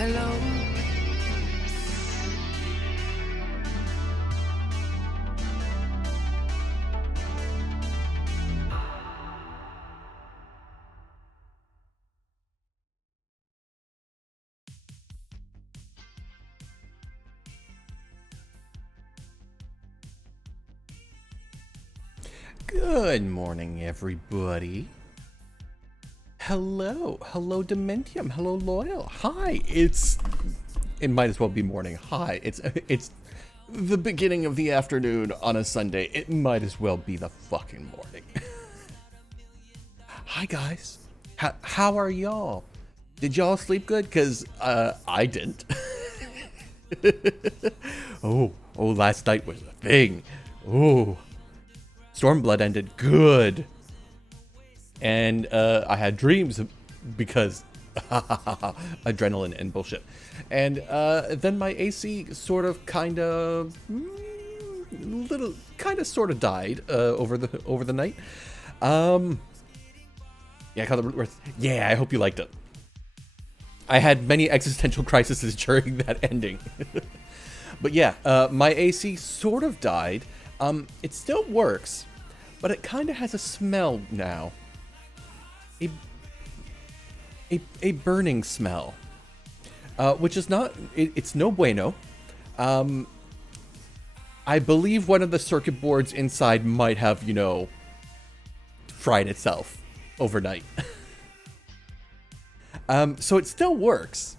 Hello. Good morning, everybody. Hello, Dementium. Hello, Loyal. Hi, it might as well be morning. Hi, it's the beginning of the afternoon on a Sunday. It might as well be the fucking morning. Hi, guys. How are y'all? Did y'all sleep good? Cause I didn't. Oh, last night was a thing. Oh. Stormblood ended good. And I had dreams because adrenaline and bullshit. And then my AC sort of kind of sort of died over the night. Yeah, yeah, I hope you liked it. I had many existential crises during that ending. But yeah, my AC sort of died. It still works, but it kind of has a smell now. A burning smell, which is not, it's no bueno. I believe one of the circuit boards inside might have, you know, fried itself overnight. So it still works.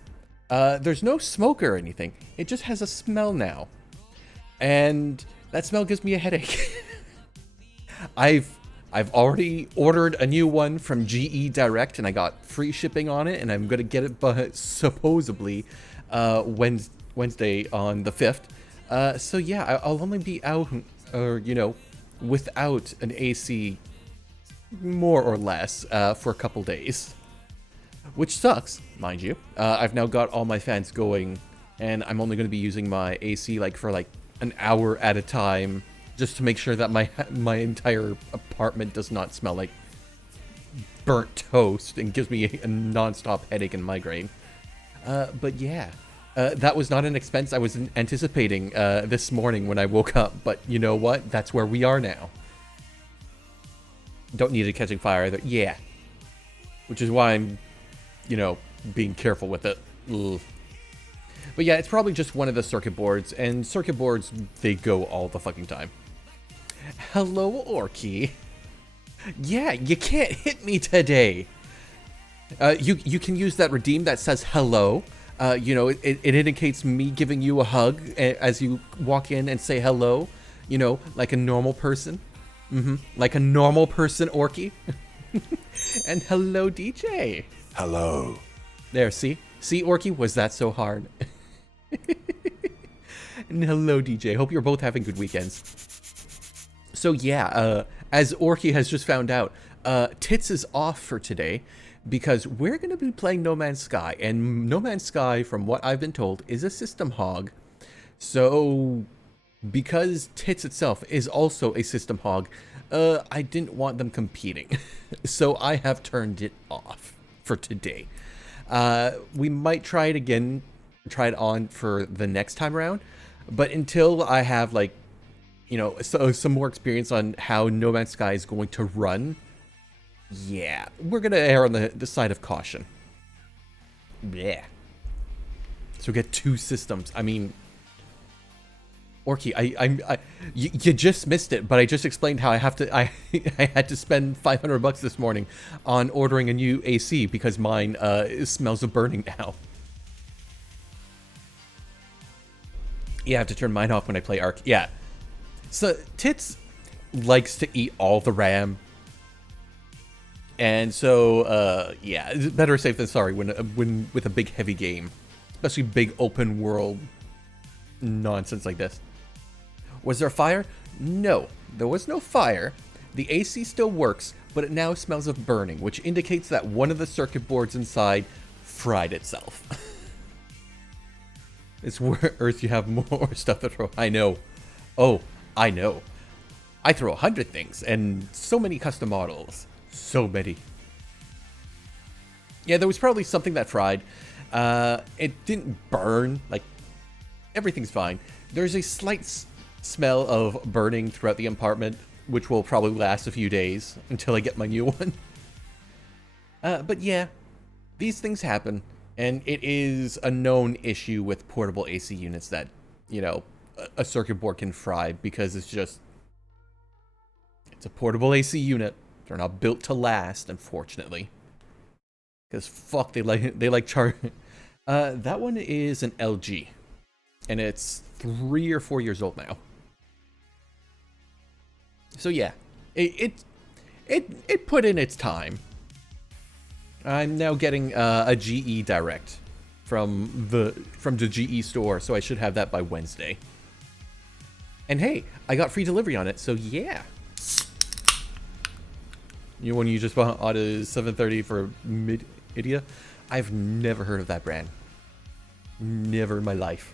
There's no smoke or anything. It just has a smell now. And that smell gives me a headache. I've already ordered a new one from GE Direct, and I got free shipping on it, and I'm gonna get it supposedly Wednesday on the 5th. So yeah, I'll only be out, or you know, without an AC, more or less, for a couple days, which sucks, mind you. I've now got all my fans going, and I'm only gonna be using my AC for an hour at a time, just to make sure that my entire apartment does not smell like burnt toast and gives me a non-stop headache and migraine. But yeah, that was not an expense I was anticipating this morning when I woke up, but you know what? That's where we are now. Don't need it catching fire either. Yeah. Which is why I'm, you know, being careful with it. Ugh. But yeah, it's probably just one of the circuit boards, and circuit boards, they go all the fucking time. Hello, Orky. Yeah, you can't hit me today. You can use that redeem that says hello. You know, it indicates me giving you a hug as you walk in and say hello. You know, like a normal person. Like a normal person, Orky. And hello, DJ. Hello. There, see? See, Orky, was that so hard? And hello, DJ. Hope you're both having good weekends. So yeah, as Orky has just found out, Tits is off for today because we're going to be playing No Man's Sky. And No Man's Sky, from what I've been told, is a system hog. So because Tits itself is also a system hog, I didn't want them competing. So I have turned it off for today. We might try it again, try it on for the next time around. But until I have, like, you know, some more experience on how No Man's Sky is going to run, yeah, we're going to err on the side of caution. Yeah. So get two systems. I mean, Orky, you just missed it, but I just explained how I had to spend $500 this morning on ordering a new AC because mine smells of burning now. Yeah, I have to turn mine off when I play Ark. Yeah. So Tits likes to eat all the RAM. And so yeah, better safe than sorry when with a big heavy game, especially big open world nonsense like this. Was there a fire? No, there was no fire. The AC still works, but it now smells of burning, which indicates that one of the circuit boards inside fried itself. It's where Earth you have more stuff to throw. I know. Oh, I know. I throw 100 things and so many custom models. So many. Yeah, there was probably something that fried. It didn't burn. Like, everything's fine. There's a slight smell of burning throughout the apartment, which will probably last a few days until I get my new one. But yeah, these things happen, and it is a known issue with portable AC units that, you know, a circuit board can fry because it's a portable AC unit. They're not built to last, unfortunately. Because fuck, they like charge. That one is an LG, and it's 3 or 4 years old now. So yeah, it put in its time. I'm now getting a GE Direct from the GE store, so I should have that by Wednesday. And hey, I got free delivery on it, so yeah. You one you just bought out of 730 for Mid-Idia? I've never heard of that brand. Never in my life.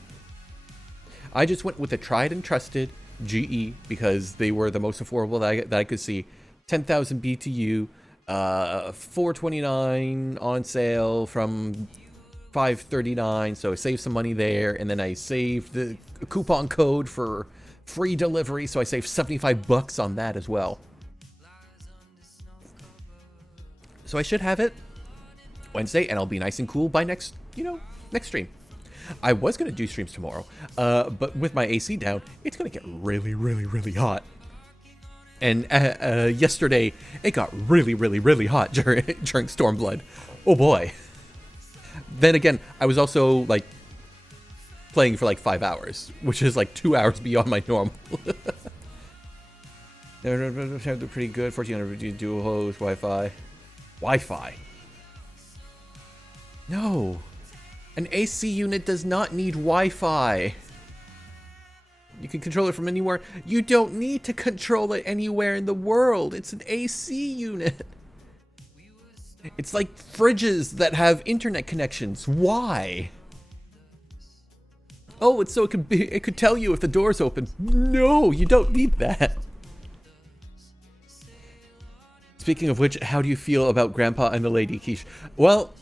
I just went with the tried and trusted GE because they were the most affordable that I could see. 10,000 BTU, $429 on sale from $539, so I saved some money there, and then I saved the coupon code for free delivery, so I saved $75 on that as well. So I should have it Wednesday, and I'll be nice and cool by next stream. I was going to do streams tomorrow, but with my AC down, it's going to get really, really, really hot. And yesterday, it got really, really, really hot during Stormblood. Oh boy. Then again, I was also, like, playing for like 5 hours, which is like 2 hours beyond my normal. They're pretty good. 1400 dual host, Wi-Fi. Wi-Fi? No. An AC unit does not need Wi-Fi. You can control it from anywhere. You don't need to control it anywhere in the world. It's an AC unit. It's like fridges that have internet connections. Why? Oh, it's so it could tell you if the door's open. No, you don't need that. Speaking of which, how do you feel about Grandpa and the Lady Keish? Well,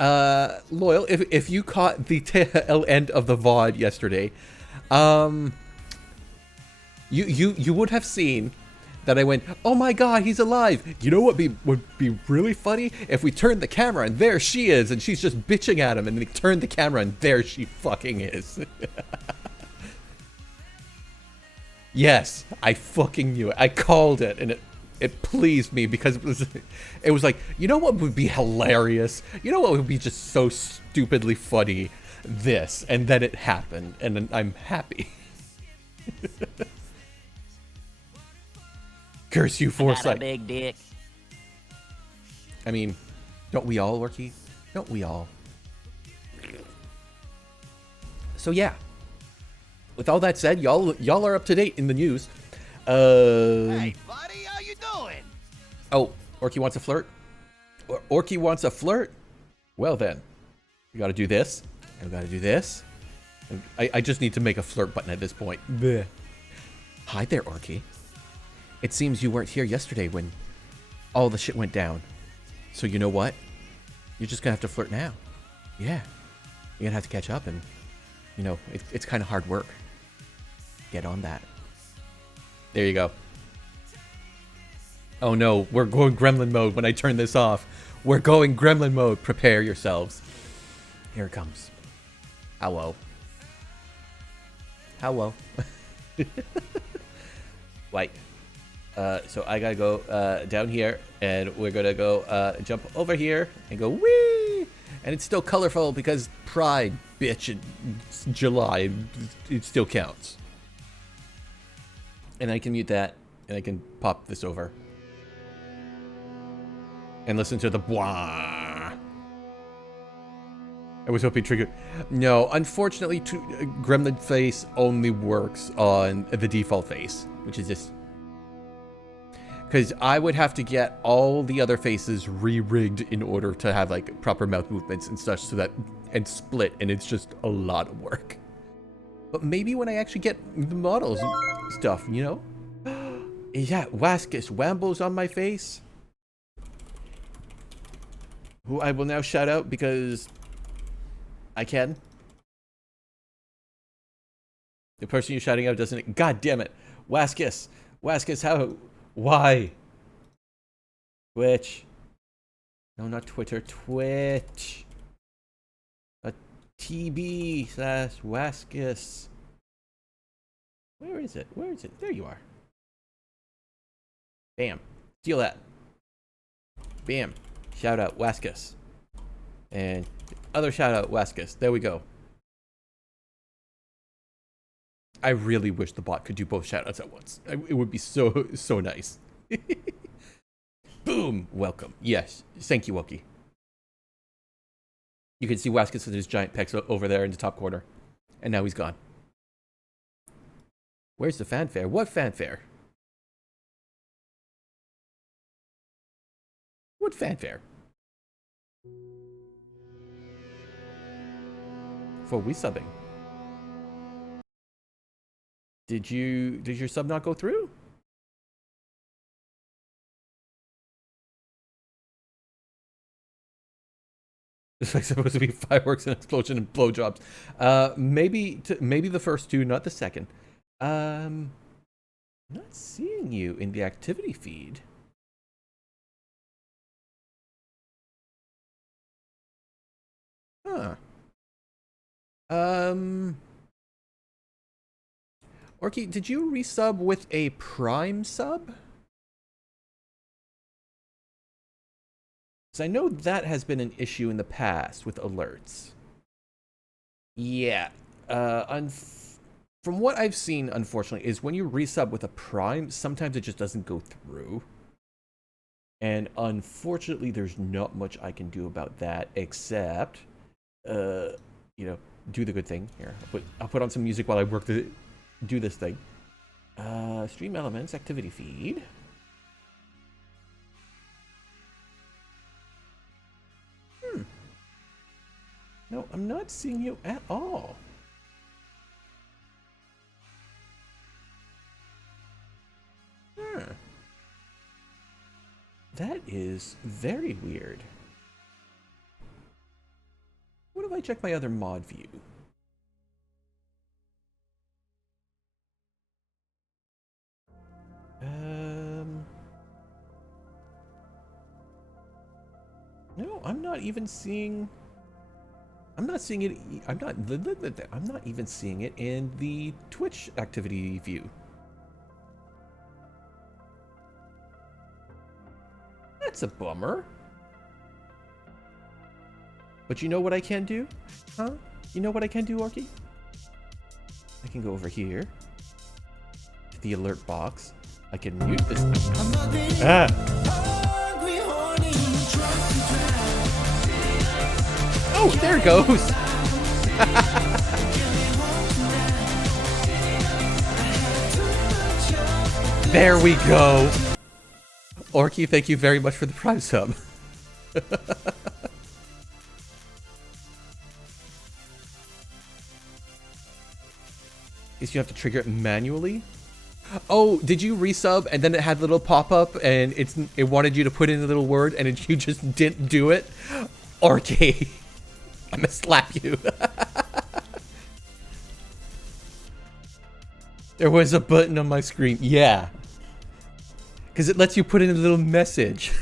Loyal, if you caught the tail end of the VOD yesterday, you would have seen that I went, oh my god, he's alive. You know what would be really funny? If we turned the camera and there she is, and she's just bitching at him, and they turned the camera and there she fucking is. Yes, I fucking knew it. I called it, and it pleased me because it was like, you know what would be hilarious? You know what would be just so stupidly funny? This. And then it happened, and I'm happy. Curse you, Foresight. Got a big dick. I mean, don't we all, Orky? Don't we all? So yeah. With all that said, y'all are up to date in the news. Hey, buddy, how you doing? Oh, Orky wants a flirt? Orky wants a flirt? Well then, we gotta do this, and we gotta do this. And I just need to make a flirt button at this point. Bleh. Hi there, Orky. It seems you weren't here yesterday when all the shit went down. So you know what? You're just gonna have to flirt now. Yeah. You're gonna have to catch up, and, you know, it's kind of hard work. Get on that. There you go. Oh no, we're going gremlin mode when I turn this off. We're going gremlin mode. Prepare yourselves. Here it comes. Hello. Hello. Wait. So I gotta go down here, and we're gonna go jump over here and go whee! And it's still colorful because Pride, bitch, it's July. It still counts. And I can mute that, and I can pop this over. And listen to the blah. I was hoping trigger. No, unfortunately, Gremlin face only works on the default face, which is just. Because I would have to get all the other faces re-rigged in order to have like proper mouth movements and such, so that and split, and it's just a lot of work. But maybe when I actually get the models and stuff, you know? Yeah, Waskus Wambles on my face. who I will now shout out because I can. The person you're shouting out doesn't... God damn it. Waskus. Waskus, how... Why? Twitch. No, not Twitter. Twitch. A TB/Waskus. Where is it? Where is it? There you are. Bam. Steal that. Bam. Shout out Waskus. And other shout out Waskus. There we go. I really wish the bot could do both shout outs at once. It would be so nice. Boom. Welcome. Yes. Thank you, Wookie. You can see Waskus with his giant pecs over there in the top corner. And now he's gone. Where's the fanfare? What fanfare? What fanfare? For we subbing. Did your sub not go through? It's like supposed to be fireworks and explosion and blowjobs. Maybe the first two, not the second. Not seeing you in the activity feed. Huh. Orky, did you resub with a Prime sub? Because I know that has been an issue in the past with alerts. Yeah. From what I've seen, unfortunately, is when you resub with a Prime, sometimes it just doesn't go through. And unfortunately, there's not much I can do about that, except, you know, do the good thing. Here, I'll put on some music while I do this thing. Stream elements, activity feed. No, I'm not seeing you at all. That is very weird. What if I check my other mod view? No, I'm not even seeing... I'm not seeing it... I'm not even seeing it in the Twitch activity view. That's a bummer. But you know what I can do? Huh? You know what I can do, Orky? I can go over here to the alert box. I can mute this. Ah! Oh, there it goes! There we go! Orky, thank you very much for the Prime sub. Is you have to trigger it manually? Oh, did you resub and then it had a little pop-up and it wanted you to put in a little word and you just didn't do it? Orky, I'm gonna slap you. There was a button on my screen. Yeah. Because it lets you put in a little message.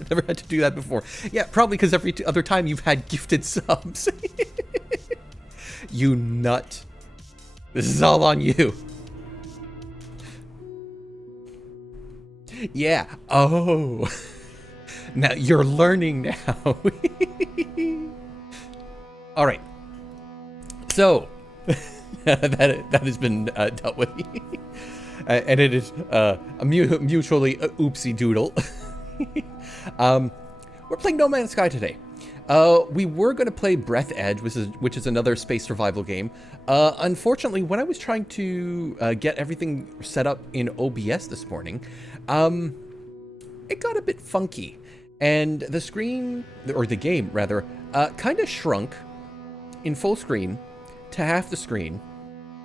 I never had to do that before. Yeah, probably because every other time you've had gifted subs. You nut. This is all on you. Yeah. Oh. Now you're learning now. All right. So that has been dealt with. And it is a mutually oopsie doodle. We're playing No Man's Sky today. We were going to play Breath Edge, which is another space survival game. Unfortunately, when I was trying to get everything set up in OBS this morning, it got a bit funky. And the screen, or the game rather, kind of shrunk in full screen to half the screen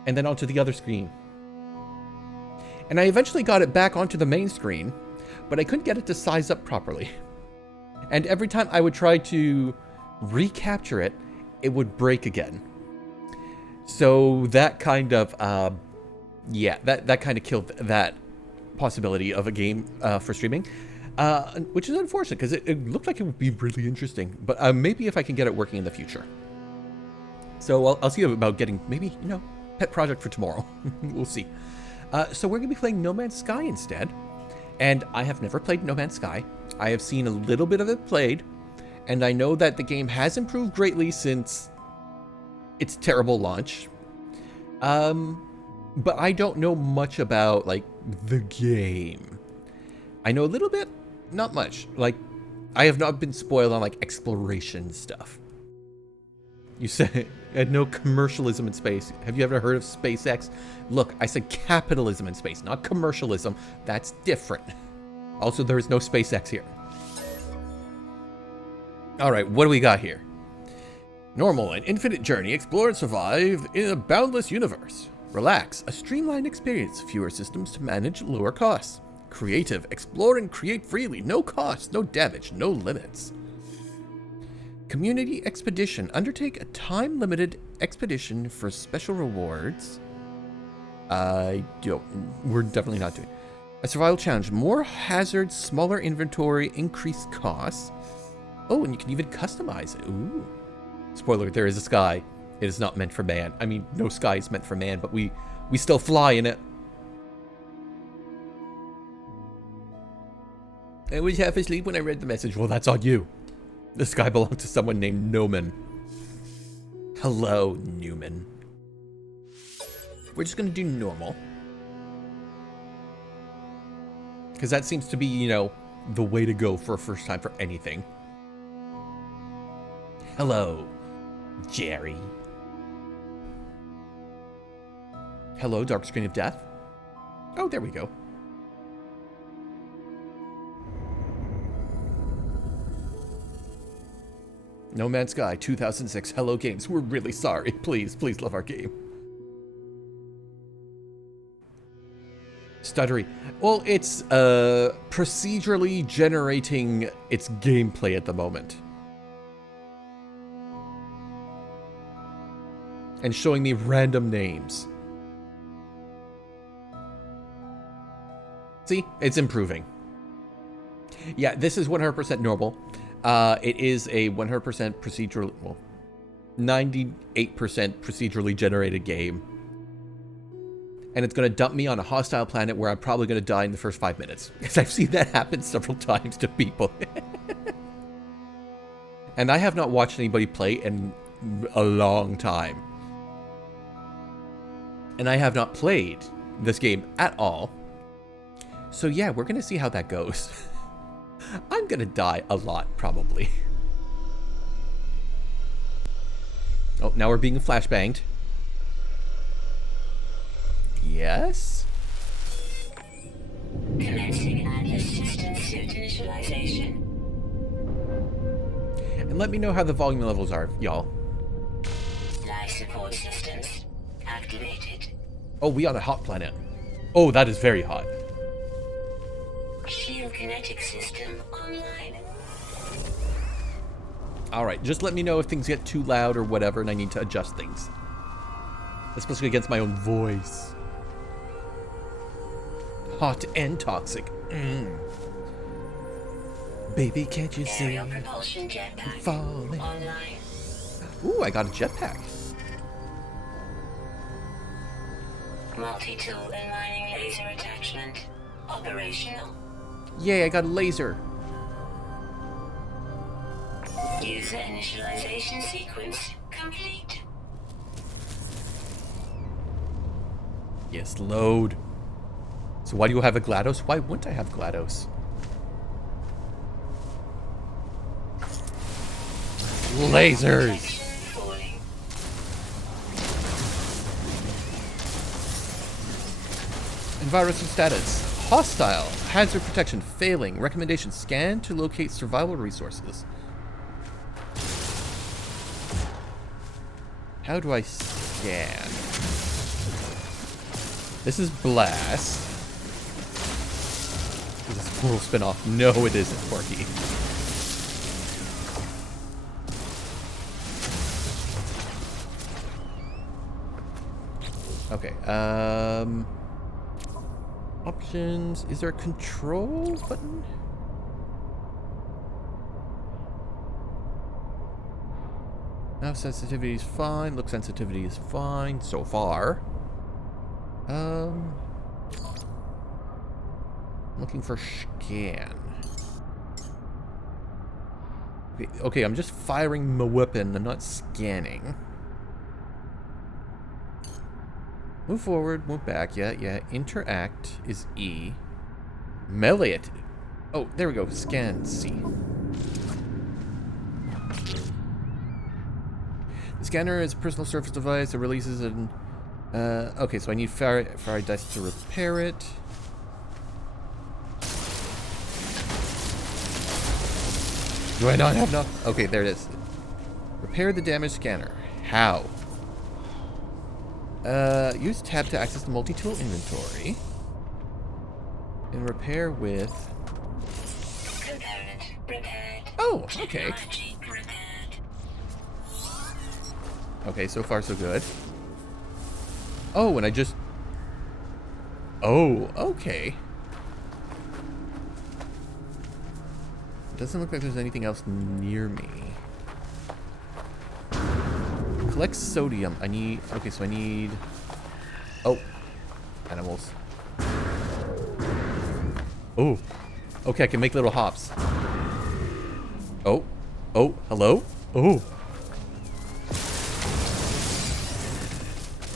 and then onto the other screen. And I eventually got it back onto the main screen, but I couldn't get it to size up properly. And every time I would try to recapture it, it would break again. So that kind of, yeah, that kind of killed that possibility of a game for streaming, which is unfortunate because it looked like it would be really interesting. But maybe if I can get it working in the future. So I'll see about getting maybe, you know, pet project for tomorrow. We'll see. So we're going to be playing No Man's Sky instead. And I have never played No Man's Sky. I have seen a little bit of it played. And I know that the game has improved greatly since its terrible launch. But I don't know much about, like, the game. I know a little bit, not much. Like, I have not been spoiled on, like, exploration stuff. You said had no commercialism in space. Have you ever heard of SpaceX? Look, I said capitalism in space, not commercialism. That's different. Also, there is no SpaceX here. All right, what do we got here? Normal, an infinite journey, explore and survive in a boundless universe. Relax, a streamlined experience, fewer systems to manage, lower costs. Creative, explore and create freely, no cost, no damage, no limits. Community expedition, undertake a time-limited expedition for special rewards. We're definitely not doing. A survival challenge, more hazards, smaller inventory, increased costs. Oh, and you can even customize it. Ooh. Spoiler, there is a sky. It is not meant for man. I mean, no sky is meant for man, but we still fly in it. I was half asleep when I read the message. Well, that's on you. The sky belonged to someone named Noman. Hello, Newman. We're just gonna do normal. Because that seems to be, you know, the way to go for a first time for anything. Hello, Jerry. Hello, Dark Screen of Death. Oh, there we go. No Man's Sky 2006. Hello Games. We're really sorry. Please love our game. Stuttery. Well, it's procedurally generating its gameplay at the moment. And showing me random names. See? It's improving. Yeah, this is 100% normal. It is a 100% procedural, well, 98% procedurally generated game. And it's going to dump me on a hostile planet where I'm probably going to die in the first 5 minutes. Because I've seen that happen several times to people. And I have not watched anybody play in a long time. And I have not played this game at all. So yeah, we're going to see how that goes. I'm gonna die a lot, probably. Oh, now we're being flashbanged. Yes? Commencing Atlas system suit initialization. And let me know how the volume levels are, y'all. Life support systems activated. Oh, we on a hot planet. Oh, that is very hot. Shield kinetic system online. Alright, just let me know if things get too loud or whatever and I need to adjust things. Especially against my own voice. Hot and toxic. Baby, can't you see? Aerial propulsion jetpack Falling. online. Ooh, I got a jetpack. Multi-tool and mining laser attachment operational. Yay, I got a laser. User initialization sequence complete. Yes, load. So why do you have a GLaDOS? Why wouldn't I have GLaDOS? Lasers! Falling. Environmental status. Hostile. Hazard protection failing. Recommendation. Scan to locate survival resources. How do I scan? This is Blast. Is this a Squirrel spinoff? No, it isn't, Porky. Okay, options. Is there a control button? Mouse sensitivity is fine. Look sensitivity is fine so far. I'm looking for scan. Okay, I'm just firing my weapon. I'm not scanning. Move forward, move back. Yeah. Interact is E. Melee it. Oh, there we go. Scan C. The scanner is a personal surface device that releases an... okay, so I need Faraday dice to repair it. Do I not have enough? Okay, there it is. Repair the damaged scanner. How? Use tab to access the multi-tool inventory. And repair with... Component repaired. Oh, okay. Technology repaired. Okay, so far so good. Oh, and I just... Oh, okay. Doesn't look like there's anything else near me. Collect sodium. I need... Okay, so I need... Oh. Animals. Oh. Okay, I can make little hops. Oh. Oh, hello? Oh.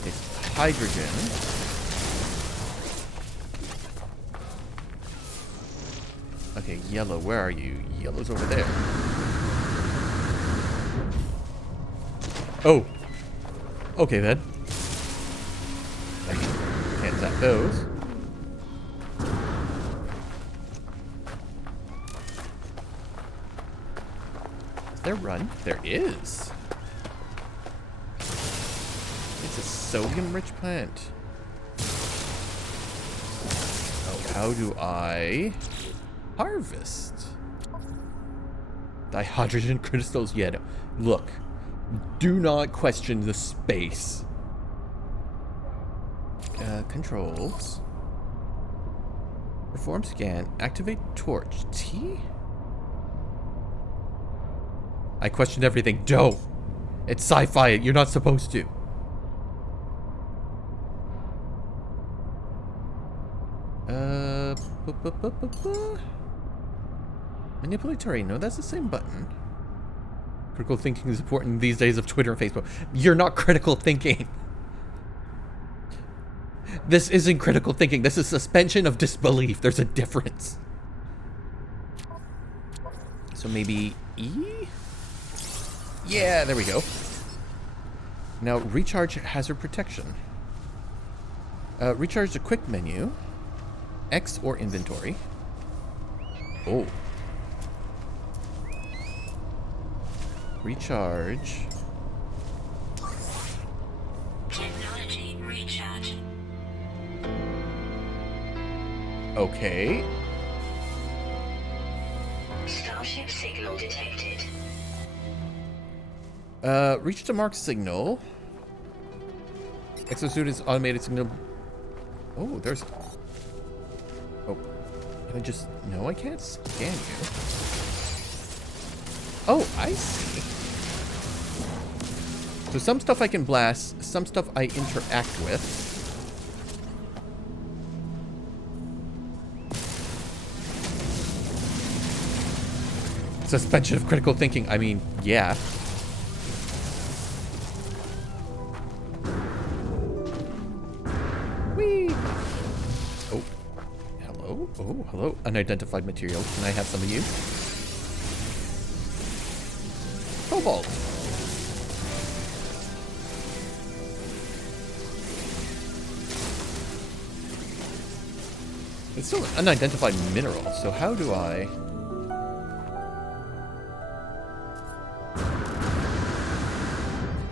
It's hydrogen. Okay, yellow, where are you? Yellow's over there. Oh. Okay, then. Can't tap those. Is there run? There is. It's a sodium-rich plant. Oh, how do I... harvest? Dihydrogen crystals yet. Look. Do not question the space. Controls. Perform scan. Activate torch. T? I questioned everything. Don't. It's sci-fi. You're not supposed to. Manipulatory. No, that's the same button. Critical thinking is important these days of Twitter and Facebook. You're not critical thinking. This isn't critical thinking. This is suspension of disbelief. There's a difference. So maybe E? Yeah, there we go. Now, recharge hazard protection. Recharge the quick menu. X or inventory. Oh. Recharge. Technology recharge. Okay. Starship signal detected. Reach to mark signal. Exosuit is automated signal. Oh, there's... Oh. Can I just... No, I can't scan you. Oh, I see. So some stuff I can blast, some stuff I interact with. Suspension of critical thinking. I mean, yeah. Whee! Oh. Hello? Oh, hello. Unidentified material. Can I have some of you? Cobalt. It's still an unidentified mineral, so how do I...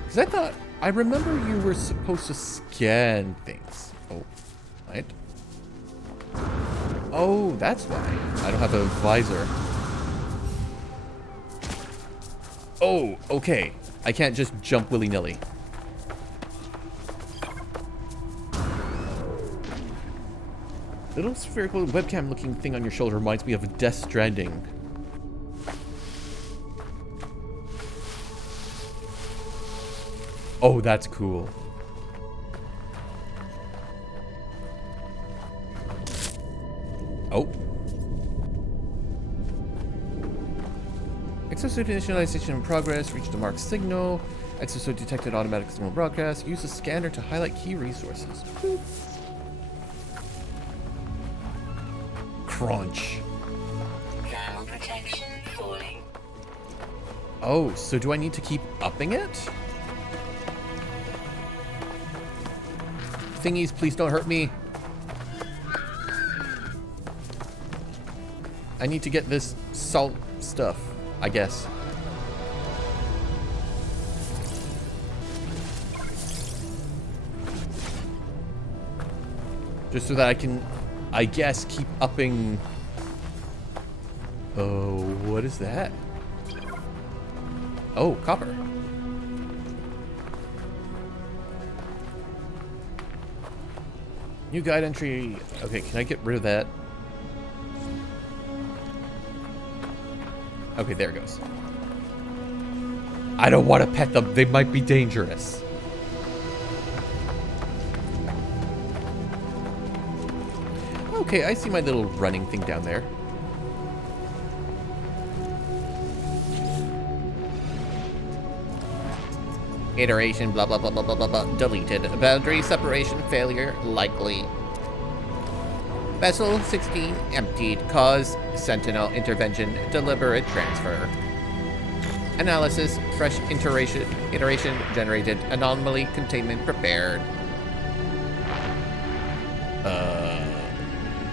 Because I thought... I remember you were supposed to scan things. Oh, right. Oh, that's why. I don't have a visor. Oh, okay. I can't just jump willy-nilly. Little spherical webcam-looking thing on your shoulder reminds me of Death Stranding. Oh, that's cool. Oh. Exosuit initialization in progress. Reached a marked signal. Exosuit detected automatic signal broadcast. Use the scanner to highlight key resources. Boop. Crunch. Thermal protection falling. Oh, so do I need to keep upping it? Thingies, please don't hurt me. I need to get this salt stuff, I guess. Just so that I can, I guess, keep upping. Oh, what is that? Oh, copper. New guide entry. Okay, can I get rid of that? Okay, there it goes. I don't want to pet them. They might be dangerous. Okay, I see my little running thing down there. Iteration, blah, blah, blah, blah, blah, blah, blah, deleted. Boundary separation failure, likely. Vessel 16 emptied. Cause Sentinel intervention. Deliberate transfer. Analysis. Fresh iteration generated. Anomaly containment prepared.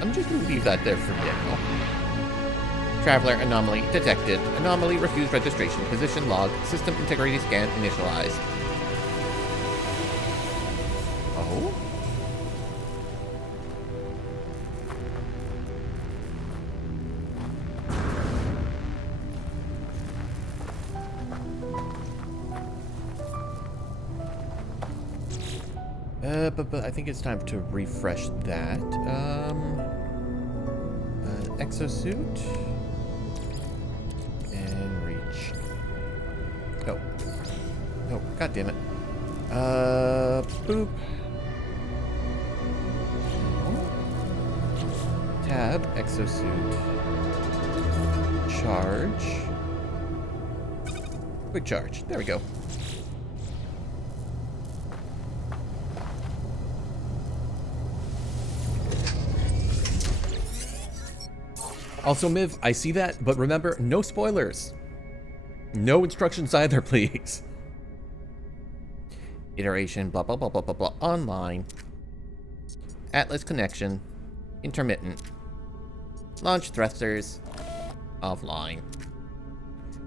I'm just gonna leave that there for now. Traveler anomaly detected. Anomaly refused registration. Position log. System integrity scan initialized. Oh? But I think it's time to refresh that. Exosuit. And reach. Oh. Oh, god damn it. Boop. Tab, exosuit. Charge. Quick charge. There we go. Also, Miv, I see that, but remember, no spoilers. No instructions either, please. Iteration, blah, blah, blah, blah, blah, blah, online. Atlas connection, intermittent. Launch thrusters, offline.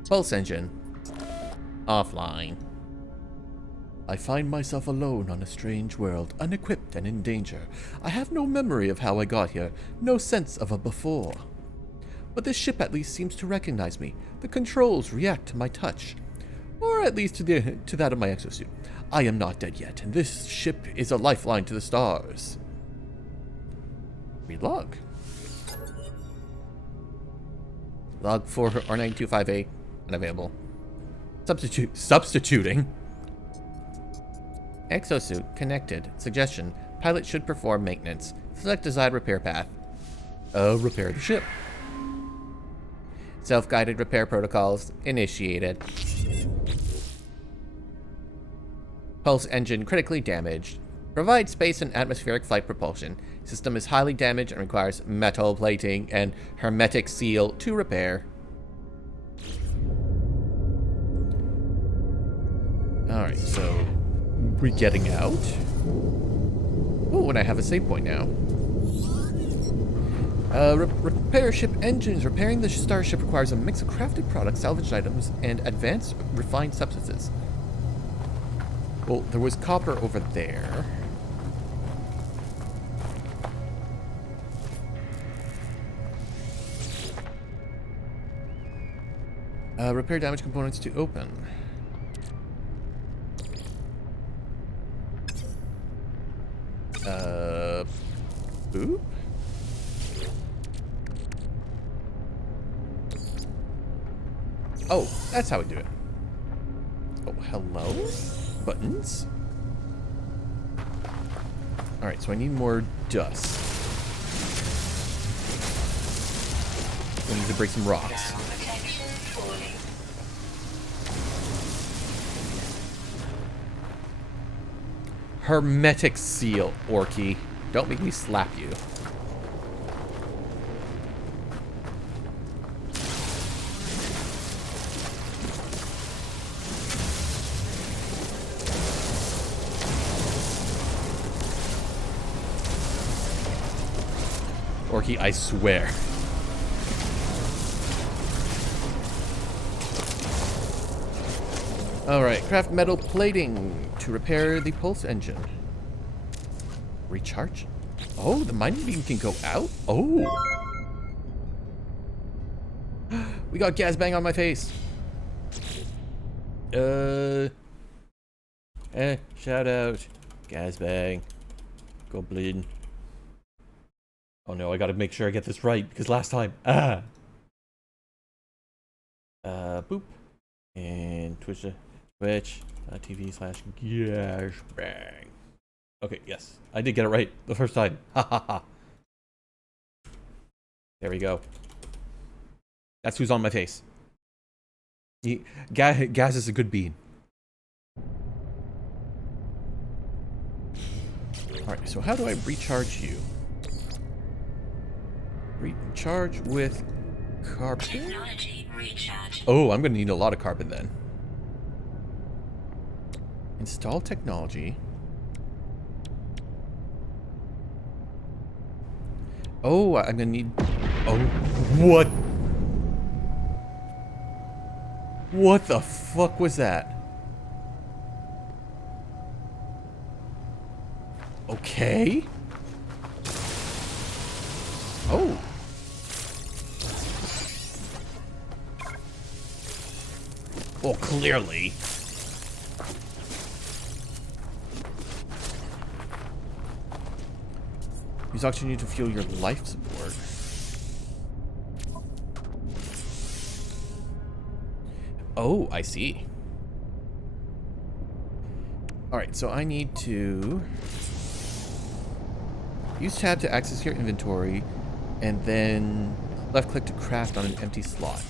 Pulse engine, offline. I find myself alone on a strange world, unequipped and in danger. I have no memory of how I got here, no sense of a before. But this ship at least seems to recognize me. The controls react to my touch. Or at least to that of my exosuit. I am not dead yet, and this ship is a lifeline to the stars. Read log. Log 4 R925A, unavailable. Substituting. Exosuit connected. Suggestion. Pilot should perform maintenance. Select desired repair path. Repair the ship. Self-guided repair protocols initiated. Pulse engine critically damaged. Provide space and atmospheric flight propulsion. System is highly damaged and requires metal plating and hermetic seal to repair. Alright, so we're getting out. Oh, and I have a save point now. Repair ship engines. Repairing the starship requires a mix of crafted products, salvaged items, and advanced refined substances. Well, there was copper over there. Repair damaged components to open. Boop? Oh, that's how we do it. Oh, hello? Buttons? Alright, so I need more dust. I need to break some rocks. Hermetic seal, Orky. Don't make me slap you. Orky, I swear. Alright, craft metal plating to repair the pulse engine. Recharge? Oh, the mining beam can go out? Oh. We got gas bang on my face. Shout out. Gas bang. Goblin. Oh no, I gotta make sure I get this right, because last time, boop. And Twitch TV/gas bang. Okay, yes. I did get it right the first time. Ha ha ha. There we go. That's who's on my face. Gas is a good bean. Alright, so how do I recharge you? Recharge with carbon? Oh, I'm going to need a lot of carbon then. Install technology. Oh, I'm going to need... Oh, what? What the fuck was that? Okay. Oh. Well, clearly. Use oxygen to fuel your life support. Oh, I see. Alright, so I need to use tab to access your inventory, and then left click to craft on an empty slot.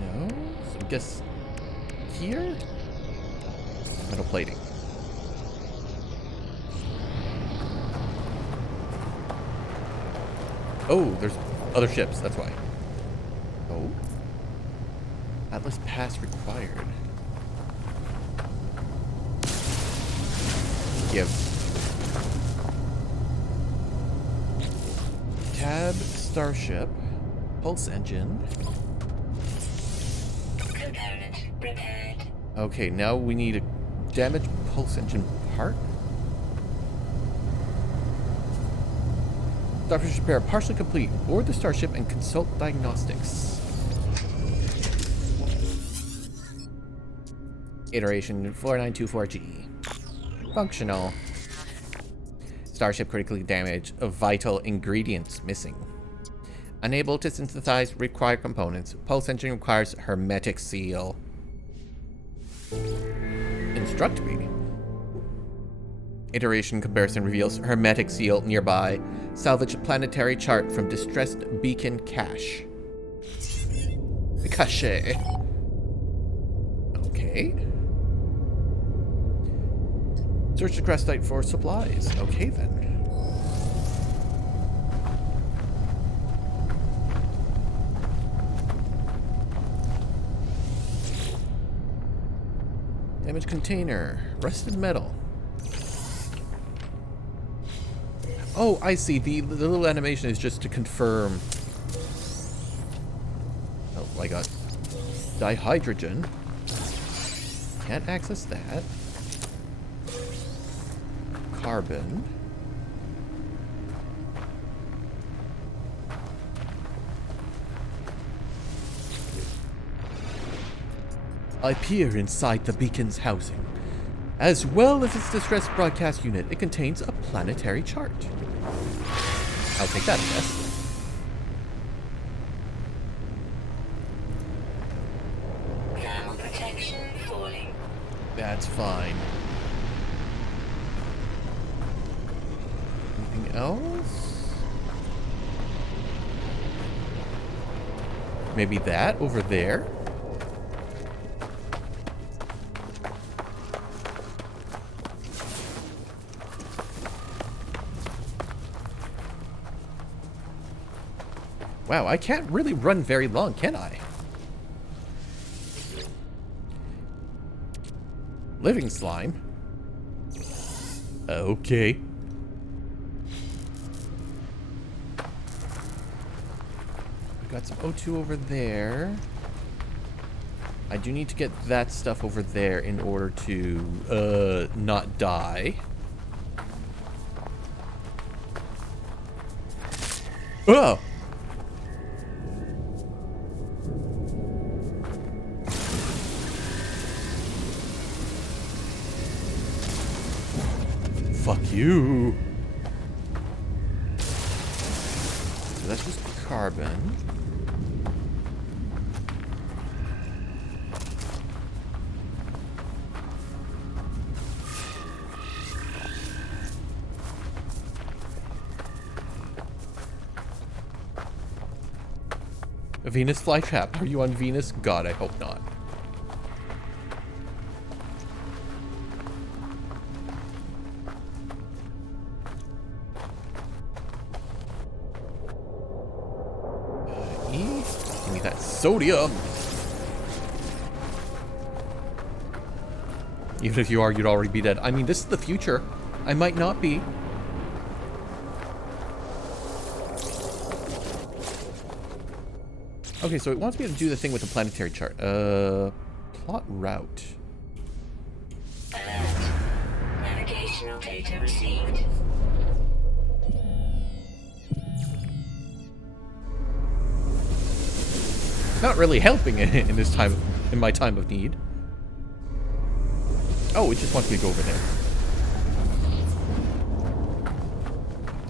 No? So I guess here? Metal plating. Oh, there's other ships, that's why. Oh? Atlas pass required. Give. Tab, starship, pulse engine. Component repaired. Okay, now we need a damaged pulse engine part. Starship repair partially complete. Board the starship and consult diagnostics. Iteration 4924G. Functional. Starship critically damaged. Vital ingredients missing. Unable to synthesize required components. Pulse engine requires hermetic seal. Instruct me. Iteration comparison reveals hermetic seal nearby. Salvage planetary chart from distressed beacon cache. Cache. Okay. Search the crest site for supplies. Okay then. Damaged container. Rusted metal. Oh, I see. The little animation is just to confirm. Oh, I got dihydrogen. Can't access that. Carbon. I peer inside the beacon's housing. As well as its distress broadcast unit, it contains a planetary chart. I'll take that, I guess. Thermal protection falling. That's fine. Anything else? Maybe that over there? Wow, I can't really run very long, can I? Living slime. Okay. We got some O2 over there. I do need to get that stuff over there in order to not die. Oh! Fuck you. So that's just carbon. A Venus flytrap. Are you on Venus? God, I hope not. Give me that sodium. Even if you are, you'd already be dead. I mean, this is the future. I might not be. Okay, so it wants me to do the thing with the planetary chart. Plot route. Alert. Navigational data received. Not really helping in this time, in my time of need. Oh, it just wants me to go over there.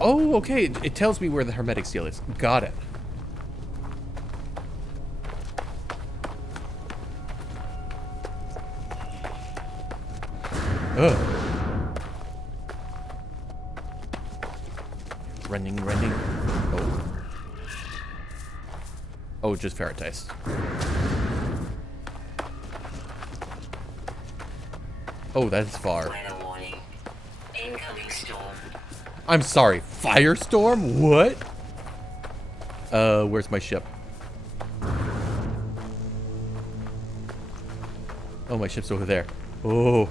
Oh, okay. It tells me where the hermetic seal is. Got it. Ugh. Running. Oh. Oh, just ferritized. Oh, that's far. Weather warning. Incoming storm. I'm sorry, firestorm? What? Where's my ship? Oh, my ship's over there. Oh.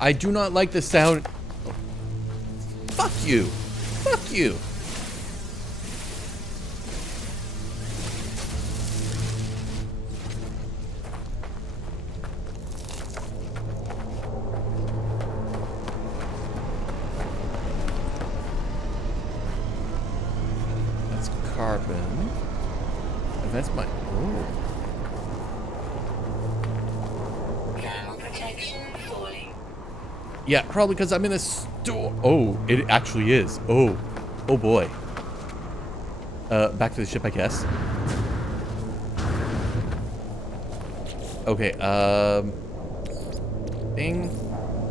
I do not like the sound. Oh. Fuck you. Fuck you. That's carbon. And that's my... Oh. Thermal protection falling. Yeah, probably because I'm in a store. Oh, it actually is. Oh. Oh boy. Back to the ship, I guess. Okay, Bing.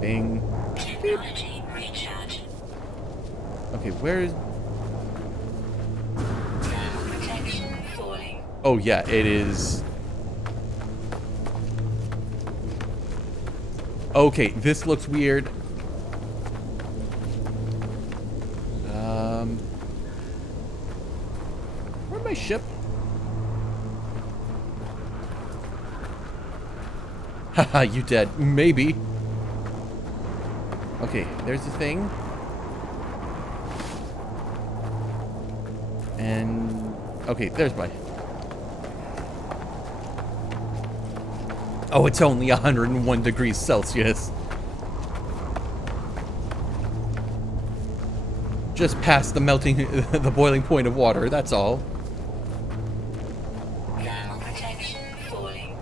Bing. Technology recharge. Okay, where is... Thermal protection falling. Oh, yeah, it is... Okay, this looks weird. Where's my ship? Haha, you dead. Maybe. Okay, there's the thing. And... Okay, there's my... Oh, it's only 101 degrees Celsius. Just past the melting, the boiling point of water, that's all. Thermal protection falling.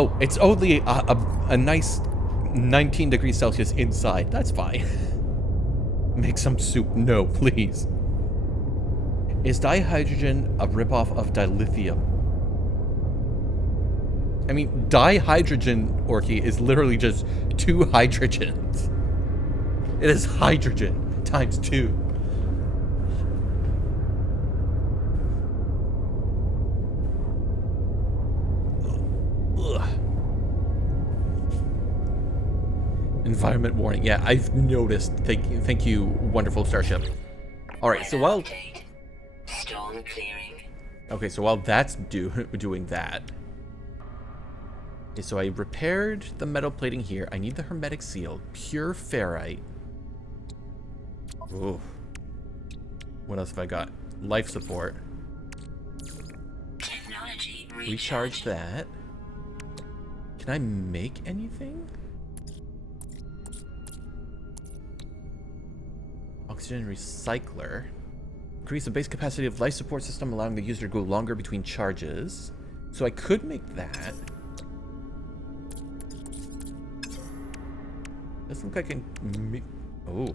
Oh, it's only a nice 19 degrees Celsius inside. That's fine. Make some soup. No, please. Is dihydrogen a ripoff of dilithium? I mean, dihydrogen, Orky, is literally just 2 hydrogens. It is hydrogen times 2. Ugh. Environment warning. Yeah, I've noticed. Thank you, wonderful starship. All right, so while storm clearing. Okay, so while that's doing that. Okay, so I repaired the metal plating here. I need the hermetic seal, pure ferrite. Ooh. What else have I got? Life support. Technology Recharge that. Can I make anything? Oxygen recycler. Increase the base capacity of life support system, allowing the user to go longer between charges. So I could make that. Doesn't look like I can make... Oh.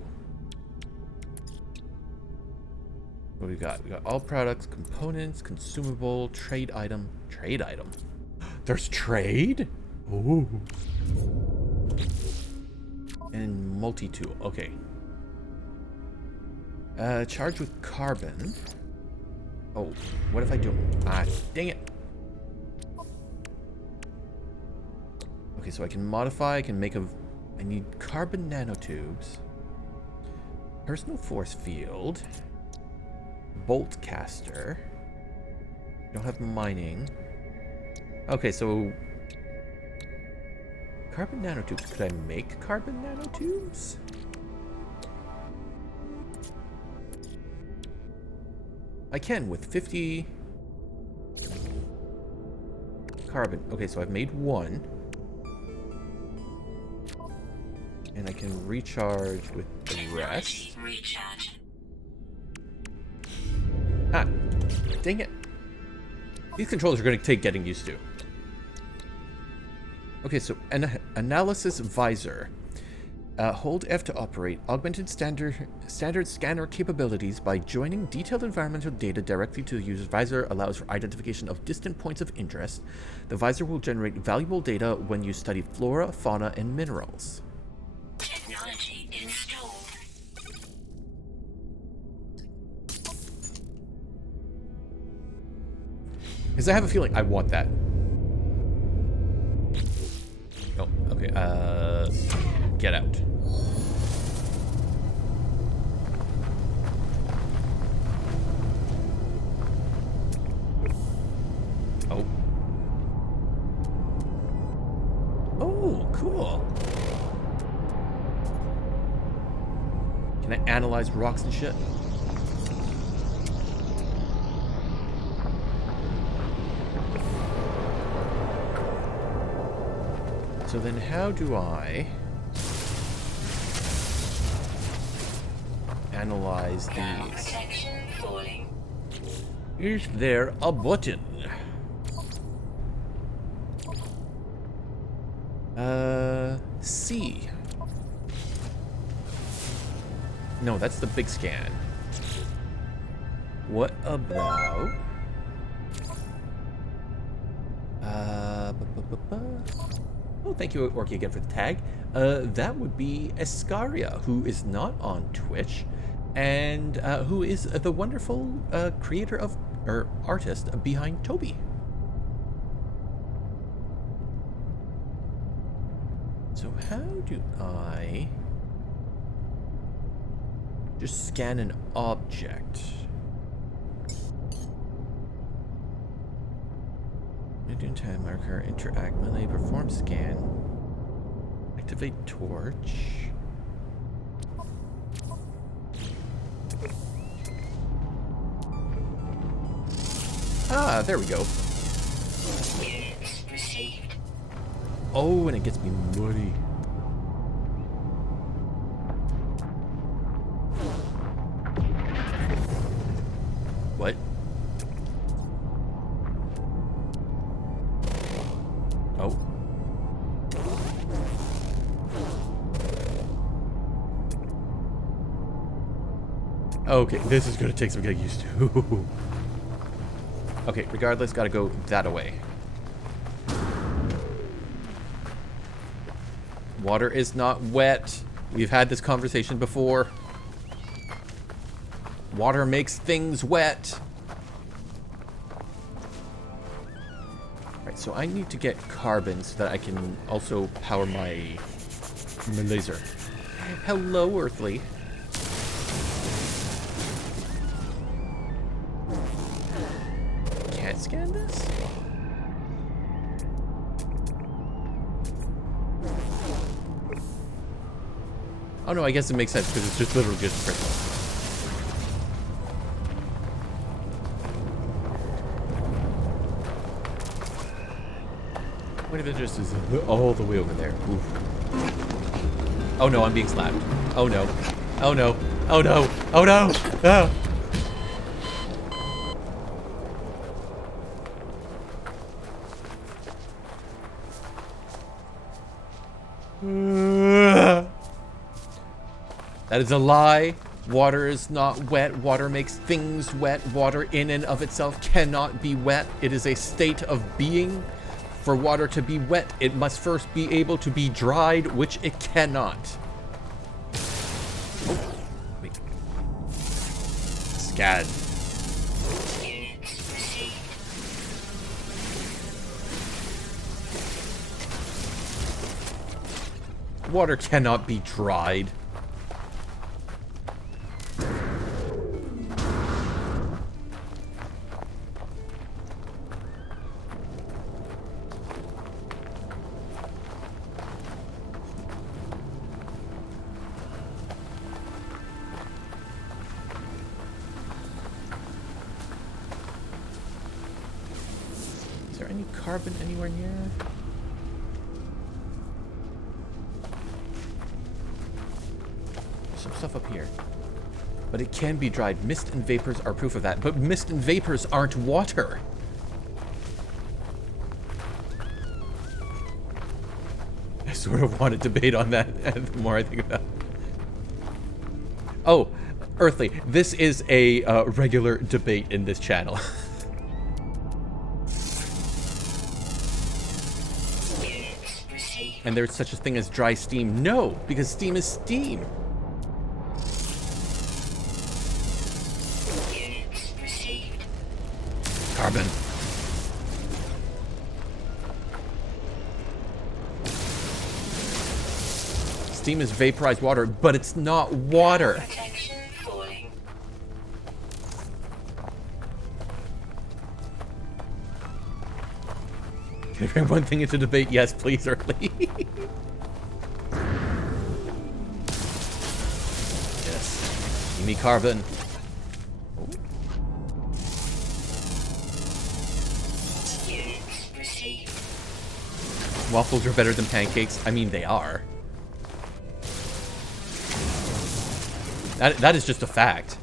What do we got? We got all products, components, consumable, trade item. Trade item? There's trade? Ooh. And multi-tool. Okay. Charge with carbon. Oh, what if I do... Ah, dang it. Okay, so I can modify, I can make a... I need carbon nanotubes. Personal force field. Bolt caster. Don't have mining. Okay, so... Carbon nanotubes. Could I make carbon nanotubes? I can with 50 carbon. Okay, so I've made 1. And I can recharge with the rest. Recharge. Ah, dang it. These controllers are going to take getting used to. Okay, so analysis visor. Hold F to operate. Augmented standard scanner capabilities by joining detailed environmental data directly to the user's visor allows for identification of distant points of interest. The visor will generate valuable data when you study flora, fauna, and minerals. Technology installed. Because I have a feeling I want that. Oh, okay. Get out. Oh. Oh, cool. Can I analyze rocks and shit? So then how do I analyze Thermal these? protection falling. Is there a button? C. No, that's the big scan. What about... Oh, thank you, Orky, again for the tag. That would be Escaria, who is not on Twitch, and who is the wonderful creator of, or artist behind Toby. So how do I just scan an object? Time marker, interact, melee, perform scan, activate torch. Ah, there we go. Units received. Oh, and it gets me muddy. What? Oh. Okay, this is gonna take some getting used to. Okay, regardless, gotta go that away. Water is not wet. We've had this conversation before. Water makes things wet. Right, so I need to get carbon so that I can also power my laser. Hello, Earthly. Can't scan this? Oh no, I guess it makes sense because it's just literally just crystal. What if it just is all the way over there? Oof. Oh no, I'm being slapped. Oh no. Oh no. Oh no. Oh no. Ah. That is a lie. Water is not wet. Water makes things wet. Water in and of itself cannot be wet. It is a state of being. For water to be wet, it must first be able to be dried, which it cannot. Oh, wait. Scan. Water cannot be dried. Is there any carbon anywhere near? There's some stuff up here. But it can be dried. Mist and vapors are proof of that. But mist and vapors aren't water. I sort of want to debate on that the more I think about it. Oh, Earthly, this is a regular debate in this channel. And there's such a thing as dry steam. No, because steam is steam. Carbon. Steam is vaporized water, but it's not water. Can I bring one thing into debate? Yes, please, Early. Yes. Give me carbon. Oh. Waffles are better than pancakes. I mean, they are. That is just a fact.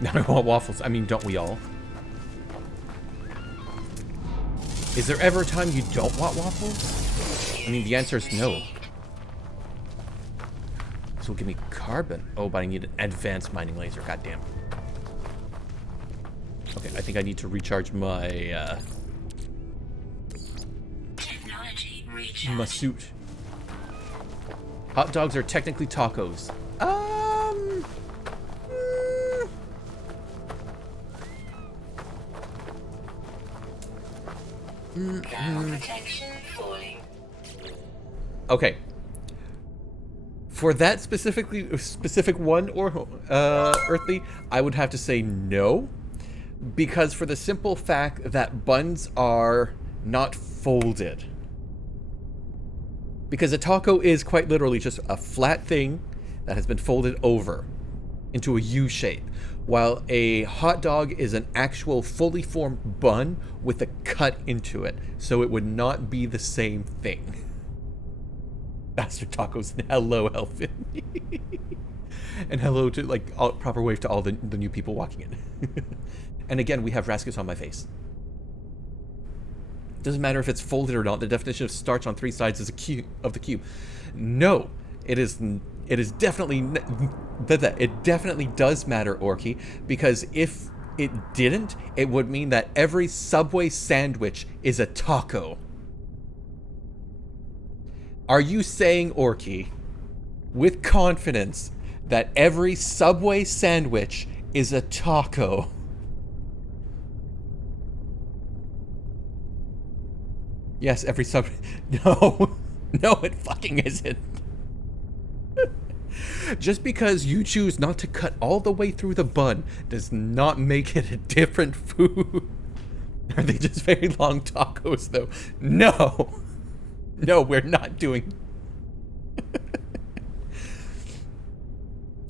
Now I want waffles. I mean, don't we all? Is there ever a time you don't want waffles? I mean, the answer is no. So give me carbon. Oh, but I need an advanced mining laser. Goddamn. Okay, I think I need to recharge my my suit. Hot dogs are technically tacos. Okay. For that specific one, or Earthly, I would have to say no, because for the simple fact that buns are not folded. Because a taco is quite literally just a flat thing that has been folded over into a U shape, while a hot dog is an actual fully formed bun with a cut into it, so it would not be the same thing. bastard tacos. And hello, Elfin. And hello to, like, proper wave to all the new people walking in. And again, we have Rascus on my face. Doesn't matter if it's folded or not. The definition of starch on 3 sides is a cube of the cube. No, it is definitely it definitely does matter, Orky, because if it didn't, it would mean that every Subway sandwich is a taco. Are you saying, Orky, with confidence, that every Subway sandwich is a taco? Yes, every Subway... No. No, it fucking isn't. Just because you choose not to cut all the way through the bun does not make it a different food. Are they just very long tacos, though? No. No, we're not doing...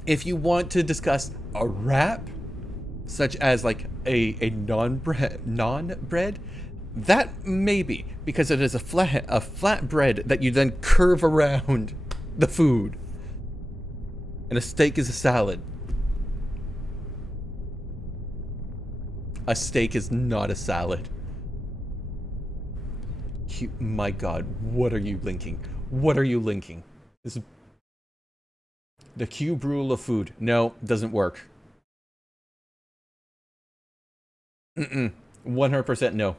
If you want to discuss a wrap, such as like a non-bread, that maybe, because it is a flat bread that you then curve around the food. And a steak is a salad. A steak is not a salad. My God, what are you linking? What are you linking? This is the cube rule of food. No, doesn't work. 100% no.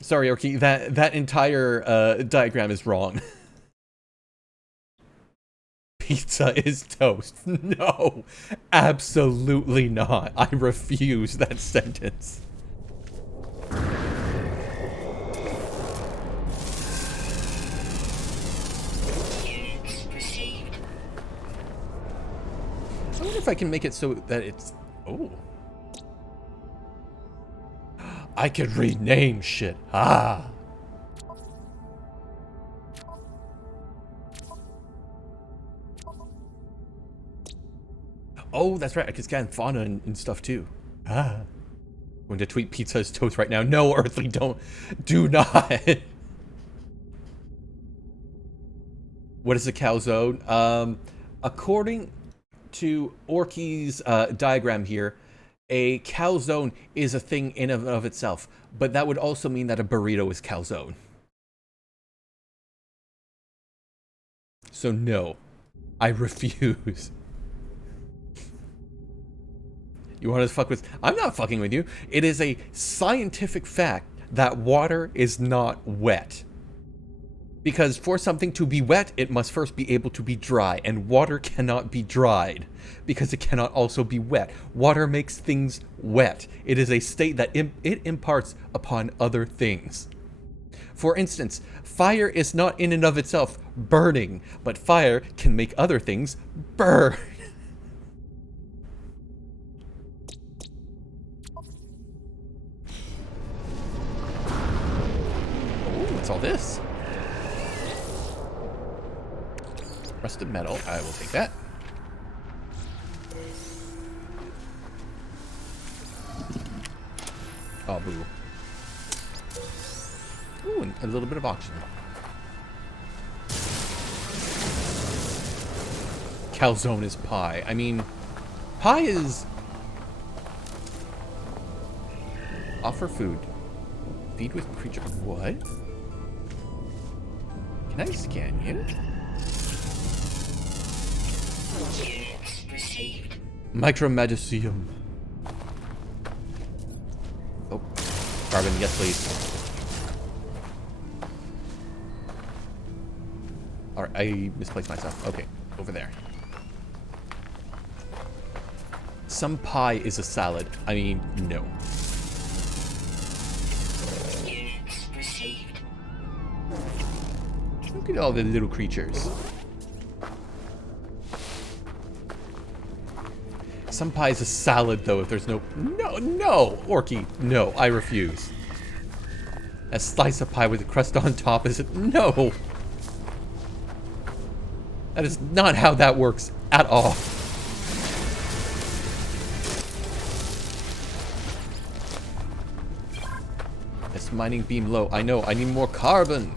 Sorry, Orky, that entire diagram is wrong. Pizza is toast. No, absolutely not. I refuse that sentence. I wonder if I can make it so that it's... Oh. I could rename shit. Ah. Oh, that's right. I can scan fauna and stuff too. Ah. I'm going to tweet pizza is toast right now. No, Earthly, don't. Do not. What is a calzone? According to Orky's diagram here, a calzone is a thing in and of itself, but that would also mean that a burrito is calzone. So no, I refuse. You want to fuck with... I'm not fucking with you. It is a scientific fact that water is not wet. Because for something to be wet, it must first be able to be dry, and water cannot be dried, because it cannot also be wet. Water makes things wet. It is a state that it imparts upon other things. For instance, fire is not in and of itself burning, but fire can make other things burn. Oh, what's all this? Rusted metal. I will take that. Oh, boo. Ooh, and a little bit of oxygen. Calzone is pie. I mean, pie is... Offer food. Feed with creature. What? Can I scan you? Micromagicium. Oh, carbon, yes please. Alright, I misplaced myself. Okay, over there. Some pie is a salad. I mean, no. Look at all the little creatures. Some pie is a salad, though, if there's no... No, Orky, no, I refuse. A slice of pie with a crust on top is... No! That is not how that works at all. This mining beam low. I know, I need more carbon.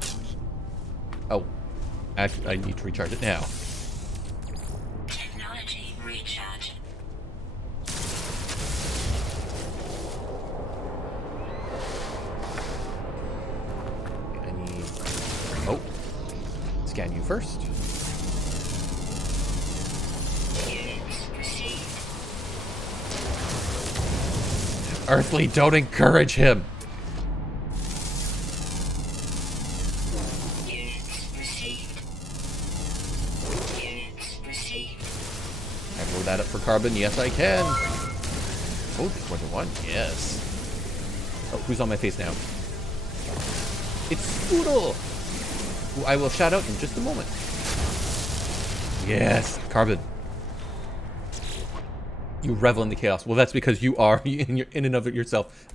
Actually, I need to recharge it now. Technology recharge. I need... Oh. Scan you first. Units received. Earthly, don't encourage him. Units received. Units received. Can I blow that up for carbon? Yes, I can. Oh, there's more than one. Yes. Oh, who's on my face now? It's Spoodle, who I will shout out in just a moment. Yes, carbon. You revel in the chaos. Well, that's because you are, in and of it yourself,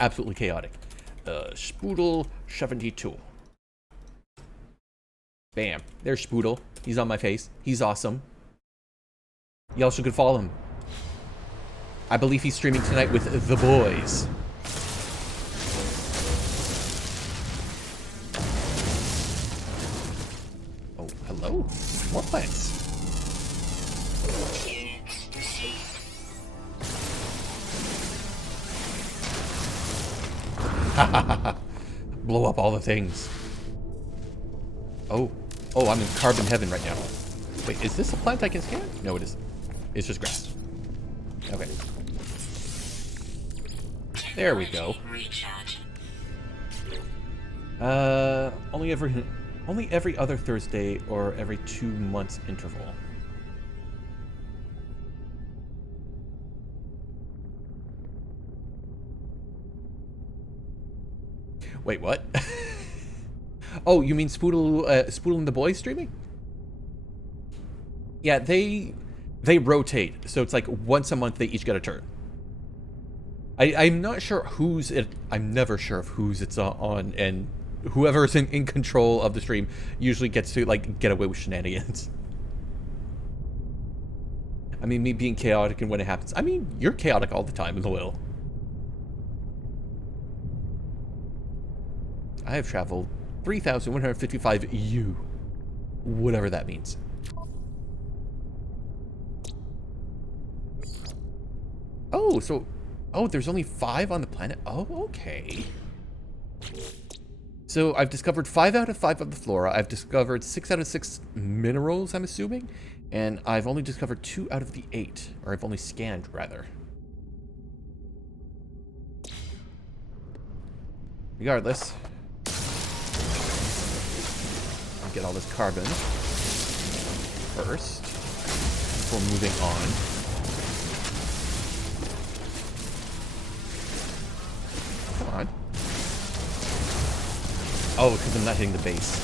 absolutely chaotic. Spoodle 72. Bam. There's Spoodle. He's on my face. He's awesome. You also could follow him. I believe he's streaming tonight with the boys. Oh, hello. More plants. Units received. Blow up all the things. Oh. Oh, I'm in carbon heaven right now. Wait, is this a plant I can scan? No, it isn't. It's just grass. Okay. There we go. Recharge. Only every other Thursday or every 2 months interval. Wait, what? Oh, you mean Spoodle, Spoodle and the boys streaming? Yeah, they rotate, so it's like once a month they each get a turn. I'm not sure who's it. I'm never sure of whose it's on, and whoever's in control of the stream usually gets to like get away with shenanigans. I mean, me being chaotic and when it happens. I mean, you're chaotic all the time, Loyal. I have traveled 3,155 U. Whatever that means. Oh, so... Oh, there's only 5 on the planet? Oh, okay. So I've discovered 5 out of 5 of the flora. I've discovered 6 out of 6 minerals, I'm assuming. And I've only discovered 2 out of the 8. Or I've only scanned, rather. Regardless. I'll get all this carbon first. Before moving on. Come on. Oh, because I'm not hitting the base.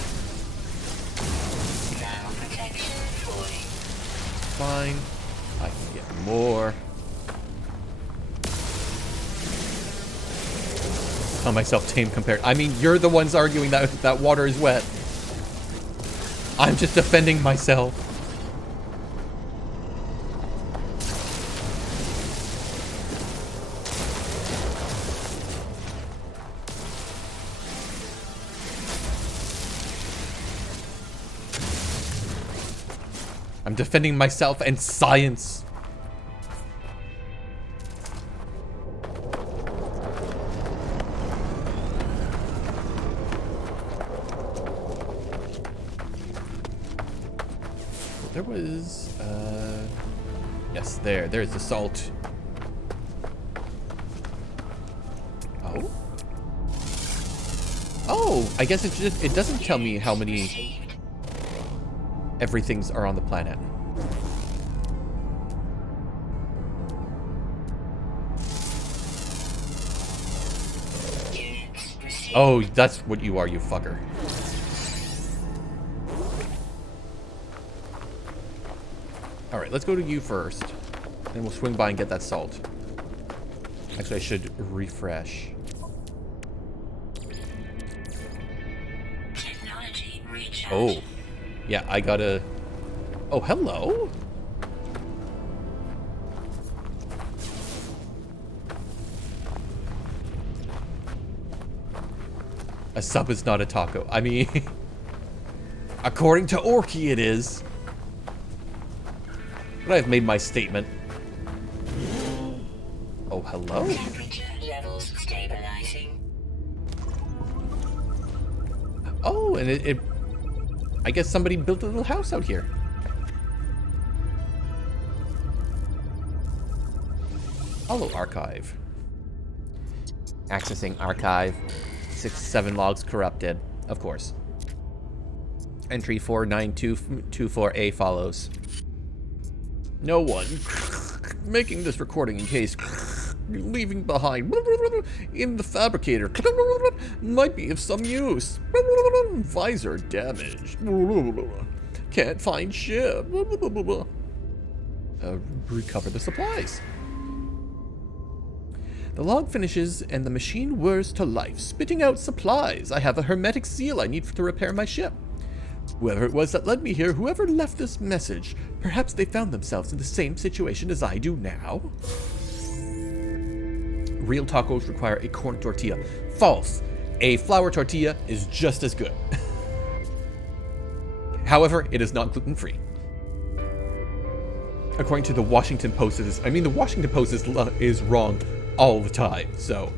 Thermal protection fully. Fine. I can get more. Tell myself tame compared. I mean, you're the ones arguing that that water is wet. I'm just defending myself. I'm defending myself and science. There was, yes, there's the salt. Oh? Oh, I guess it doesn't tell me how many everything's are on the planet. Oh, that's what you are, you fucker. Alright, let's go to you first. Then we'll swing by and get that salt. Actually, I should refresh. Technology recharge. Oh. Yeah, I gotta... Oh, hello? A sub is not a taco. I mean... According to Orky, it is. But I've made my statement. Oh, hello. Temperature levels stabilizing. Oh, and it I guess somebody built a little house out here. Follow archive. Accessing archive. 6-7 logs corrupted. Of course. Entry 49224A follows. No one. Making this recording in case leaving behind in the fabricator might be of some use. Visor damaged. Can't find ship. Recover the supplies. The log finishes and the machine whirs to life, spitting out supplies. I have a hermetic seal I need to repair my ship. Whoever it was that led me here, whoever left this message, perhaps they found themselves in the same situation as I do now. Real tacos require a corn tortilla. False. A flour tortilla is just as good. However, it is not gluten-free. According to the Washington Post, the Washington Post is wrong all the time, so.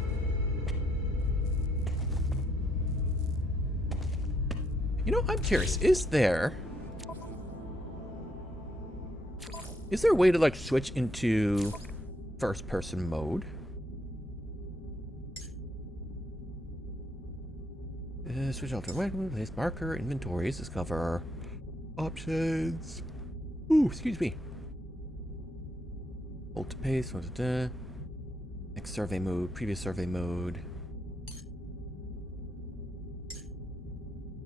You know, I'm curious, is there a way to, like, switch into first-person mode? Switch alter place marker, inventories, discover options. Ooh, excuse me. Hold to paste, next survey mode, previous survey mode.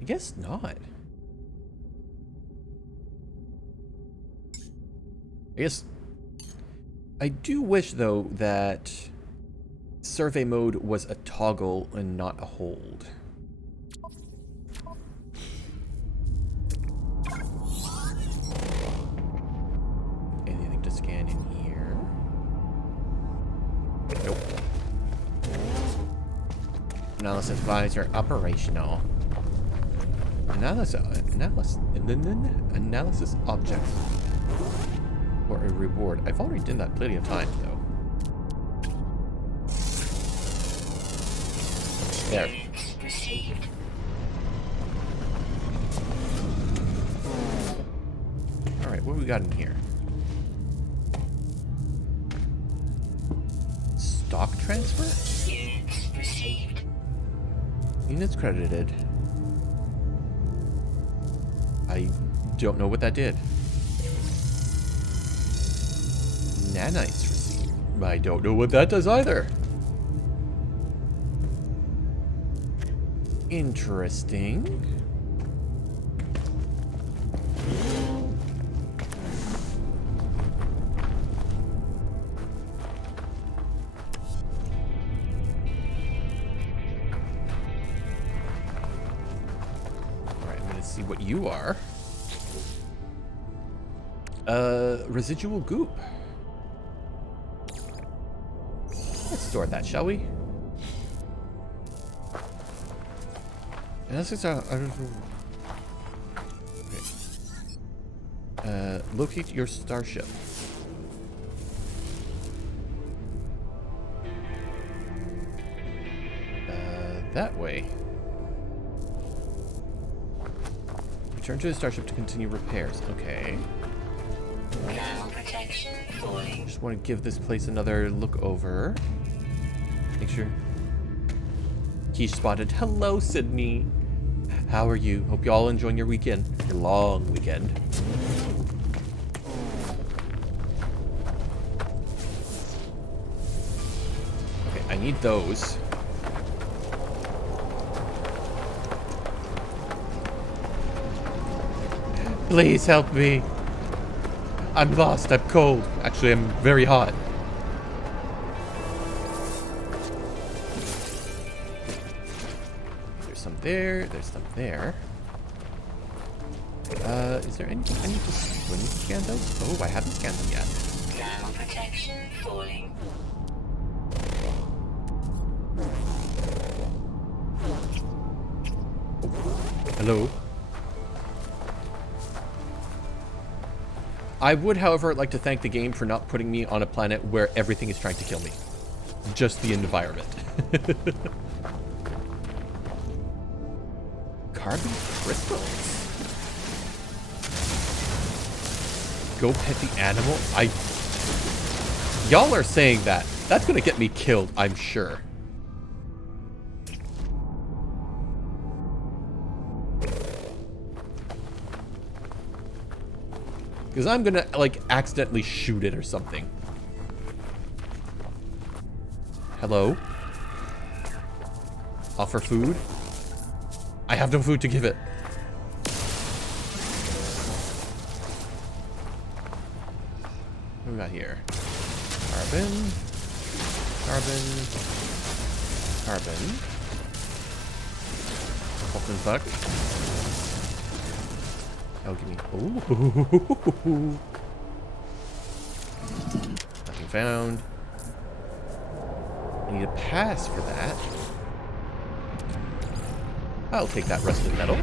I guess not. I guess I do wish though that survey mode was a toggle and not a hold. Anything to scan in here? Nope. Analysis visor operational. Analysis objects for a reward. I've already done that plenty of times though. There. Alright, what do we got in here? Stock transfer? Units received. Units credited. I don't know what that did. Nanites received. I don't know what that does either. Interesting. Alright, I'm gonna see what you are. Residual goop. Let's store that, shall we? And that's okay. Locate your starship. That way. Return to the starship to continue repairs. Okay. Thermal protection falling. Just want to give this place another look over. Make sure. Keish spotted. Hello, Sydney. How are you? Hope you all enjoying your weekend. Your long weekend. Okay, I need those. Please help me. I'm lost. I'm cold. Actually, I'm very hot. There's some there. There's some there. Is there anything I need to scan those? Oh, I haven't scanned them yet. Thermal protection falling. Hello? I would, however, like to thank the game for not putting me on a planet where everything is trying to kill me. Just the environment. Carbon crystals. Go pet the animal? Y'all are saying that. That's gonna get me killed, I'm sure. Because I'm gonna, like, accidentally shoot it or something. Hello? Offer food? I have no food to give it. What do we got here? Carbon. Carbon. Carbon. Open buck. Oh, give me. Ooh. Nothing found. I need a pass for that. I'll take that rusted metal.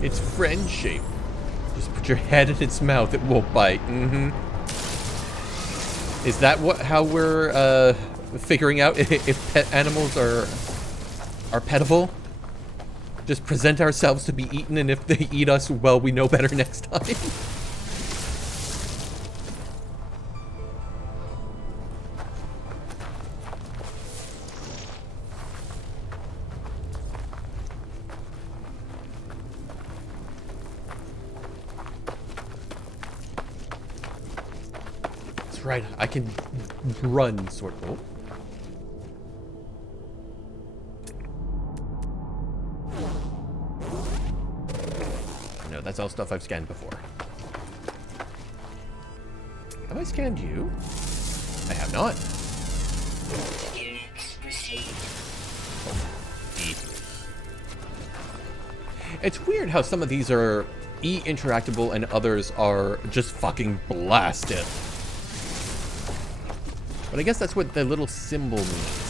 It's friend shape. Just put your head in its mouth, it won't bite. Mm-hmm. Is that how we're figuring out if pet animals are petable? Just present ourselves to be eaten, and if they eat us, well, we know better next time. That's right, I can run, sort of. Oh. That's all stuff I've scanned before. Have I scanned you? I have not. Units received. It's weird how some of these are E-interactable and others are just fucking blasted. But I guess that's what the little symbol means.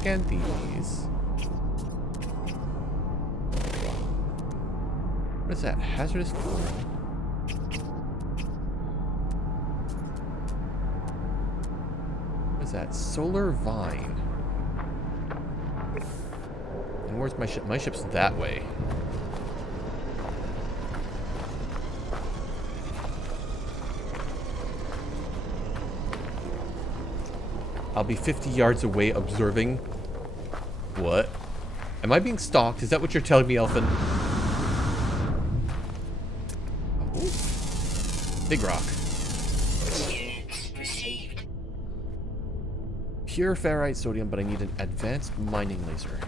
Scan these. What is that? Hazardous flora. What is that? Solar vine. And where's my ship? My ship's that way. I'll be 50 yards away observing. What? Am I being stalked? Is that what you're telling me, Elfin? Oh. Big rock. Units received. Pure ferrite sodium, but I need an advanced mining laser.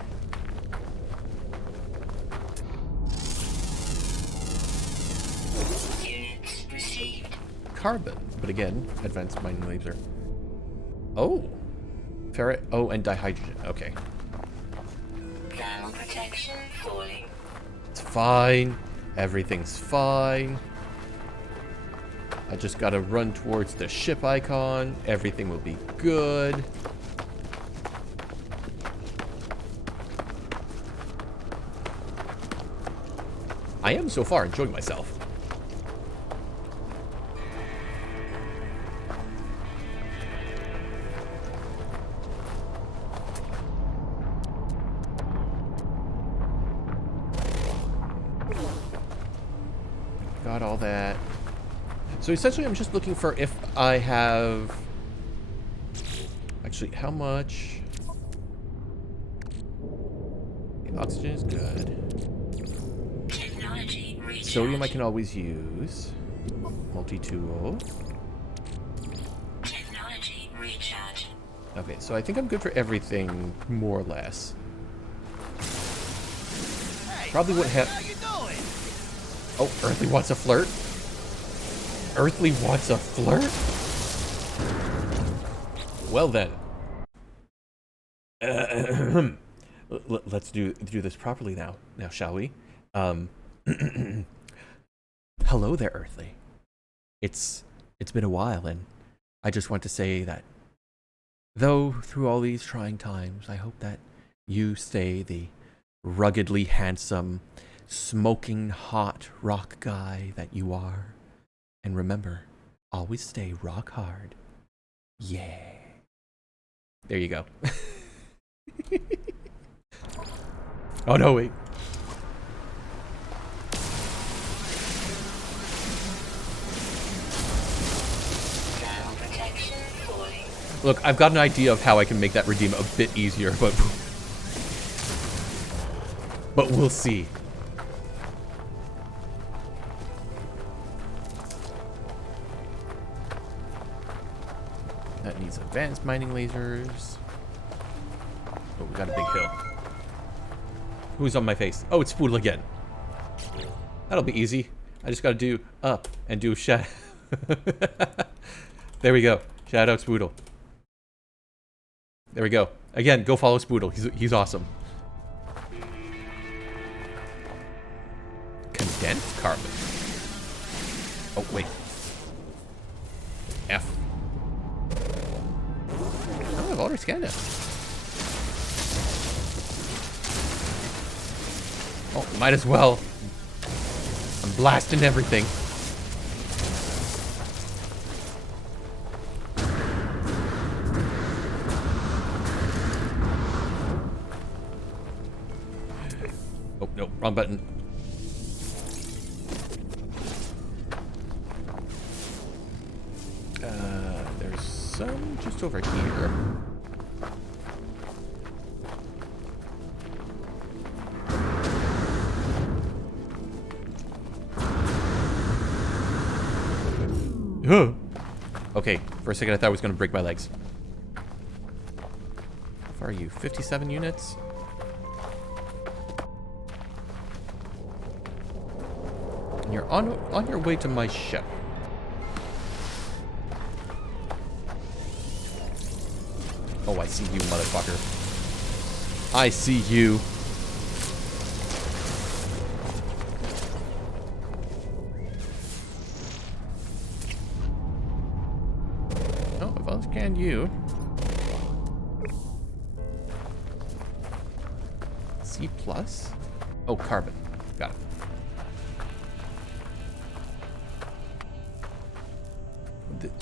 Units received. Carbon, but again, advanced mining laser. Oh. Ferrite. Oh, and dihydrogen. Okay. Thermal protection falling. It's fine. Everything's fine. I just gotta run towards the ship icon. Everything will be good. I am so far enjoying myself. Got all that. So essentially I'm just looking for if I have... Actually, how much? Okay, oxygen is good. Technology recharge. Sodium I can always use. Multi-tool. Technology recharge. Okay, so I think I'm good for everything, more or less. Hey, Probably wouldn't have... how you doing? Oh, Earthly wants a flirt? Earthly wants a flirt? Well then. Let's do this properly now, shall we? Hello there, Earthly. It's been a while, and I just want to say that though through all these trying times, I hope that You stay the ruggedly handsome, smoking hot rock guy that you are. And remember, always stay rock hard. Yeah. There you go. Oh no, wait. Look, I've got an idea of how I can make that redeem a bit easier, but we'll see. That needs advanced mining lasers. Oh, we got a big hill. Who's on my face? Oh, it's Spoodle again. That'll be easy. I just gotta do up and do shout. There we go. Shout out Spoodle. There we go. Again, go follow Spoodle. He's awesome. Condensed carbon. Oh, wait. F. Oh, I've already scanned it. Oh, might as well. I'm blasting everything. Oh, no, wrong button. There's some just over here. Okay, for a second I thought I was going to break my legs. How far are you? 57 units? And you're on your way to my ship. Oh, I see you, motherfucker. I see you. And you. C plus? Oh, carbon. Got it.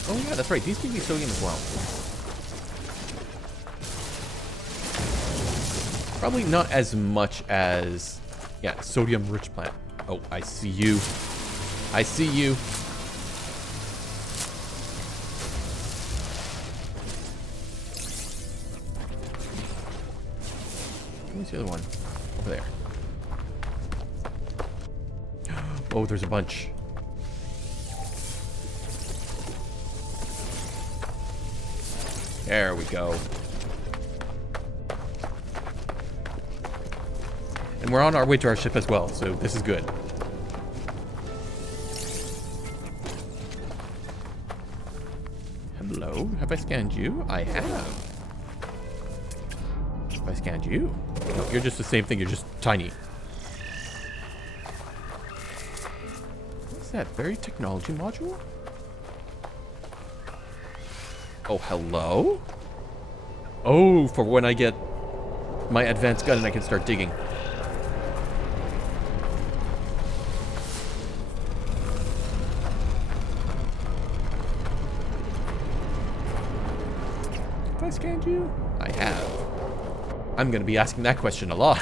Oh yeah, that's right. These can be sodium as well. Probably not as much as, yeah, sodium rich plant. Oh, I see you. I see you. Where's the other one? Over there. Oh, there's a bunch. There we go. And we're on our way to our ship as well, so this is good. Hello? Have I scanned you? I have. Have I scanned you? No, you're just the same thing, you're just tiny. What's that? Very technology module? Oh, hello? Oh, for when I get my advanced gun and I can start digging. Have I scanned you? I have. I'm gonna be asking that question a lot.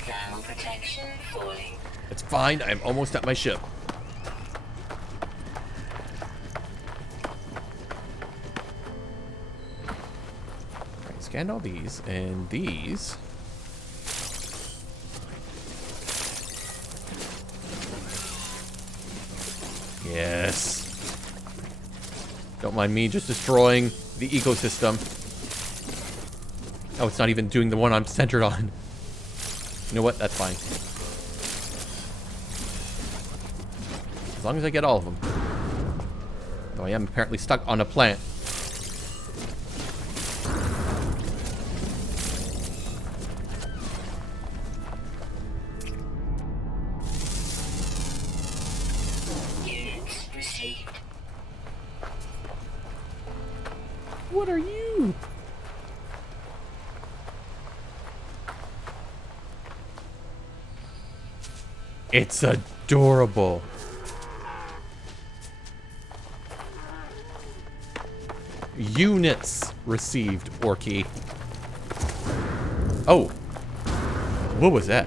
Thermal protection falling. It's fine, I'm almost at my ship. Alright, scanned all these, and these. Yes. Don't mind me just destroying the ecosystem. Oh, it's not even doing the one I'm centered on. You know what? That's fine. As long as I get all of them. Though I am apparently stuck on a plant. What are you? It's adorable. Units received, Orky. Oh. What was that?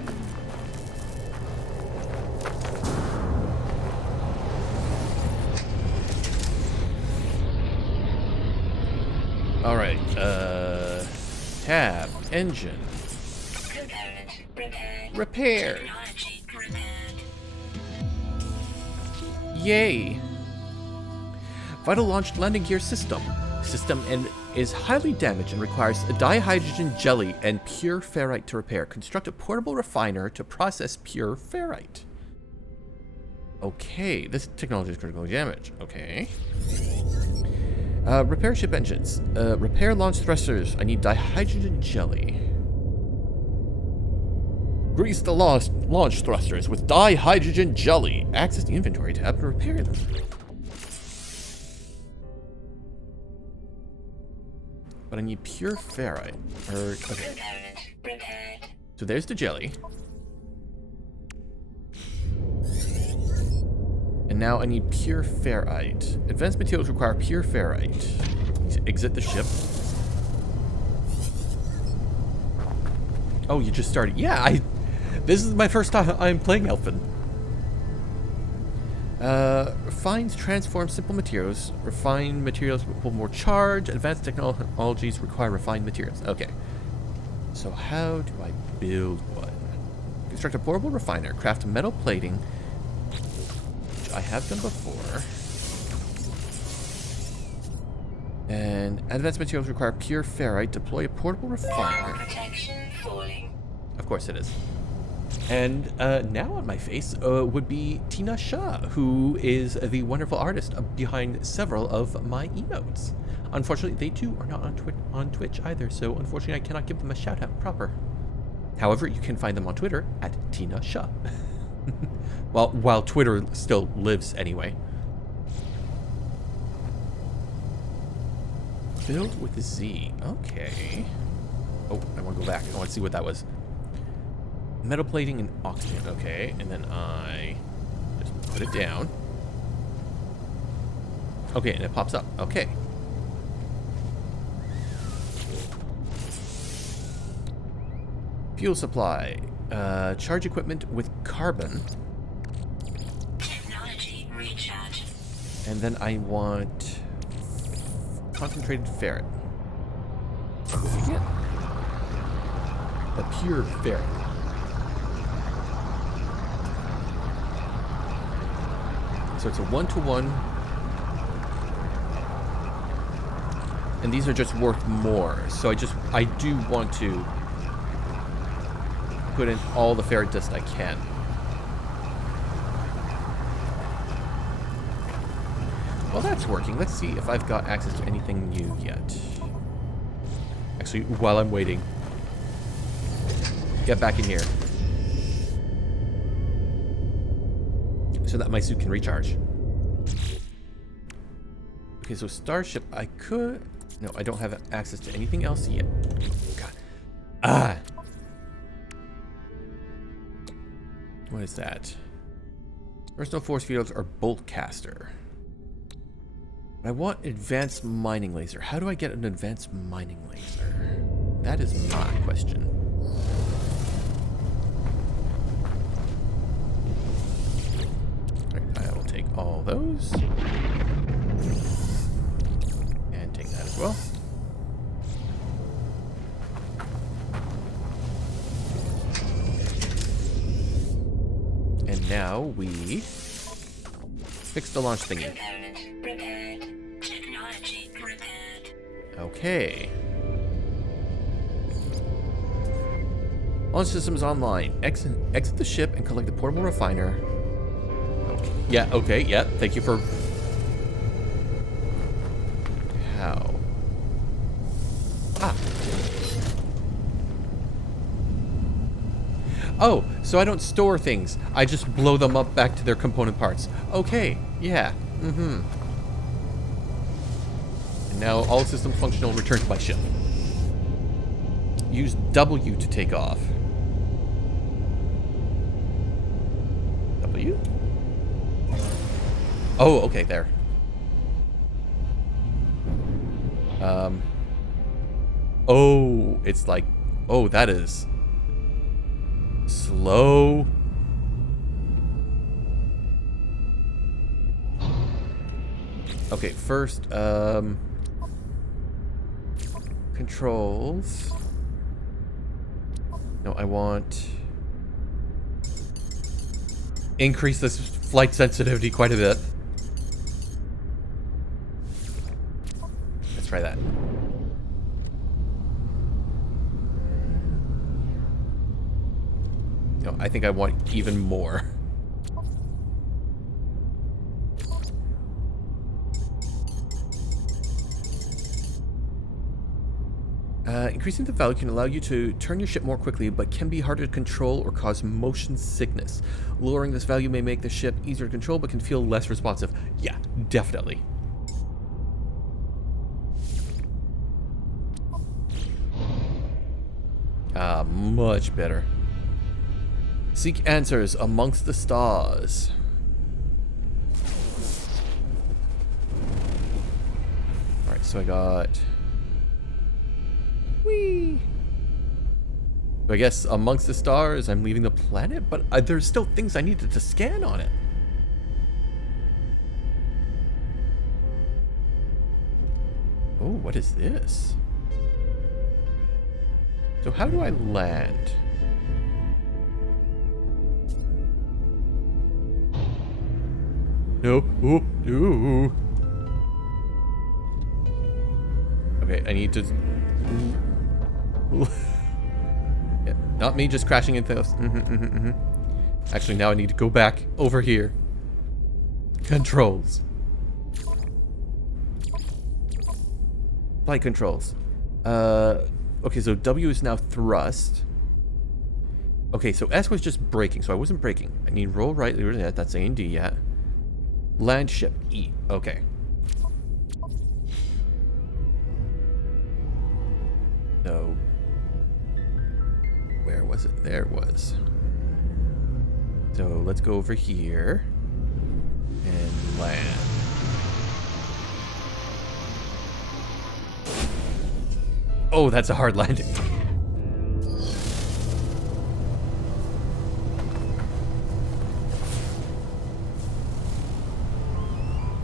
Alright, tab, engine. Repaired. Yay. Vital launched landing gear system. System is highly damaged and requires a dihydrogen jelly and pure ferrite to repair. Construct a portable refiner to process pure ferrite. Okay, this technology is critically damaged. Okay. Repair ship engines. Repair launch thrusters. I need dihydrogen jelly. Grease the launch thrusters with dihydrogen jelly. Access the inventory tab to repair them. But I need pure ferrite. Okay. So there's the jelly. And now I need pure ferrite. Advanced materials require pure ferrite. Exit the ship. Oh, you just started. Yeah, this is my first time I'm playing Elfin. Refines transform simple materials. Refined materials will more charge. Advanced technologies require refined materials. Okay. So how do I build one? Construct a portable refiner. Craft metal plating, which I have done before. And advanced materials require pure ferrite. Deploy a portable refiner. Protection falling. Of course it is. And now on my face would be Tina Shah, who is the wonderful artist behind several of my emotes. Unfortunately, they too are not on Twitch either, so unfortunately I cannot give them a shout out proper. However, you can find them on Twitter at Tina Shah. Well, while Twitter still lives anyway. Build with a Z. Okay. Oh, I want to go back. I want to see what that was. Metal plating and oxygen. Okay, and then I just put it down. Okay, and it pops up. Okay. Fuel supply. Charge equipment with carbon. Technology recharge. And then I want concentrated ferret. Again. A pure ferret. So it's a 1-to-1. And these are just worth more. So I do want to put in all the ferret dust I can. Well, that's working. Let's see if I've got access to anything new yet. Actually, while I'm waiting, get back in here so that my suit can recharge. Okay, so Starship, I could... No, I don't have access to anything else yet. God. Ah! What is that? Personal force fields are bolt caster. I want advanced mining laser. How do I get an advanced mining laser? That is my question. Alright, I will take all those. And take that as well. And now we fix the launch thingy. Component prepared. Technology prepared. Okay. Launch systems online. Exit the ship and collect the portable refiner. Okay. Yeah, okay, yeah. Thank you for... How? Ah. Oh, so I don't store things. I just blow them up back to their component parts. Okay, yeah. Mm-hmm. And now all systems functional. Return to my ship. Use W to take off. W? Oh, okay, there. Oh, it's like... Oh, that is... slow. Okay, first, controls. No, I want... increase this flight sensitivity quite a bit. Let's try that. No, I think I want even more. Increasing the value can allow you to turn your ship more quickly, but can be harder to control or cause motion sickness. Lowering this value may make the ship easier to control, but can feel less responsive. Yeah, definitely. Much better. Seek answers amongst the stars. Alright, so I got... Whee! So I guess amongst the stars, I'm leaving the planet, but there's still things I needed to scan on it. Oh, what is this? So how do I land? No. Oh, no. Okay, I need to... Yeah, not me just crashing into us. Actually, now I need to go back over here. Controls. Flight controls. Okay, so W is now thrust. Okay, so S was just braking, so I wasn't braking. I need roll right, that's A and D, yeah. Land ship, E, okay. So, where was it? There it was. So let's go over here and land. Oh, that's a hard landing.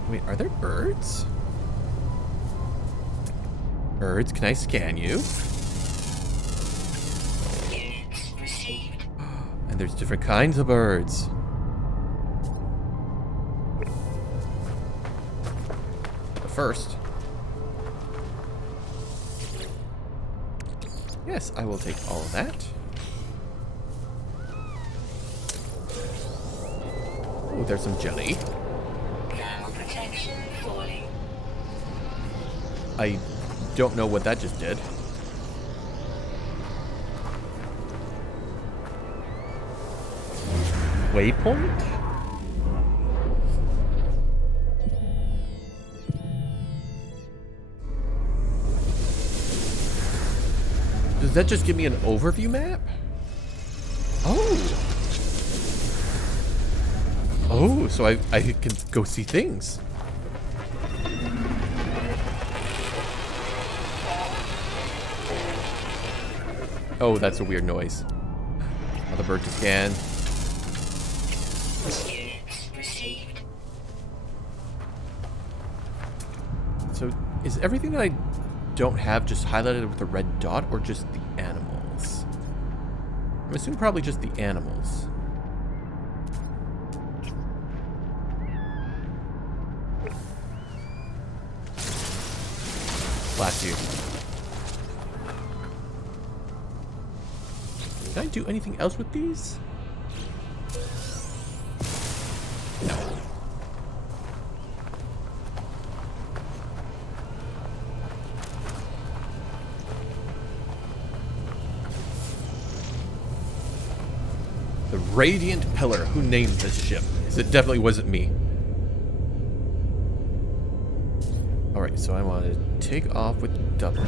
Wait, are there birds? Birds, can I scan you? And there's different kinds of birds. But first... Yes, I will take all of that. Oh, there's some jelly. Protection falling. I don't know what that just did. Waypoint? Does that just give me an overview map? Oh. Oh, so I can go see things. Oh, that's a weird noise. Another bird to scan. So, is everything that I don't have just highlighted with a red dot, or just the animals? I'm assuming probably just the animals. Blast you. Can I do anything else with these? No. The Radiant Pillar. Who named this ship? Because it definitely wasn't me. Alright, Alright, so I want to take off with W.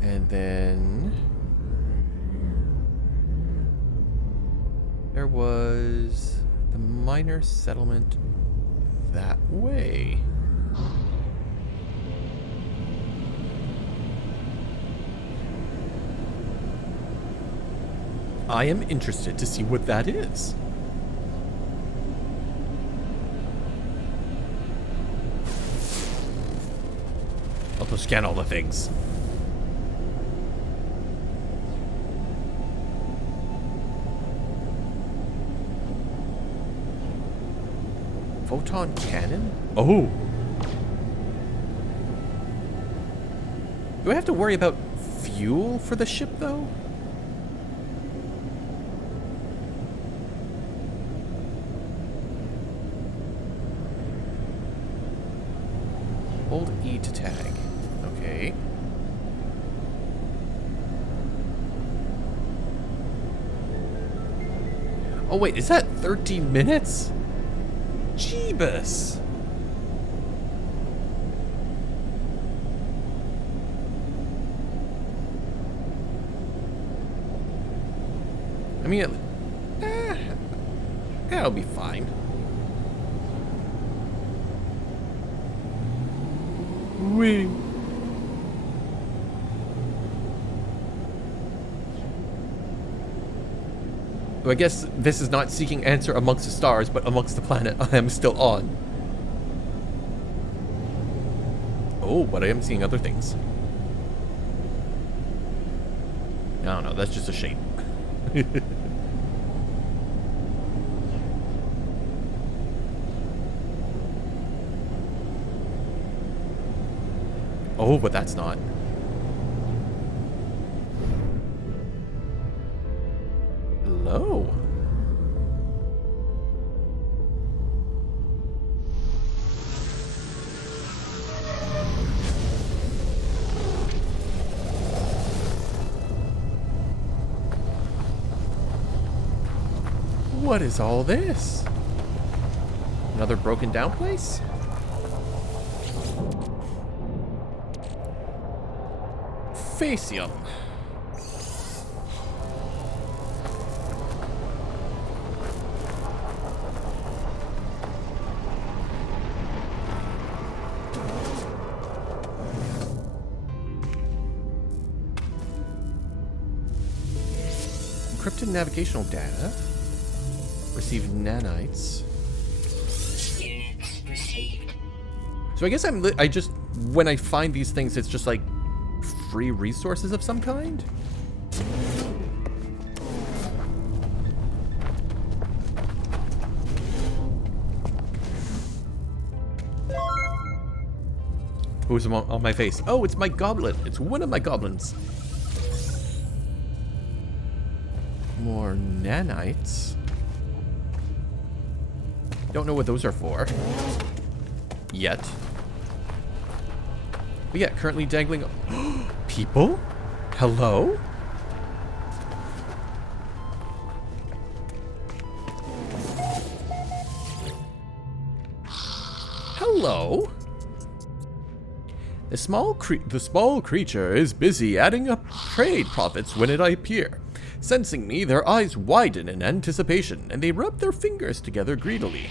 And then... there was the minor settlement that way. I am interested to see what that is. I'll just scan all the things. Photon cannon? Oh! Do I have to worry about fuel for the ship, though? Hold E to tag. Okay. Oh wait, is that 13 minutes? Jeebus! I mean, that'll be fine. Wee. So I guess this is not seeking answer amongst the stars, but amongst the planet I am still on. Oh, but I am seeing other things. I don't know, that's just a shape. Oh, but that's not. Hello. What is all this? Another broken down place? Facium. Encrypted navigational data. Received nanites. Units received. So I guess I just, when I find these things, it's just like free resources of some kind? Who's on my face? Oh, it's my goblin. It's one of my goblins. More nanites. Don't know what those are for. Yet. But yeah, currently dangling... People? Hello? Hello? The small creature is busy adding up trade profits when it appear. Sensing me, their eyes widen in anticipation, and they rub their fingers together greedily.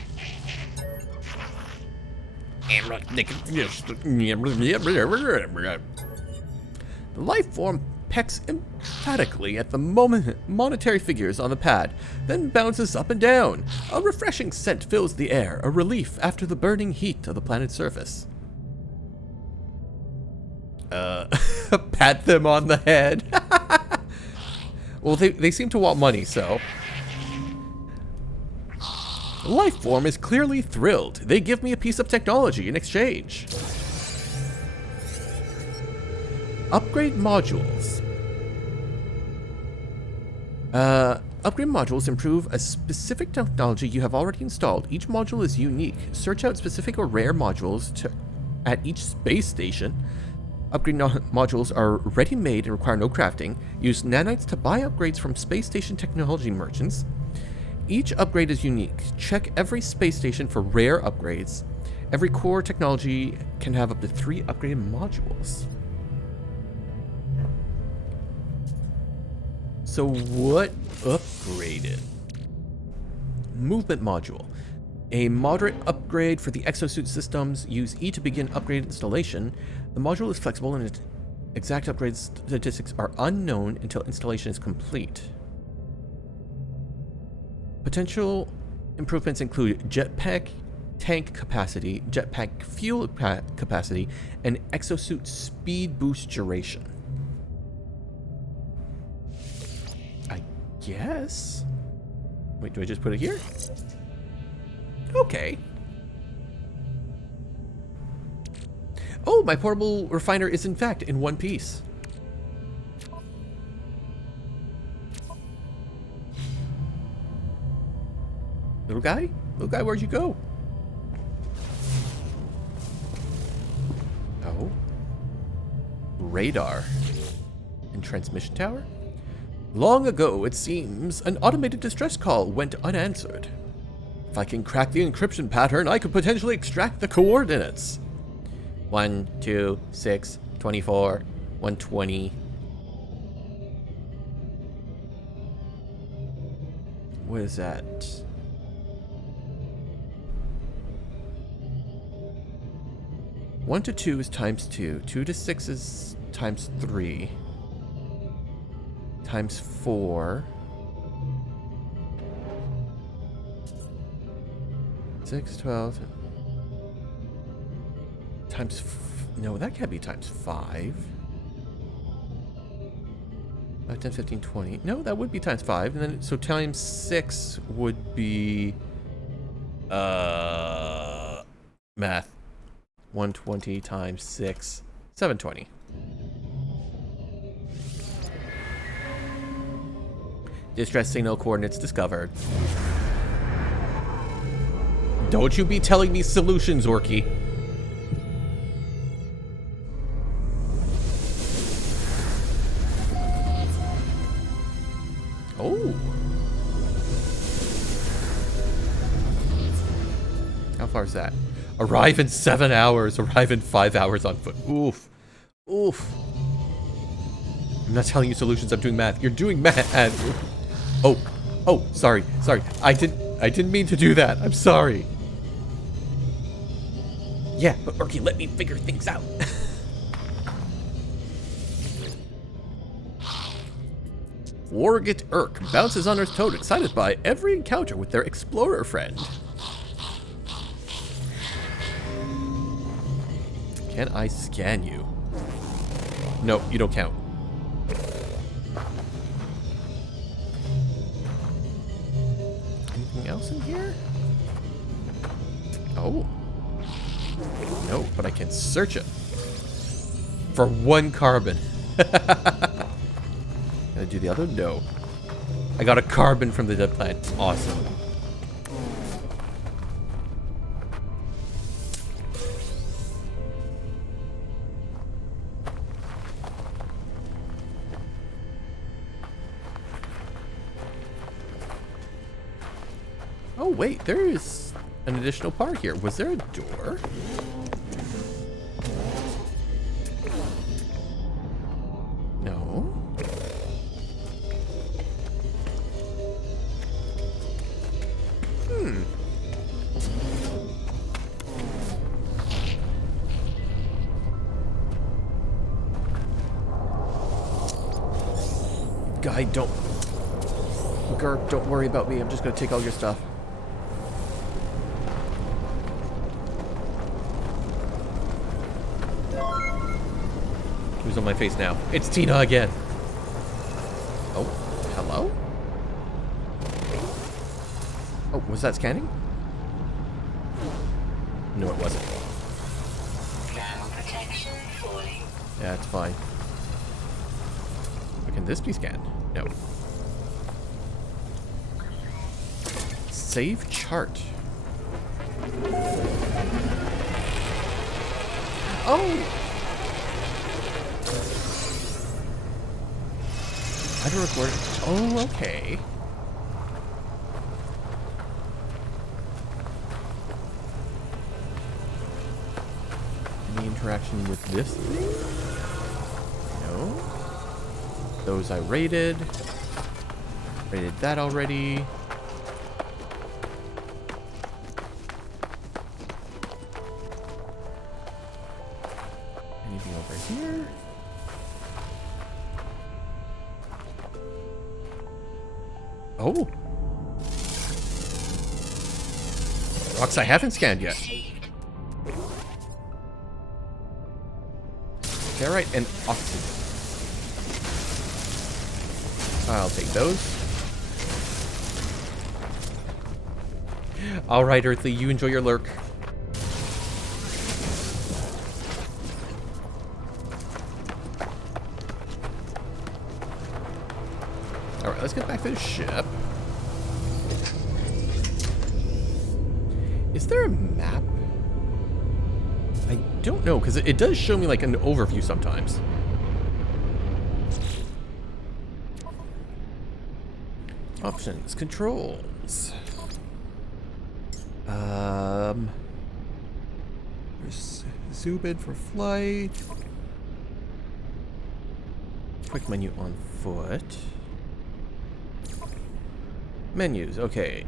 The life form pecks emphatically at the monetary figures on the pad, then bounces up and down. A refreshing scent fills the air, a relief after the burning heat of the planet's surface. Pat them on the head. Well, they seem to want money, so... The life form is clearly thrilled. They give me a piece of technology in exchange. Upgrade modules. Upgrade modules improve a specific technology you have already installed. Each module is unique. Search out specific or rare modules at each space station. Upgrade modules are ready-made and require no crafting. Use nanites to buy upgrades from space station technology merchants. Each upgrade is unique. Check every space station for rare upgrades. Every core technology can have up to 3 upgraded modules. So what upgraded? Movement module. A moderate upgrade for the exosuit systems. Use E to begin upgrade installation. The module is flexible and its exact upgrade statistics are unknown until installation is complete. Potential improvements include jetpack tank capacity, jetpack fuel capacity, and exosuit speed boost duration. I guess. Wait, do I just put it here? Okay. Oh, my portable refiner is in fact in one piece. Little guy? Little guy, where'd you go? Oh. Radar. And transmission tower? Long ago, it seems, an automated distress call went unanswered. If I can crack the encryption pattern, I could potentially extract the coordinates. 1, 2, 6, 24, 120. What is that? 1 to 2 is times 2. 2 to 6 is times 3. Times 4. 6, 12. Times... No, that can't be times 5. 5, 10, 15, 20. No, that would be times 5. And then, so times 6 would be... Math. 120 times 6. 720. Distress signal coordinates discovered. Don't you be telling me solutions, Orky. Oh. How far is that? Arrive in 7 hours. Arrive in 5 hours on foot. Oof. Oof. I'm not telling you solutions. I'm doing math. You're doing math. Oh. Oh, sorry. Sorry. I didn't mean to do that. I'm sorry. Yeah, but Orky, let me figure things out. Wargit Urk bounces on Earth's toad, excited by every encounter with their explorer friend. Can I scan you? No, you don't count. Anything else in here? Oh. No, but I can search it. For 1 carbon. Can I do the other? No. I got a carbon from the dead plant. Awesome. Oh wait, there is an additional part here. Was there a door? No. Guy, don't... Garp, don't worry about me. I'm just gonna take all your stuff. Who's on my face now? It's Tina again. Oh, hello? Oh, was that scanning? No, it wasn't. Thermal protection falling. Yeah, it's fine. But can this be scanned? No. Save chart. Oh! How to record it? Oh, okay. interaction with this thing? No. Those I raided. Raided that already. Anything over here? Oh. Rocks I haven't scanned yet. Ferrite and oxygen. I'll take those. Alright, Earthly, you enjoy your lurk. Alright, let's get back to the ship. Is there a map? I don't know, because it does show me like an overview sometimes. Options, controls. There's zoom in for flight. Quick menu on foot. Menus, okay.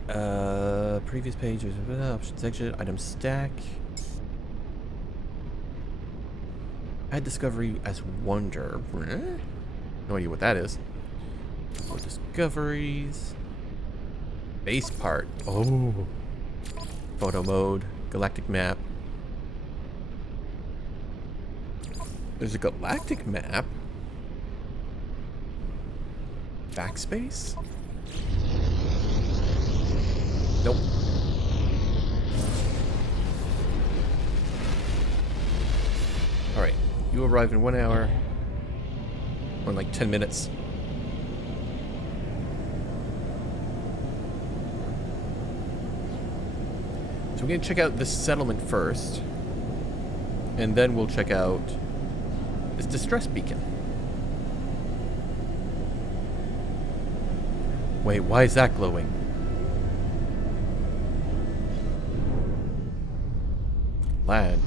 Previous page, options section, item stack. Add discovery as wonder. No idea what that is. More discoveries. Base part. Oh. Photo mode. Galactic map. There's a galactic map. Backspace? Nope. Alright. You arrive in 1 hour. Or in like 10 minutes. So we're going to check out this settlement first. And then we'll check out this distress beacon. Wait, why is that glowing? Land.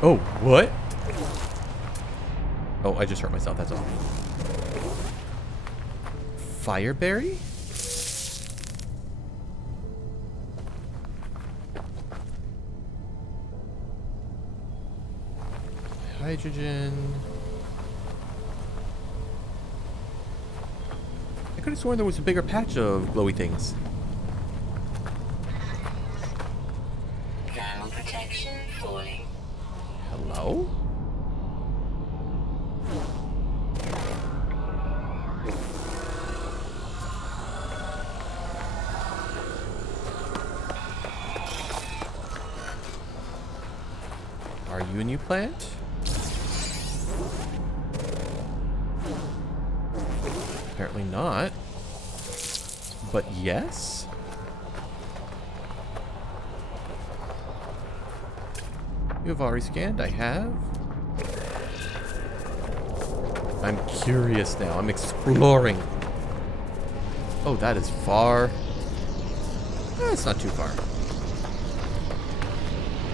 Oh, what? Oh, I just hurt myself, that's all. Fireberry? Hydrogen. I could have sworn there was a bigger patch of glowy things. Thermal protection falling. Hello? Are you a new plant? Apparently not. But yes? You have already scanned? I have. I'm curious now. I'm exploring. Oh, that is far. It's not too far.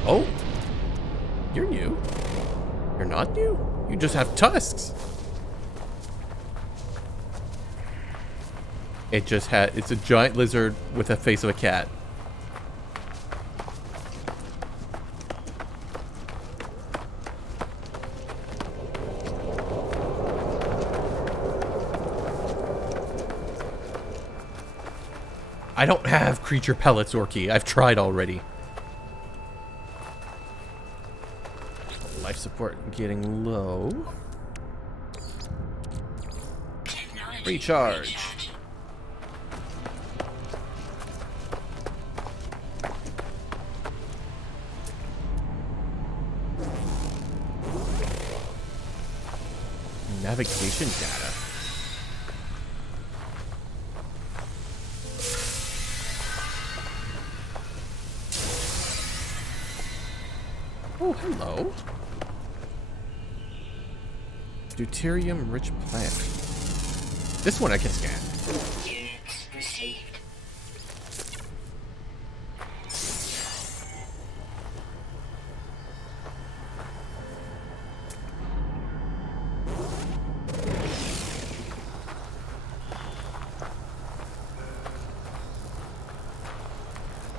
Oh. You're new. You're not new. You just have tusks. It just had, it's a giant lizard with a face of a cat. I don't have creature pellets, Orky. I've tried already. Life support getting low. Recharge. Navigation data. Oh, hello. Deuterium-rich plant. This one I can scan. Units received.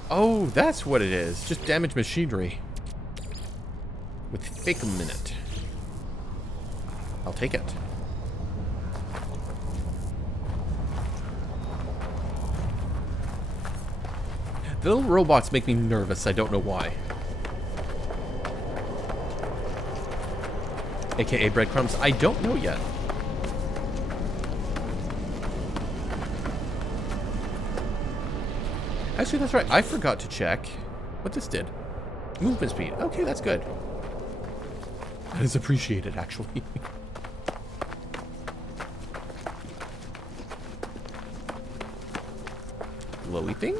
Oh, that's what it is. Just damaged machinery. With fake minute. I'll take it. The little robots make me nervous. I don't know why. AKA breadcrumbs. I don't know yet. Actually, that's right. I forgot to check what this did. Movement speed. Okay, that's good. That is appreciated, actually. Glowy thing?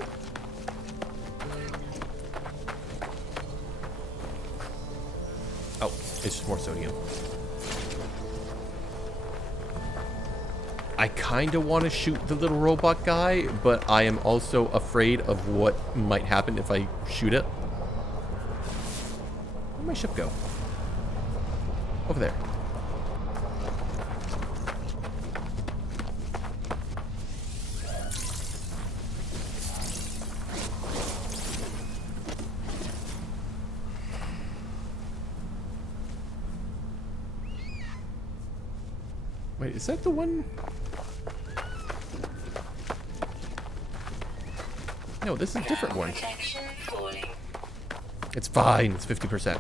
Oh, it's just more sodium. I kind of want to shoot the little robot guy, but I am also afraid of what might happen if I shoot it. Where'd my ship go? Over there. Wait, is that the one? No, this is a different one. It's fine. It's 50%.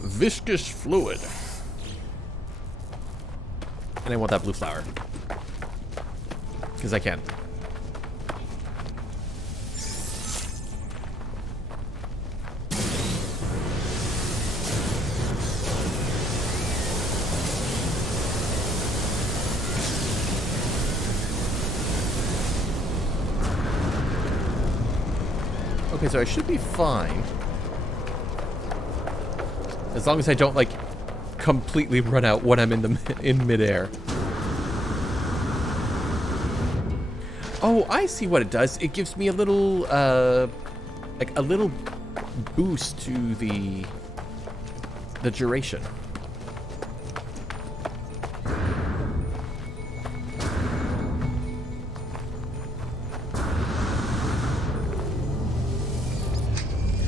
Viscous fluid. And I want that blue flower. Because I can. Okay, so I should be fine. As long as I don't, like, completely run out when I'm in midair. Oh, I see what it does. It gives me a little, like, a little boost to the duration.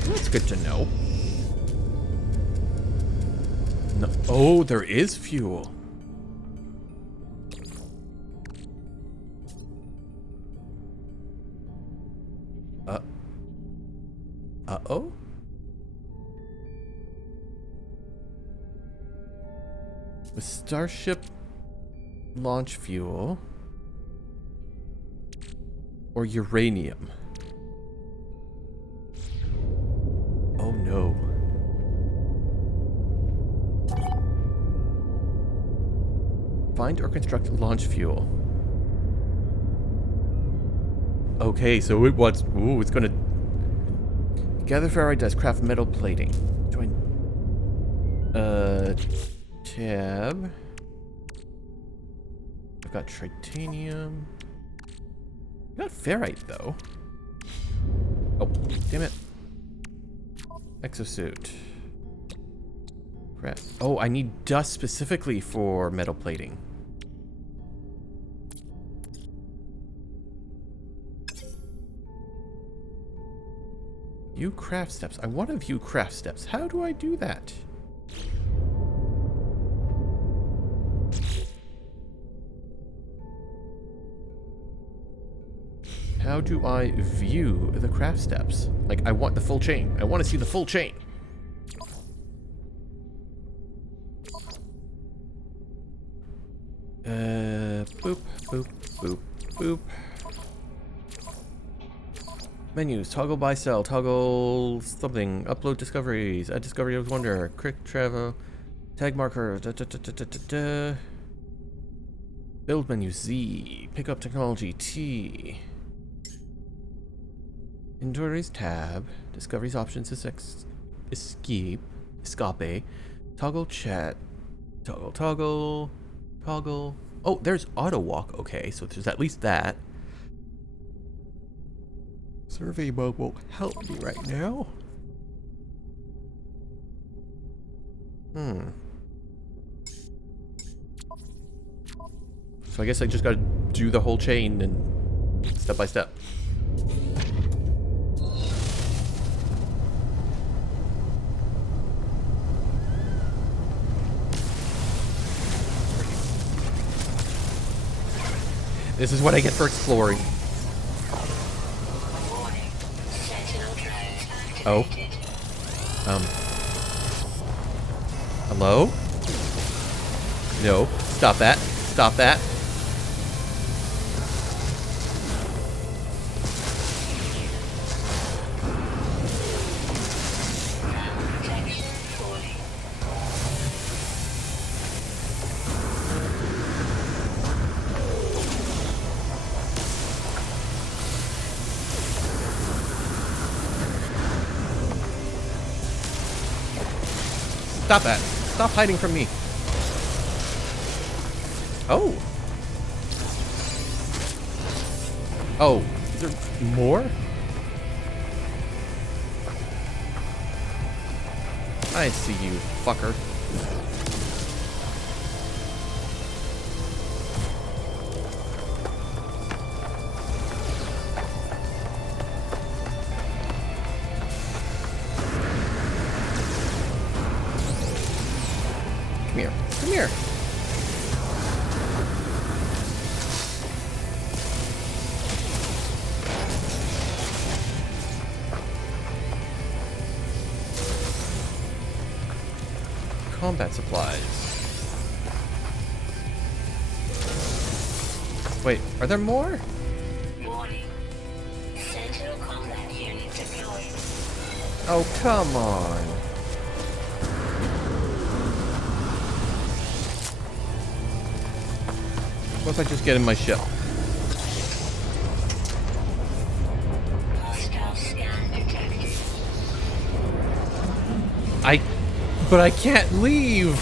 That's good to know. No. Oh, there is fuel. Uh-oh? With Starship launch fuel or uranium? Oh no. Find or construct launch fuel. Okay, so it wants... Ooh, it's gonna... Gather ferrite dust, craft metal plating. Join... Tab. I've got titanium. I got ferrite, though. Oh, damn it. Exosuit. Crap. Oh, I need dust specifically for metal plating. View craft steps. I want to view craft steps. How do I do that? How do I view the craft steps? Like, I want the full chain. I want to see the full chain. Boop, boop, boop, boop. Menus, toggle buy sell, toggle something, upload discoveries, add discovery of wonder, quick travel, tag marker, build menu Z, pick up technology T, inventories tab, discoveries options is X, escape. Toggle chat. Toggle. Oh, there's auto walk. Okay, so there's at least that. Survey mode won't help me right now. So I guess I just gotta do the whole chain and step by step. This is what I get for exploring. Oh. Hello? No. Stop that. Stop that. Stop that. Stop hiding from me. Oh. Oh, is there more? I see you, fucker. Come here. Come here. Combat supplies. Wait, are there more? Warning. Sentinel combat unit deployed. Oh, come on. What if I just get in my ship? Hostile scan detected. But I can't leave.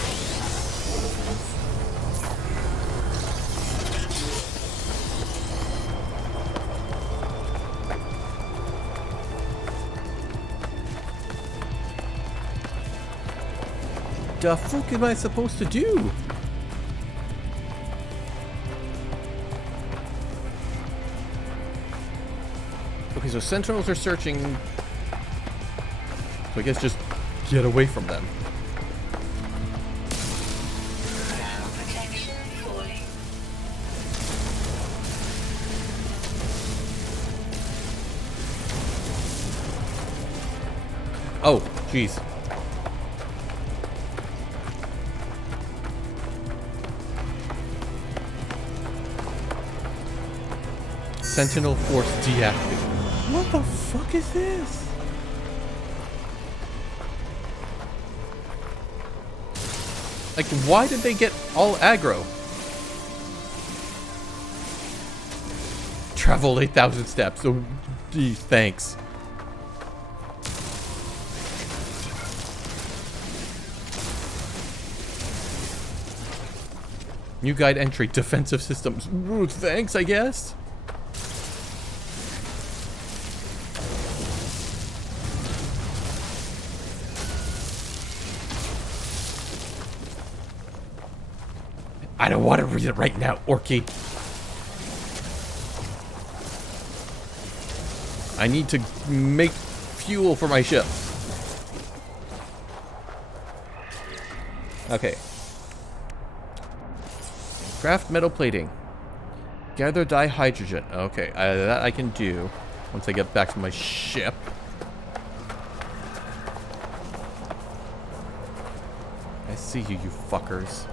The fuck am I supposed to do? Okay, so sentinels are searching. So I guess just get away from them. Ground protection fully. Oh, jeez. Sentinel force deactivated. What the fuck is this? Like, why did they get all aggro? Travel 8,000 steps. Oh, geez, thanks. New guide entry, defensive systems. Ooh, thanks, I guess. I don't want to read it right now, Orky. I need to make fuel for my ship. Okay. Craft metal plating. Gather dihydrogen. Okay, that I can do once I get back to my ship. I see you, you fuckers.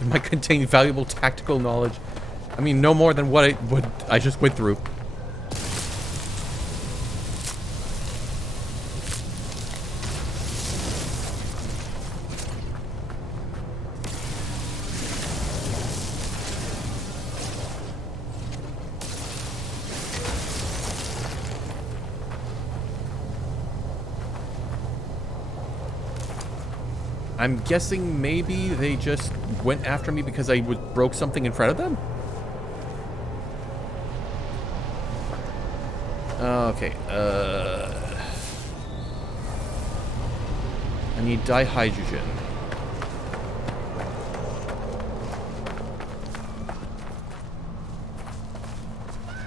It might contain valuable tactical knowledge. I mean, no more than what I just went through. I'm guessing maybe they just went after me because I broke something in front of them? Okay, I need dihydrogen.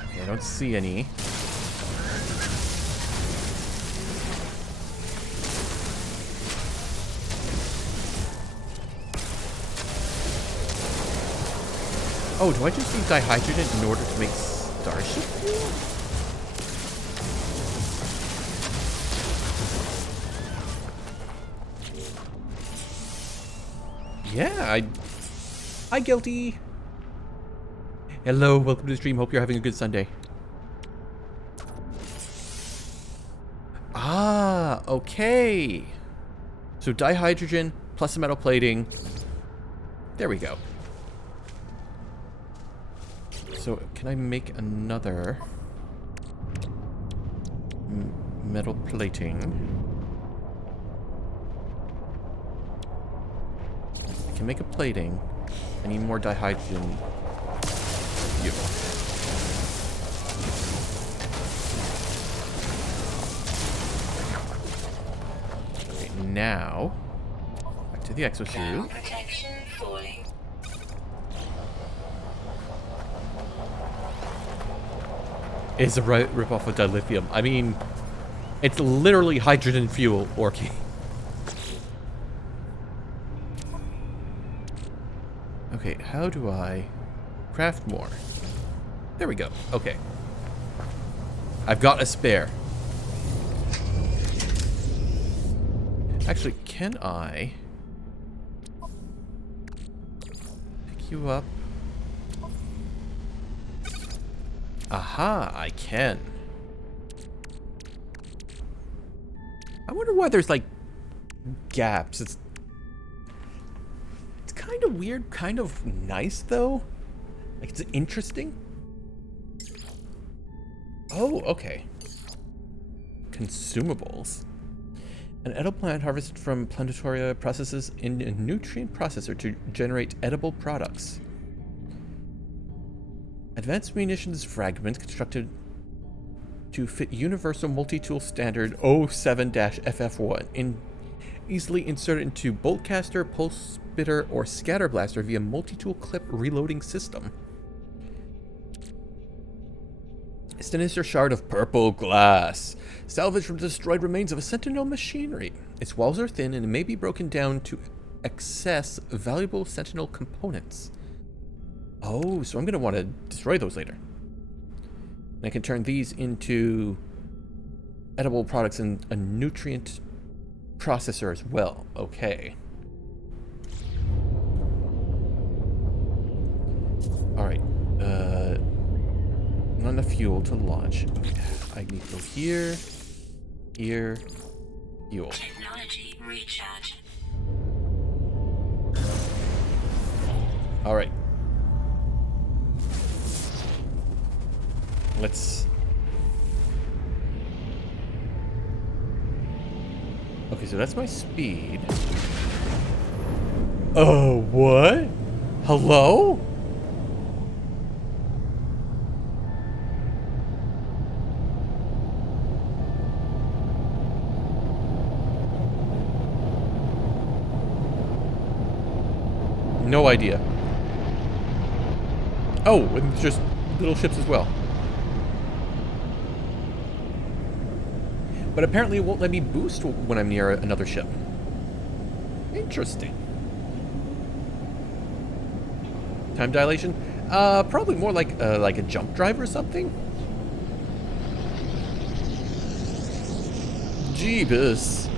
Okay, I don't see any. Oh, do I just need dihydrogen in order to make starship fuel? Yeah, Hi, Guilty. Hello, welcome to the stream. Hope you're having a good Sunday. Ah, okay. So dihydrogen plus a metal plating. There we go. So can I make another metal plating? I can make a plating. I need more dihydrogen. Fuel. Okay, now back to the exosuit. Protection falling. It's a rip-off of dilithium. I mean, it's literally hydrogen fuel, Orky. Okay, how do I craft more? There we go. Okay. I've got a spare. Actually, can I pick you up? Aha, I can. I wonder why there's like gaps. It's kind of weird, kind of nice though. Like it's interesting. Oh, okay. Consumables. An edible plant harvested from Planetoria processes in a nutrient processor to generate edible products. Advanced munitions fragment constructed to fit Universal Multi-Tool Standard 07-FF1 easily inserted into bolt caster, pulse spitter, or scatter blaster via multi-tool clip reloading system. A sinister shard of purple glass, salvaged from destroyed remains of a Sentinel machinery. Its walls are thin and may be broken down to access valuable Sentinel components. Oh, so I'm going to want to destroy those later. And I can turn these into edible products in a nutrient processor as well. Okay. Alright. Not enough fuel to launch. Okay. I need to go here, here, fuel. Technology recharge. Alright. Let's... Okay, so that's my speed. Oh, what? Hello? No idea. Oh, and it's just little ships as well. But apparently it won't let me boost when I'm near another ship. Interesting. Time dilation? Probably more like a jump drive or something. Jeebus.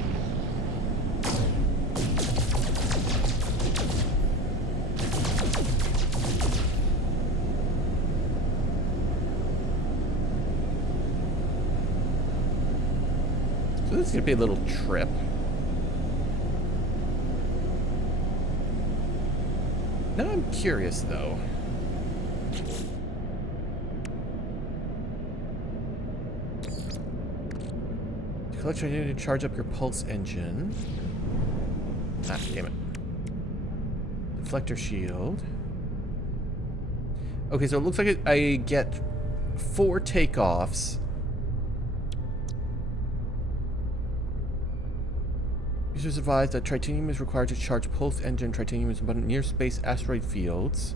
So this is gonna be a little trip. Now I'm curious though. To collect, I need to charge up your pulse engine. Ah, damn it. Deflector shield. Okay, so it looks like I get 4 takeoffs. Users advised that titanium is required to charge pulse engine. Titanium is abundant near space asteroid fields.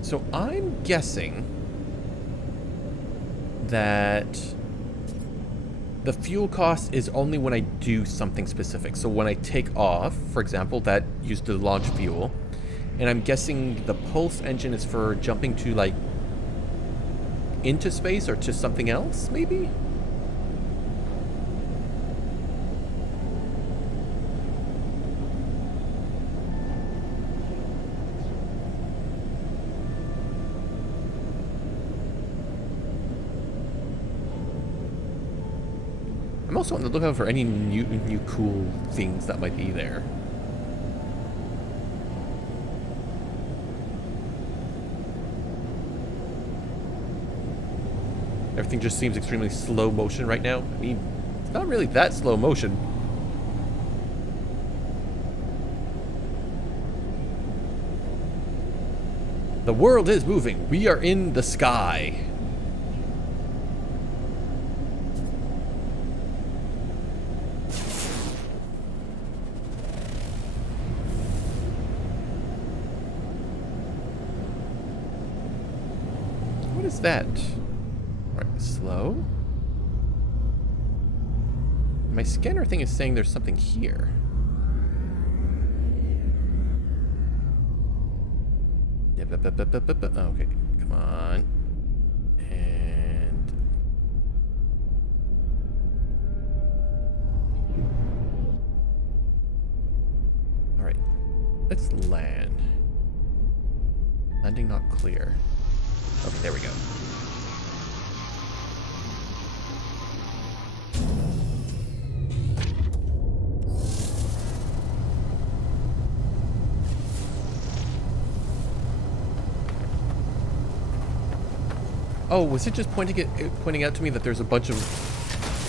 So I'm guessing that the fuel cost is only when I do something specific. So when I take off, for example, that used to launch fuel. And I'm guessing the pulse engine is for jumping to, like, into space or to something else, maybe? I'm also on the lookout for any new cool things that might be there. Everything just seems extremely slow motion right now. I mean, it's not really that slow motion. The world is moving. We are in the sky. What is that? Right, slow. My scanner thing is saying there's something here. Okay, come on. And all right, let's land. Landing not clear. Okay, there we go. Oh, was it just pointing out to me that there's a bunch of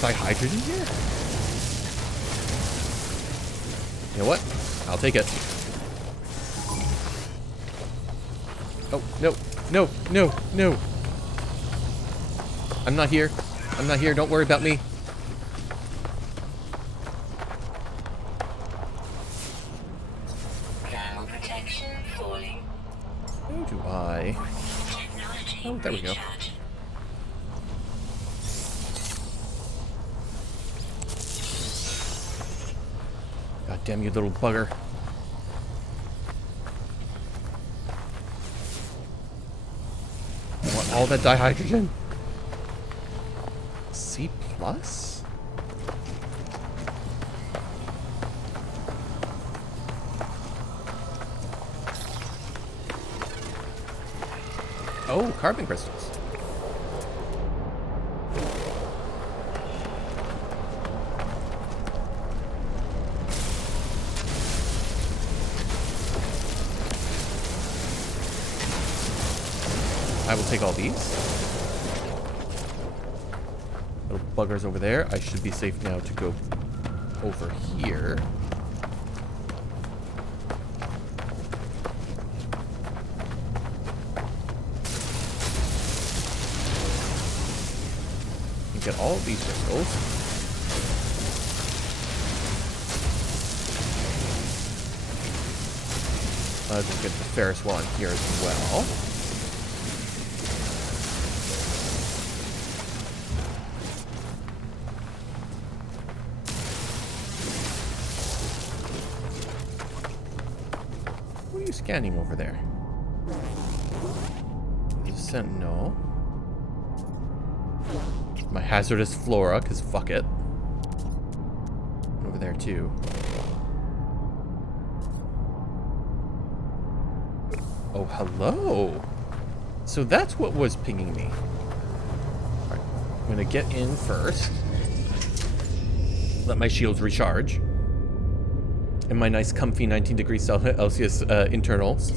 dihydrogen here? You know what? I'll take it. Oh, no, no, no, no. I'm not here. I'm not here. Don't worry about me. Thermal protection falling. How do I? Technology Oh, there we go. recharge. God damn you, little bugger. I want all that dihydrogen. C plus? Oh, carbon crystals. I will take all these. Little buggers over there. I should be safe now to go over here. And get all of these crystals. Let's get the Ferris wheel on here as well. What are you scanning over there? There's a sentinel. My hazardous flora, because fuck it. Over there too. Oh, hello. So that's what was pinging me. Alright, I'm gonna get in first. Let my shields recharge. And my nice comfy 19 degrees Celsius internals.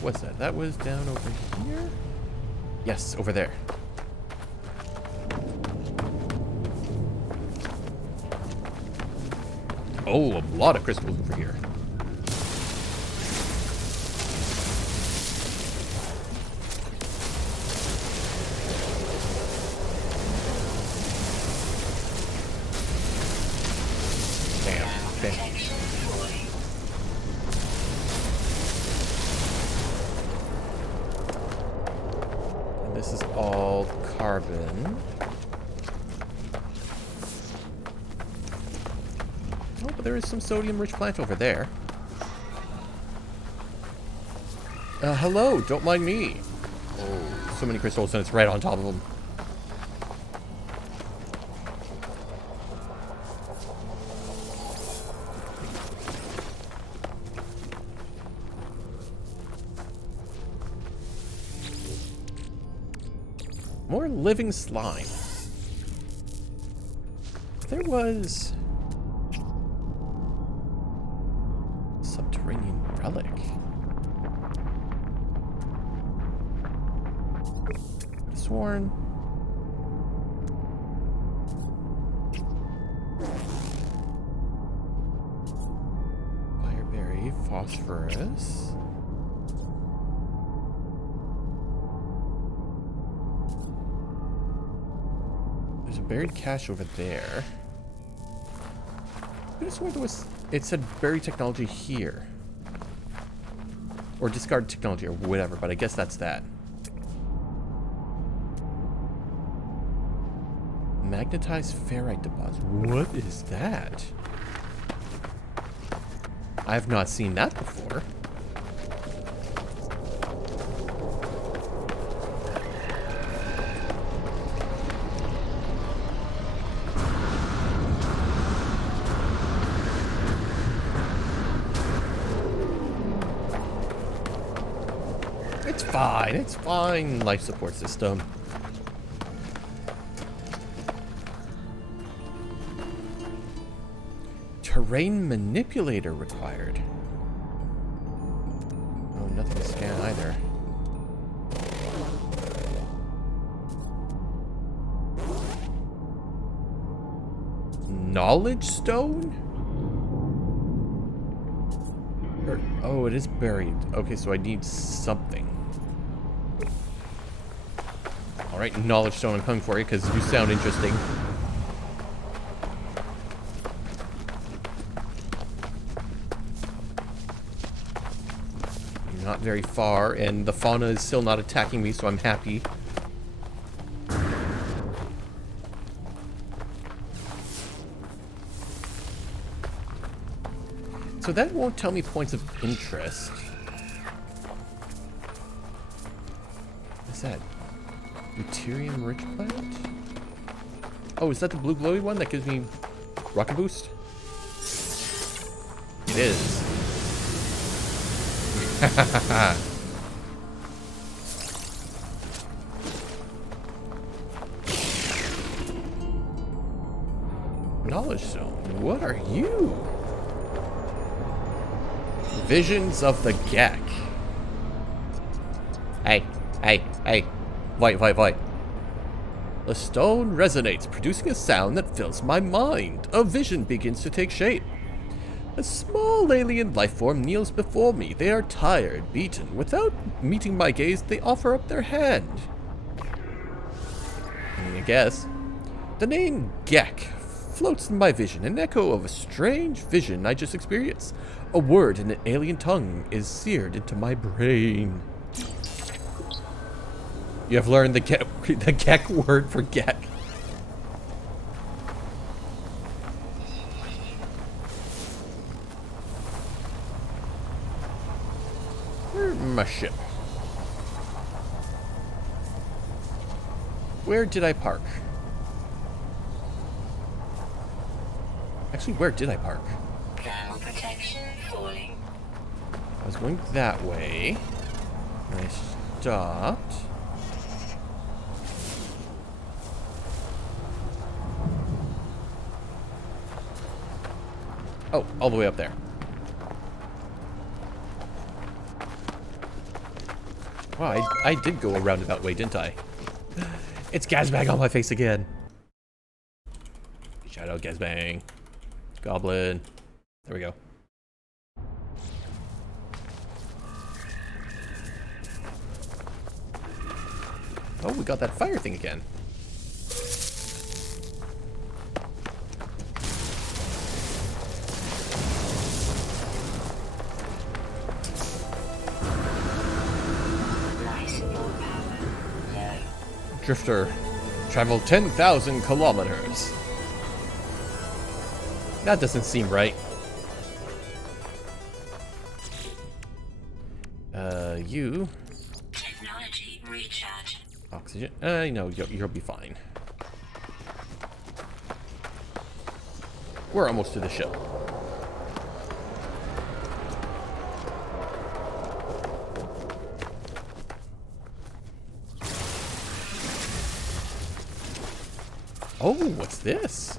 What was that? That was down over here? Yes, over there. Oh, a lot of crystals over here. And this is all carbon. Oh, but there is some sodium-rich plant over there. Hello, don't mind me. Oh, so many crystals and it's right on top of them. More living slime. There was... subterranean relic. Sworn. Fireberry, phosphorus. There's a buried cache over there. I could have sworn there was... it said buried technology here. Or discard technology or whatever, but I guess that's that. Magnetized ferrite deposit. What is that? I have not seen that before. It's fine. It's fine. Life support system. Terrain manipulator required. Oh, nothing to scan either. Knowledge stone? Oh, it is buried. Okay, so I need something. Alright, knowledge stone, I'm coming for you because you sound interesting. Not very far, and the fauna is still not attacking me, so I'm happy. So that won't tell me points of interest. What's that? Deuterium rich plant? Oh, is that the blue glowy one that gives me rocket boost? It is. Knowledge stone. What are you? Visions of the Gek. Hey. Wait. The stone resonates, producing a sound that fills my mind. A vision begins to take shape. A small alien life form kneels before me. They are tired, beaten. Without meeting my gaze, they offer up their hand. I guess. The name Gek floats in my vision, an echo of a strange vision I just experienced. A word in an alien tongue is seared into my brain. You have learned the Gek word for Gek. Where's my ship? Where did I park? Actually, where did I park? Ground protection falling. I was going that way. And I stopped. Oh, all the way up there. Wow, I did go a roundabout way, didn't I? It's Gazbang on my face again. Shout out Gazbang. Goblin. There we go. Oh, we got that fire thing again. Drifter, travel 10,000 kilometers. That doesn't seem right. You. Technology recharge. Oxygen. No, you'll be fine. We're almost to the ship. Oh, what's this?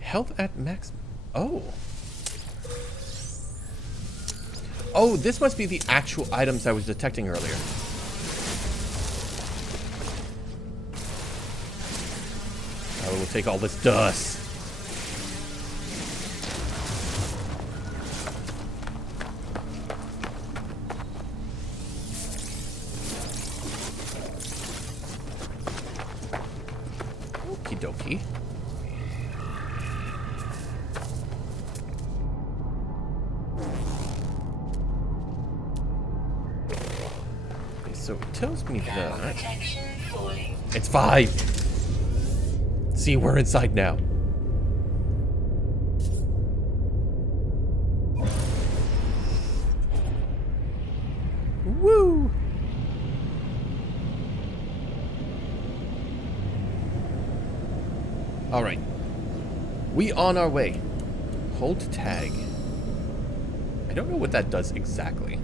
Health at max. Oh. Oh, this must be the actual items I was detecting earlier. Oh, we'll take all this dust. Okie dokie. So it tells me that it's 5. See, we're inside now. Woo! All right, we on our way. Hold tag. I don't know what that does exactly.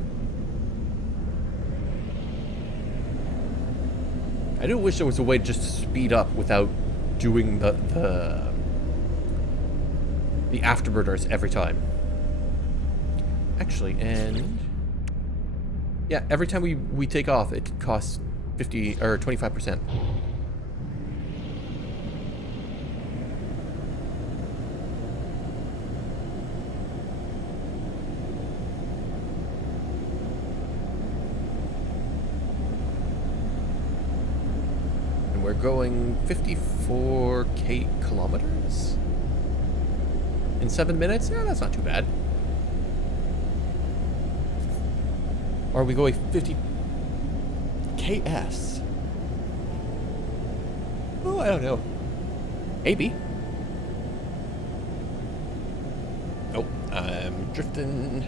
I do wish there was a way just to speed up without doing the afterburners every time. Actually, and yeah, every time we take off, it costs 50 or 25%. We're going 54k kilometers in 7 minutes. Yeah, that's not too bad. Or are we going 50 ks? Oh, I don't know. Maybe. Oh, I'm drifting.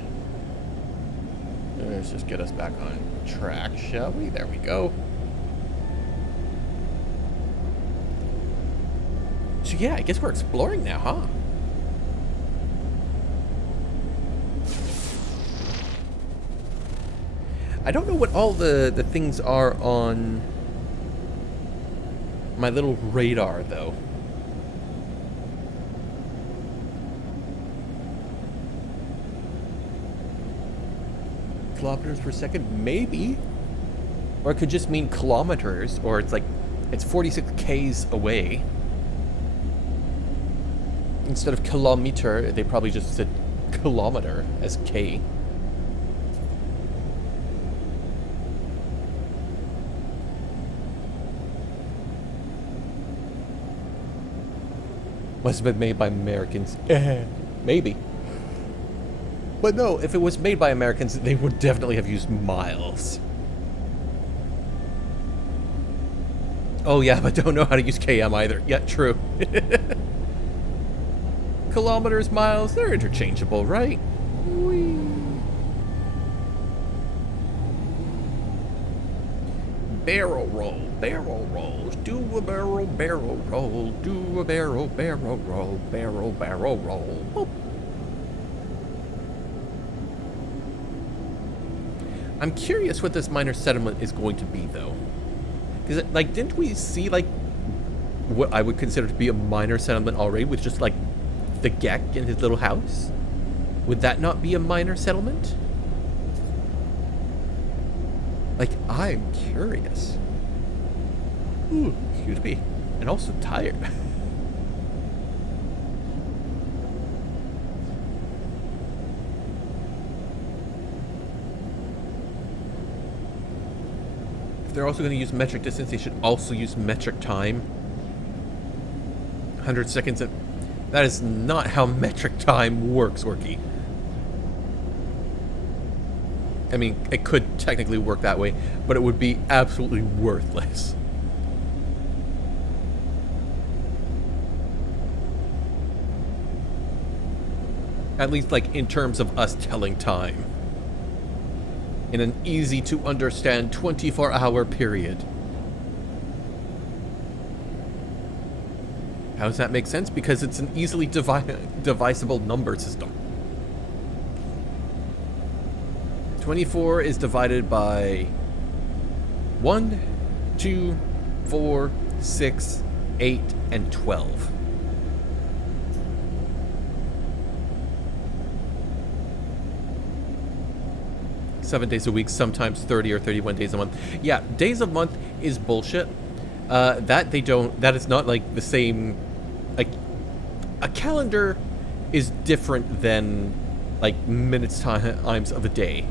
Let's just get us back on track, shall we? There we go. So yeah, I guess we're exploring now, huh? I don't know what all the things are on my little radar, though. Kilometers per second, maybe. Or it could just mean kilometers, or it's like, it's 46 Ks away. Instead of kilometer, they probably just said kilometer as K. Must have been made by Americans. Maybe. But no, if it was made by Americans, they would definitely have used miles. Oh yeah, but don't know how to use KM either. Yeah, true. Kilometers, miles, they're interchangeable, right? Whee. Barrel roll, do a barrel roll, do a barrel roll, barrel roll. Boop. I'm curious what this minor settlement is going to be, though. Because, like, didn't we see, like, what I would consider to be a minor settlement already with just, like, the Gek in his little house? Would that not be a minor settlement? Like, I'm curious. Ooh, excuse me. And also tired. If they're also going to use metric distance, they should also use metric time. 100 seconds. That is not how metric time works, Orky. I mean, it could technically work that way, but it would be absolutely worthless. At least, like, in terms of us telling time. In an easy-to-understand 24-hour period. How does that make sense? Because it's an easily divisible number system. 24 is divided by 1, 2, 4, 6, 8, and 12. Seven days a week, sometimes 30 or 31 days a month. Yeah, days a month is bullshit. That is not like the same. Like, a calendar is different than like minutes times of a day.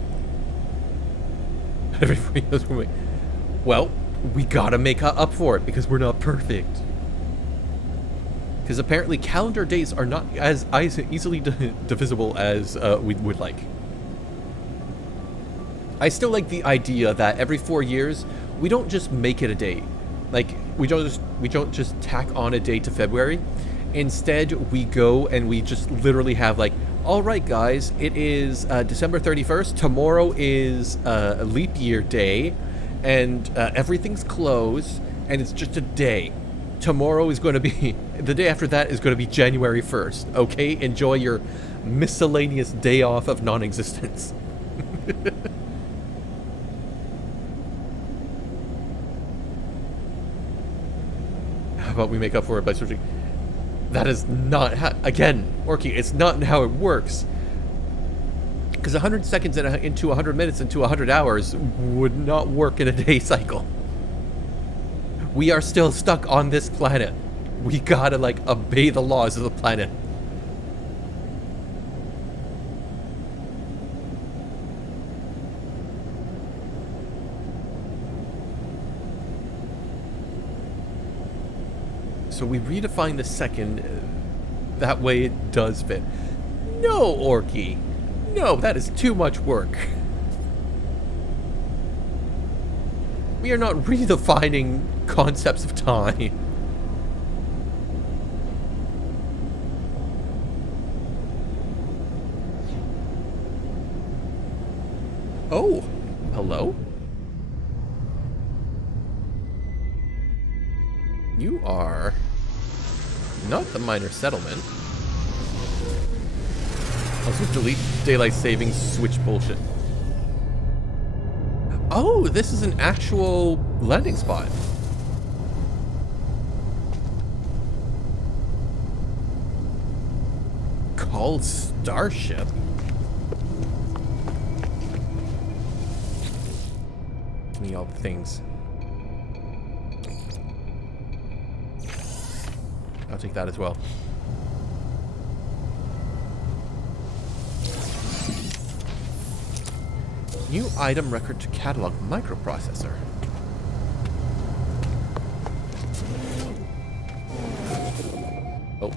Well, we gotta make up for it because we're not perfect. Because apparently calendar days are not as easily divisible as we would like. I still like the idea that every 4 years we don't just make it a day. Like, we don't just tack on a day to February. Instead, we go and we just literally have like, all right, guys, it is December 31st. Tomorrow is a leap year day, and everything's closed, and it's just a day. Tomorrow is going to be, the day after that is going to be January 1st. Okay, enjoy your miscellaneous day off of non-existence. How about we make up for it by switching? That is not how, again, Orky, it's not how it works. Because 100 seconds into 100 minutes into 100 hours would not work in a day cycle. We are still stuck on this planet. We gotta, like, obey the laws of the planet. So we redefine the second, that way it does fit. No, Orky. No, that is too much work. We are not redefining concepts of time. Oh, hello? You are not the minor settlement. I'll just delete daylight savings, switch bullshit. Oh, this is an actual landing spot. Called Starship. Give me all the things. I'll take that as well. New item record to catalog microprocessor. Oh.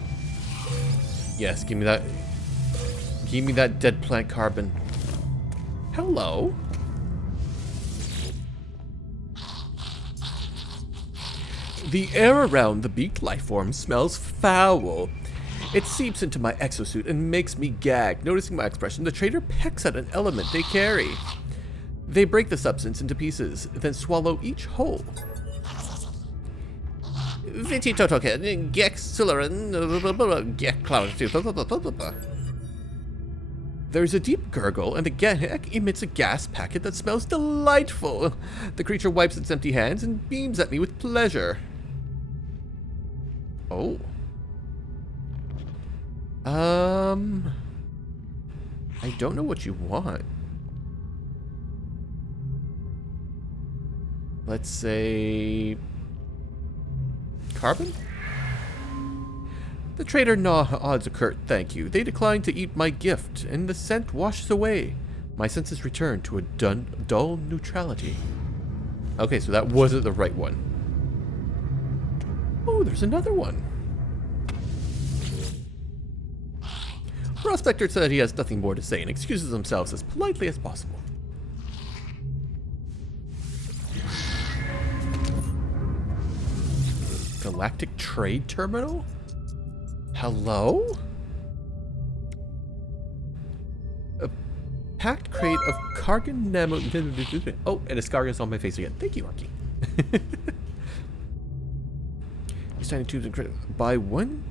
Yes, give me that. Give me that dead plant carbon. Hello. The air around the beaked life form smells foul. It seeps into my exosuit and makes me gag. Noticing my expression, the trader pecks at an element they carry. They break the substance into pieces, then swallow each whole. Viti Totoken, Gek Sularan, Gek Cloud. There's a deep gurgle, and the Gek emits a gas packet that smells delightful. The creature wipes its empty hands and beams at me with pleasure. Oh. I don't know what you want. Let's say... carbon? The trader nods a curt thank you. They decline to eat my gift, and the scent washes away. My senses return to a dull neutrality. Okay, so that wasn't the right one. Oh, there's another one. Prospector said he has nothing more to say and excuses himself as politely as possible. Galactic Trade Terminal? Hello? A packed crate of Cargan Nano... Oh, and Ascaria's on my face again. Thank you, Arky. These tiny tubes and crate... Buy one?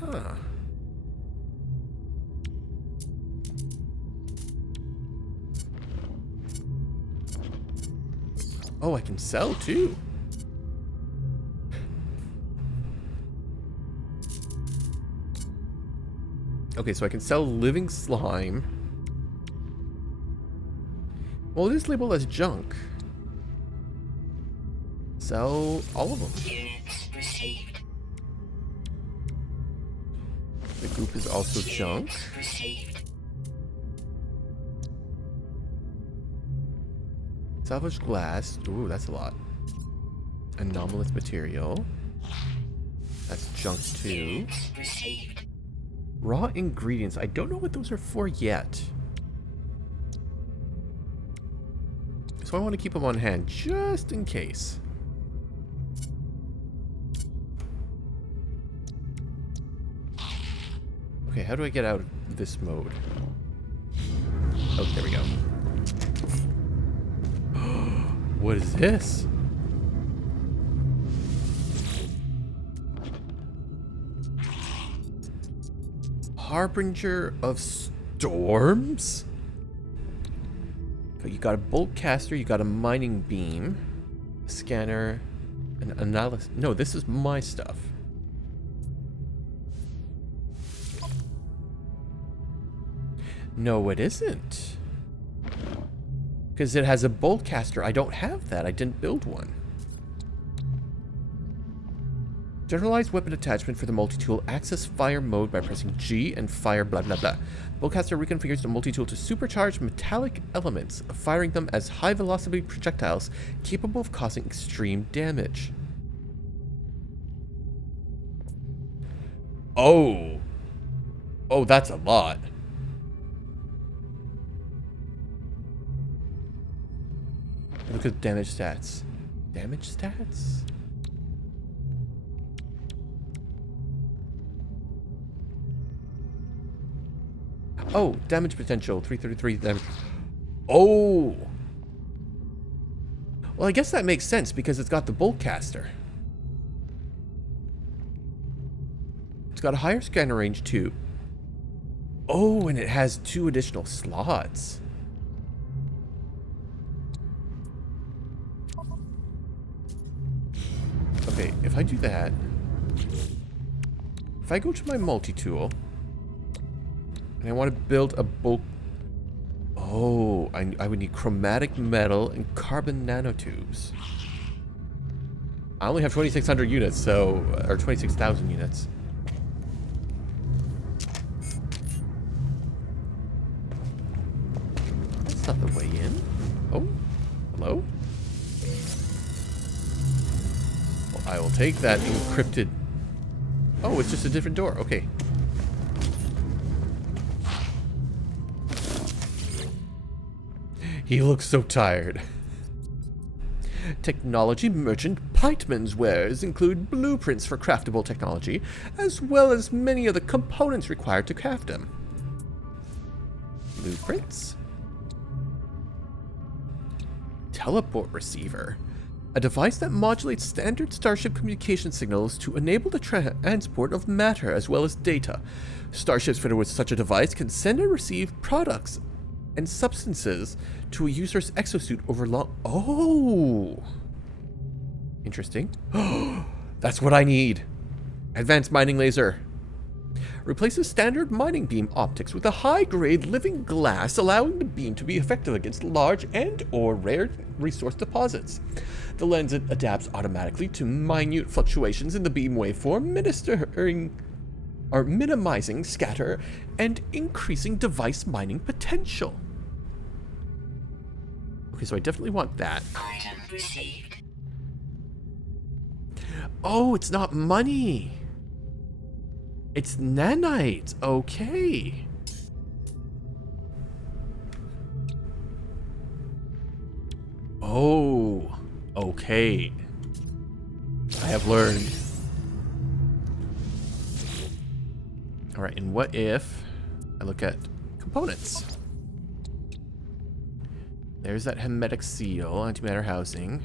Huh. Oh, I can sell too. Okay, so I can sell living slime. Well, it is labeled as junk. Sell all of them. Units received. The goop is also junk. Received. Salvaged glass. Ooh, that's a lot. Anomalous material. That's junk too. Units received. Raw ingredients. I don't know what those are for yet. So I want to keep them on hand just in case. Okay, how do I get out of this mode? Oh, there we go. What is this? Harbinger of storms? You got a bolt caster, you got a mining beam, a scanner, an analysis. No, this is my stuff. No, it isn't. Because it has a bolt caster. I don't have that. I didn't build one. Generalized weapon attachment for the multi-tool. Access fire mode by pressing G and fire blah blah blah. Boltcaster reconfigures the multi-tool to supercharge metallic elements, firing them as high-velocity projectiles capable of causing extreme damage. Oh. Oh, that's a lot. Look at damage stats. Damage stats? Oh, damage potential, 333 damage. Oh! Well, I guess that makes sense because it's got the bolt caster. It's got a higher scanner range too. Oh, and it has 2 additional slots. Okay, if I do that, if I go to my multi-tool, and I want to build a bolt... Oh, I would need chromatic metal and carbon nanotubes. I only have 2,600 units, so... Or 26,000 units. That's not the way in. Oh, hello? Well, I will take that encrypted... Oh, it's just a different door. Okay. He looks so tired. Technology merchant Piteman's wares include blueprints for craftable technology, as well as many of the components required to craft them. Blueprints? Teleport receiver. A device that modulates standard Starship communication signals to enable the transport of matter as well as data. Starships fitted with such a device can send and receive products and substances to a user's exosuit over long... Oh! Interesting. That's what I need. Advanced mining laser. Replaces standard mining beam optics with a high-grade living glass, allowing the beam to be effective against large and/or rare resource deposits. The lens adapts automatically to minute fluctuations in the beam waveform, minimizing scatter and increasing device mining potential. Okay, so I definitely want that. Item received. Oh, it's not money. It's nanites. Okay. Oh, okay. I have learned. All right, and what if I look at components? There's that hermetic seal, antimatter housing.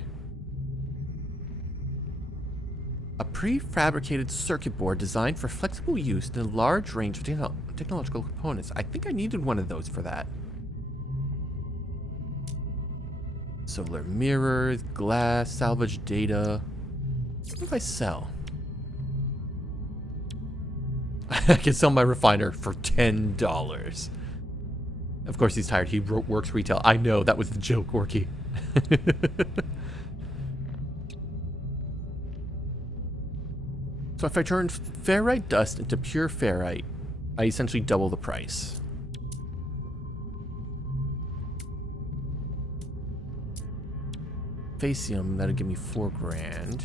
A prefabricated circuit board designed for flexible use in a large range of technological components. I think I needed one of those for that. Solar mirrors, glass, salvage data. What if I sell? I can sell my refiner for $10. Of course he's tired. He works retail. I know, that was the joke, Orky. So if I turn ferrite dust into pure ferrite, I essentially double the price. Facium, that'll give me 4 grand.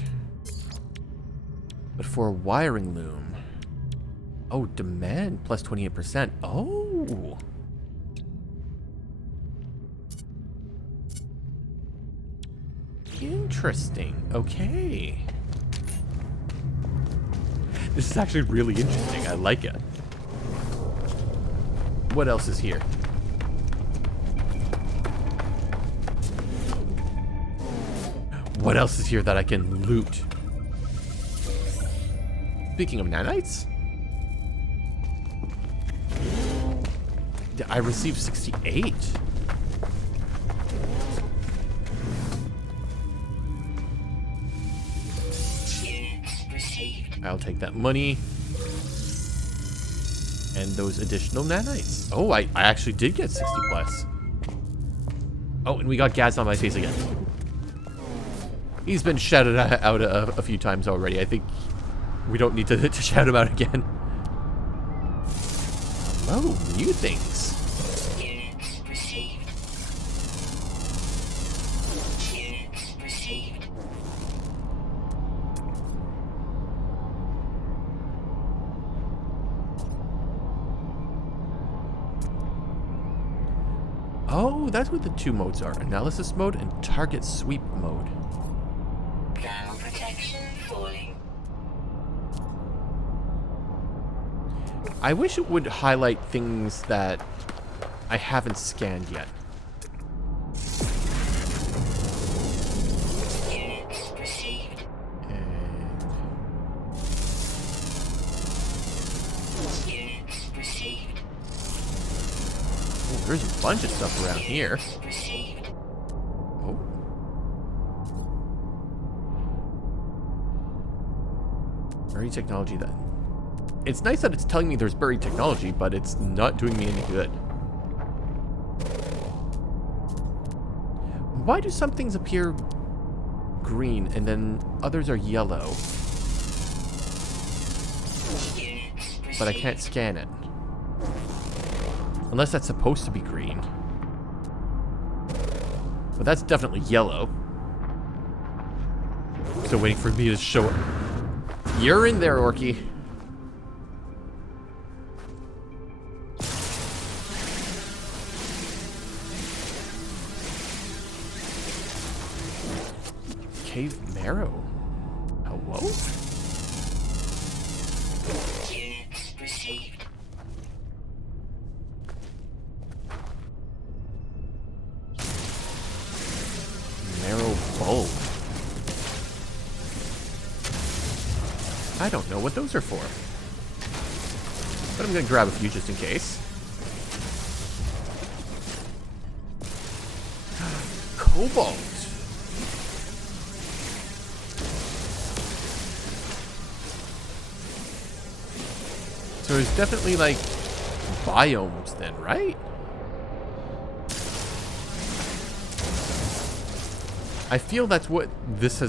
But for a wiring loom... Oh, demand plus 28%. Oh! Interesting. Okay. This is actually really interesting. I like it. What else is here? What else is here that I can loot? Speaking of nanites, I received 68. I'll take that money. And those additional nanites. Oh, I actually did get 60 plus. Oh, and we got gas on my face again. He's been shouted out a few times already. I think we don't need to shout him out again. Hello, new things. Units received. Units received. Oh, that's what the 2 modes are. Analysis mode and target sweep mode. Thermal protection falling. I wish it would highlight things that I haven't scanned yet. Units received. Units received. Oh, there's a bunch of stuff around here. Received. Oh. Buried technology then. It's nice that it's telling me there's buried technology, but it's not doing me any good. Why do some things appear green and then others are yellow? But I can't scan it. Unless that's supposed to be green. But that's definitely yellow. Still waiting for me to show it. You're in there, Orky. Cave marrow. Hello? Units received. Marrow bulb. I don't know what those are for. But I'm gonna grab a few just in case. Cobalt. So there's definitely, like, biomes then, right? I feel that's what this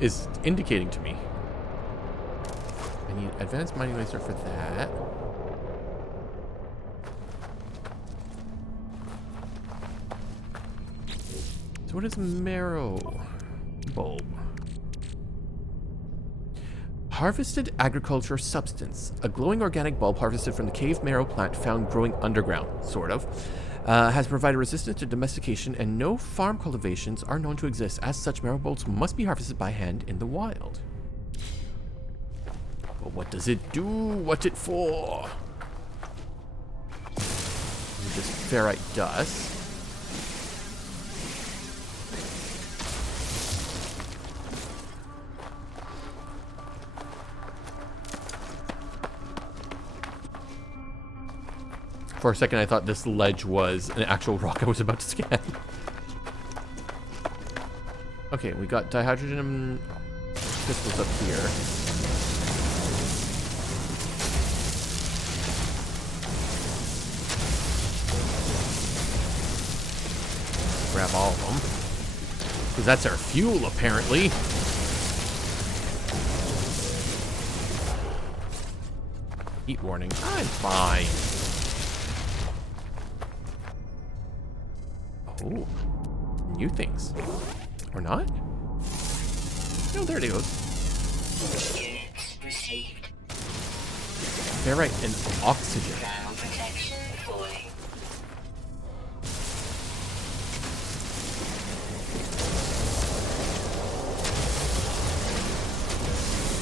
is indicating to me. I need advanced mining laser for that. So what is marrow bulb? Harvested agriculture substance. A glowing organic bulb harvested from the cave marrow plant found growing underground, sort of. Has provided resistance to domestication, and no farm cultivations are known to exist. As such, marrow bulbs must be harvested by hand in the wild. But what does it do? What's it for? This ferrite dust. For a second, I thought this ledge was an actual rock I was about to scan. Okay, we got dihydrogen crystals up here. Grab all of them. Because that's our fuel, apparently. Heat warning. I'm fine. Oh, new things. Or not? No, there it goes. Units received. Ferrite and oxygen. Ground protection fully.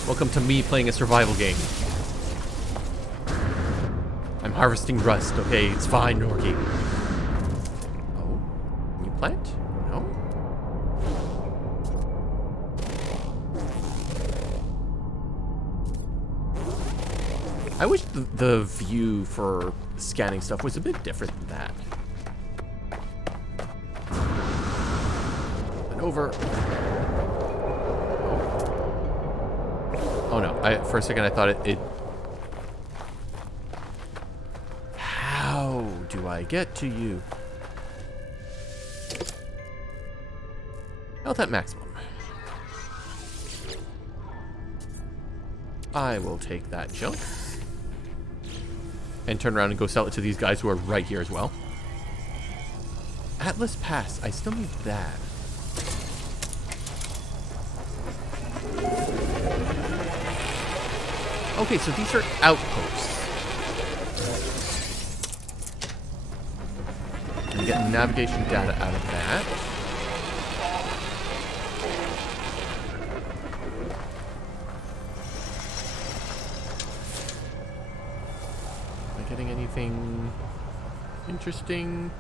Welcome to me playing a survival game. I'm harvesting rust, okay? It's fine, Norky. Oh, new plant? No? I wish the view for scanning stuff was a bit different than that. And over. Oh no, for a second I thought it... How do I get to you? Health at maximum. I will take that junk. And turn around and go sell it to these guys who are right here as well. Atlas Pass. I still need that. Okay, so these are outposts. And get navigation data out of that. Am I getting anything interesting?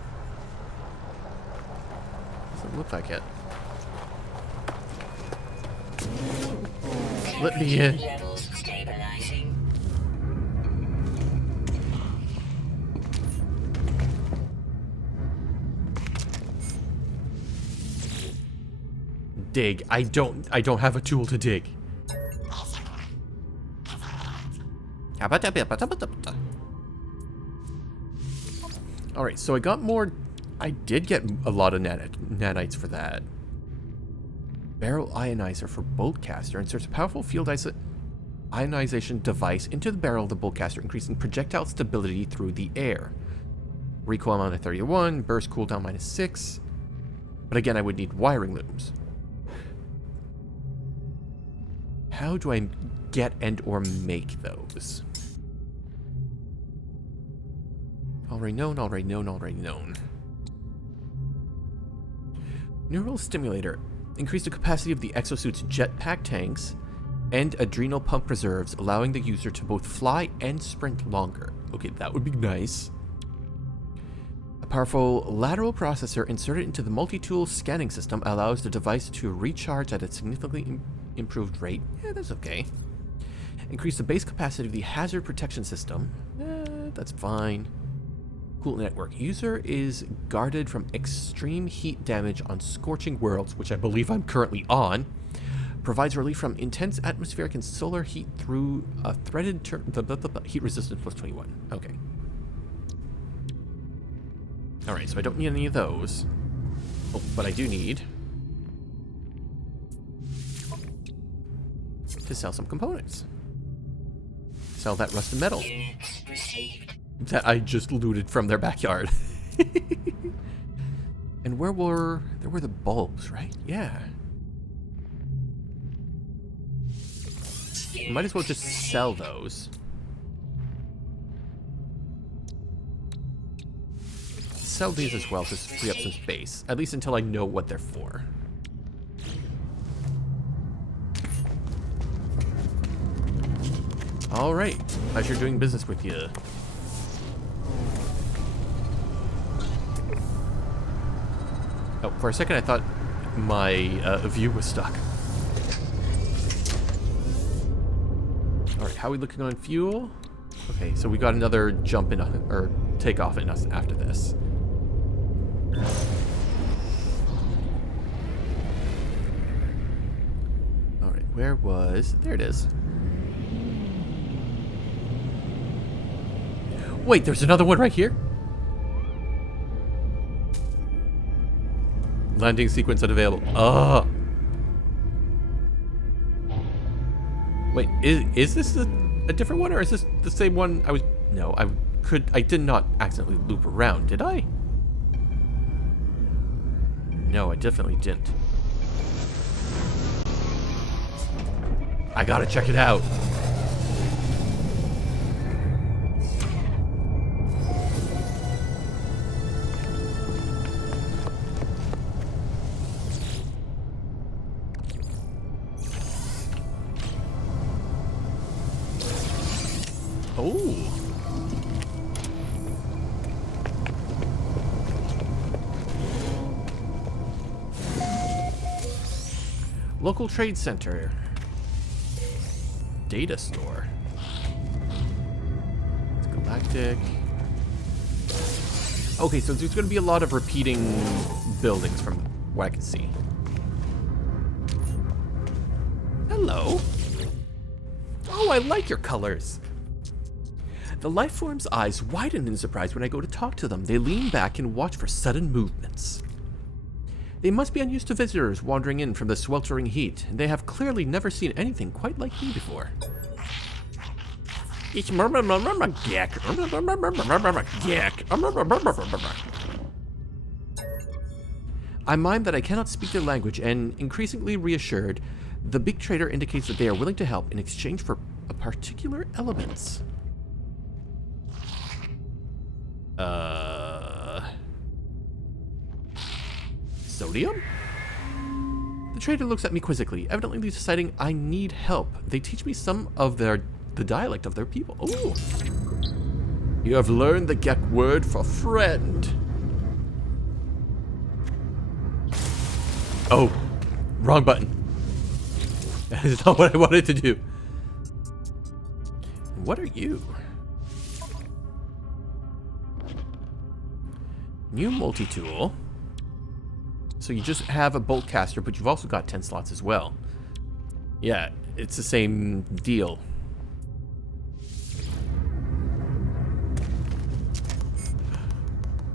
Doesn't look like it. Let me in. Levels stabilizing. Dig. I don't have a tool to dig. Alright, so I got more. I did get a lot of nanites for that. Barrel ionizer for boltcaster inserts a powerful field ionization device into the barrel of the boltcaster, increasing projectile stability through the air. Recoil amount of 31, burst cooldown -6. But again, I would need wiring looms. How do I get and or make those? Already known, already known, already known. Neural stimulator. Increase the capacity of the exosuit's jetpack tanks and adrenal pump reserves, allowing the user to both fly and sprint longer. Okay, that would be nice. A powerful lateral processor inserted into the multi-tool scanning system allows the device to recharge at a significantly improved rate. Yeah, that's okay. Increase the base capacity of the hazard protection system. That's fine. Cool network. User is guarded from extreme heat damage on scorching worlds, which I believe I'm currently on. Provides relief from intense atmospheric and solar heat through a threaded heat resistance plus 21. Okay. Alright, so I don't need any of those. Oh, but I do need to sell some components. Sell that rusted metal that I just looted from their backyard. And there were the bulbs, right? Yeah. Might as well just sell those. Sell these as well to free up some space, at least until I know what they're for. Alright, pleasure doing business with you. Oh, for a second I thought my view was stuck. Alright, how are we looking on fuel? Okay, so we got another jump in, or takeoff in us after this. Alright, where was... There it is. Wait, there's another one right here? Landing sequence unavailable. Ugh. Wait, is this a different one, or is this the same one I was... No, I did not accidentally loop around, did I? No, I definitely didn't. I gotta check it out. Oh. Local trade center. Data store. It's galactic. Okay, so there's going to be a lot of repeating buildings from what I can see. Hello. Oh, I like your colors. The lifeform's eyes widen in surprise when I go to talk to them. They lean back and watch for sudden movements. They must be unused to visitors wandering in from the sweltering heat, and they have clearly never seen anything quite like me before. It's I mime that I cannot speak their language, and increasingly reassured, the big trader indicates that they are willing to help in exchange for a particular elements. Sodium? The trader looks at me quizzically, evidently deciding I need help. They teach me some of the dialect of their people. Ooh. You have learned the Gek word for friend. Oh, wrong button. That is not what I wanted to do. What are you? New multi-tool. So you just have a bolt caster, but you've also got 10 slots as well. Yeah, it's the same deal.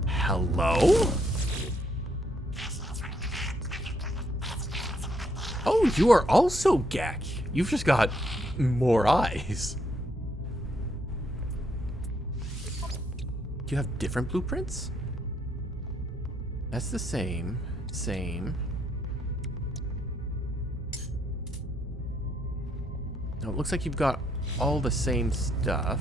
Hello? Oh, you are also Gek. You've just got more eyes. Do you have different blueprints? That's the same. No, it looks like you've got all the same stuff.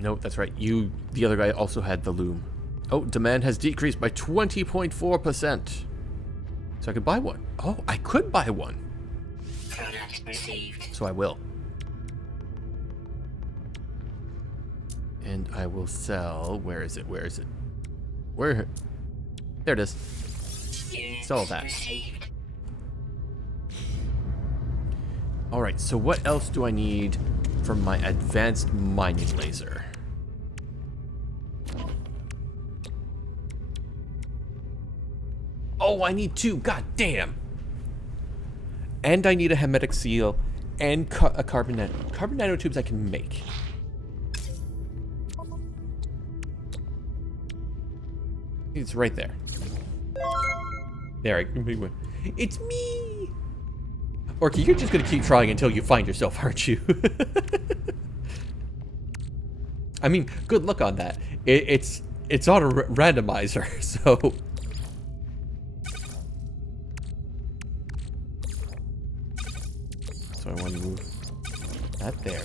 Nope, that's right. The other guy also had the loom. Oh, demand has decreased by 20.4%. So I could buy one. Oh, I could buy one. Product received. So I will. And I will sell... Where is it? Where? There it is. Sell that. Alright, so what else do I need for my advanced mining laser. Oh, I need 2. God damn. And I need a hermetic seal and a carbon nanotubes I can make. It's right there. There, it's me! Orky, you're just gonna keep trying until you find yourself, aren't you? I mean, good luck on that. It's on a randomizer, so... So I want to move that there.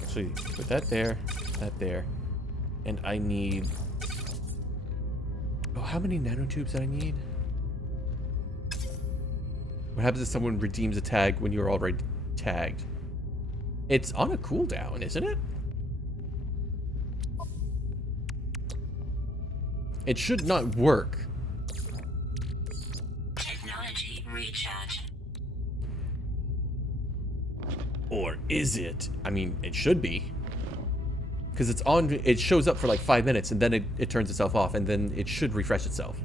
Actually, put that there, and I need... Oh, how many nanotubes do I need? What happens if someone redeems a tag when you're already tagged? It's on a cooldown, isn't it? It should not work. Technology recharge. Or is it? I mean, it should be. Because it's on, it shows up for like 5 minutes and then it turns itself off and then it should refresh itself.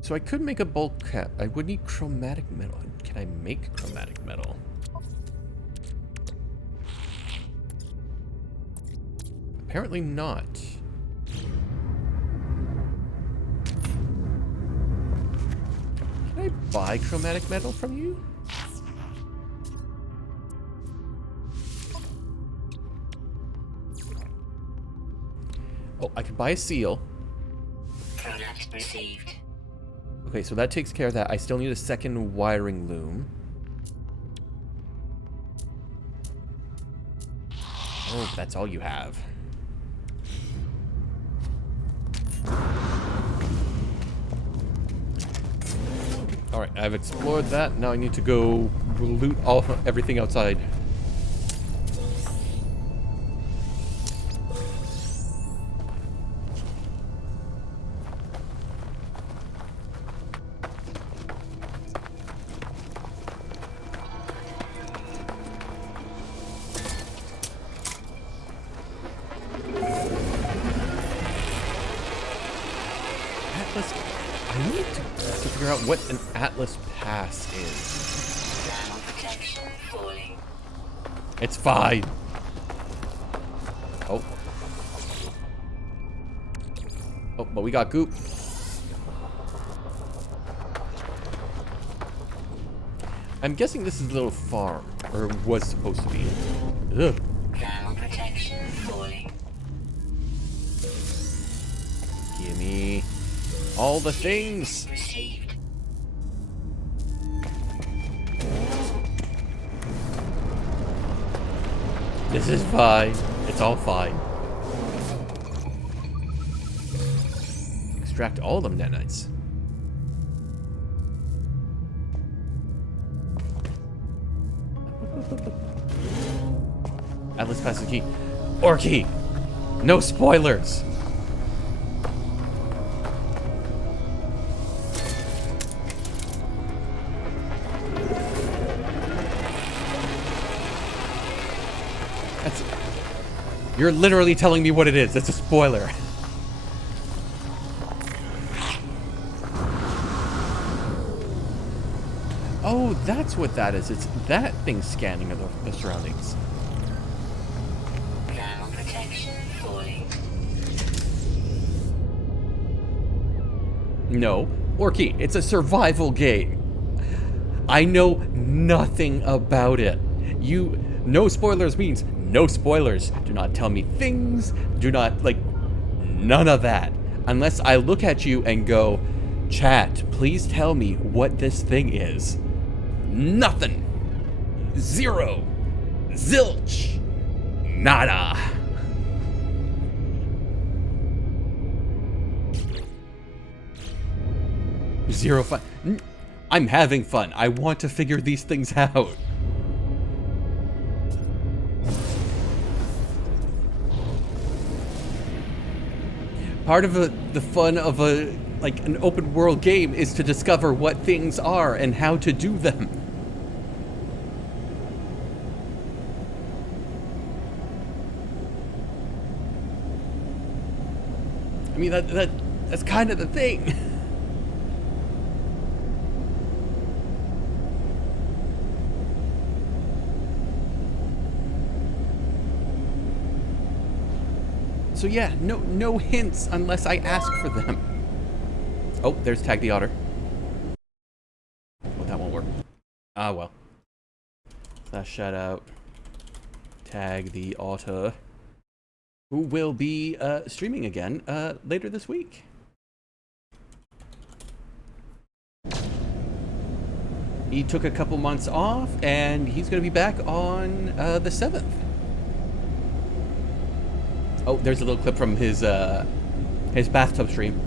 So I could make a bulk cap. I would need chromatic metal. Can I make chromatic metal? Apparently not. Can I buy chromatic metal from you? Oh, I could buy a seal. Product received. Okay, so that takes care of that. I still need a second wiring loom. Oh, that's all you have. Alright, I've explored that. Now I need to go loot everything outside. Atlas... I need to figure out what an Atlas Pass is. Thermal protection falling. It's fine. Oh. Oh, but we got goop. I'm guessing this is a little farm, or was supposed to be. Ugh. Thermal protection falling. Give me all the things. Received. This is fine. It's all fine. Extract all them nanites. Atlas pass the key. Orky! No spoilers! That's... You're literally telling me what it is. It's a spoiler. Oh, that's what that is. It's that thing scanning of the surroundings. Thermal protection falling. No. Orky, it's a survival game. I know nothing about it. No spoilers means no spoilers. Do not tell me things. Do not, like, none of that. Unless I look at you and go, chat, please tell me what this thing is. Nothing. Zero. Zilch. Nada. Zero fun. I'm having fun. I want to figure these things out. Part of the fun of like an open world game is to discover what things are and how to do them. I mean, that's kind of the thing. So yeah, no hints unless I ask for them. Oh, there's Tag the Otter. Oh, that won't work. Ah, well. Shout out Tag the Otter, who will be streaming again later this week. He took a couple months off, and he's going to be back on the 7th. Oh, there's a little clip from his bathtub stream.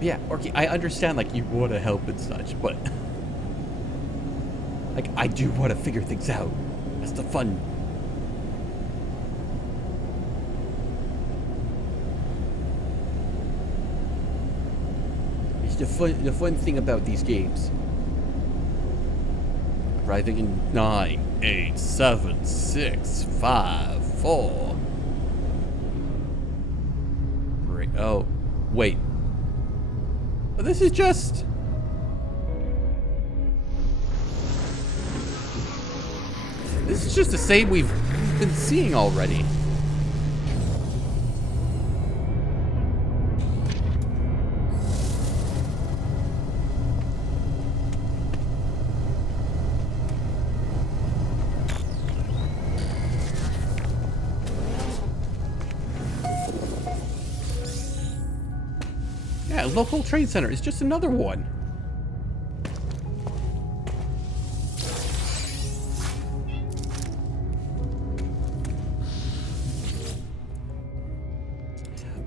Yeah, Orky, I understand, like, you want to help and such, but like, I do want to figure things out. That's the fun. It's the fun thing about these games. Arriving in 9, 8, 7, 6, 5, 4. Oh, wait. This is just... This is just the same we've been seeing already. Yeah, local trade center is just another one.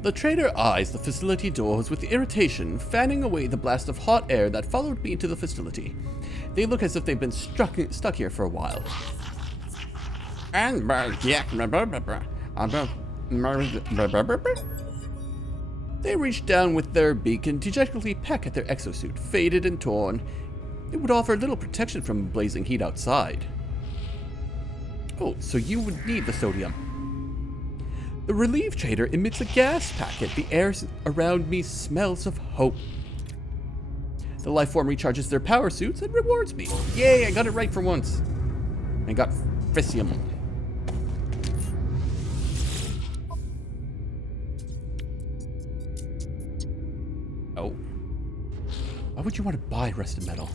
The trader eyes the facility doors with irritation, fanning away the blast of hot air that followed me into the facility. They look as if they've been stuck here for a while. They reach down with their beak and dejectedly peck at their exosuit, faded and torn. It would offer little protection from blazing heat outside. Oh, so you would need the sodium. The relief trader emits a gas packet. The air around me smells of hope. The life form recharges their power suits and rewards me. Yay, I got it right for once. I got Frisium. Oh. Why would you want to buy rusted metal?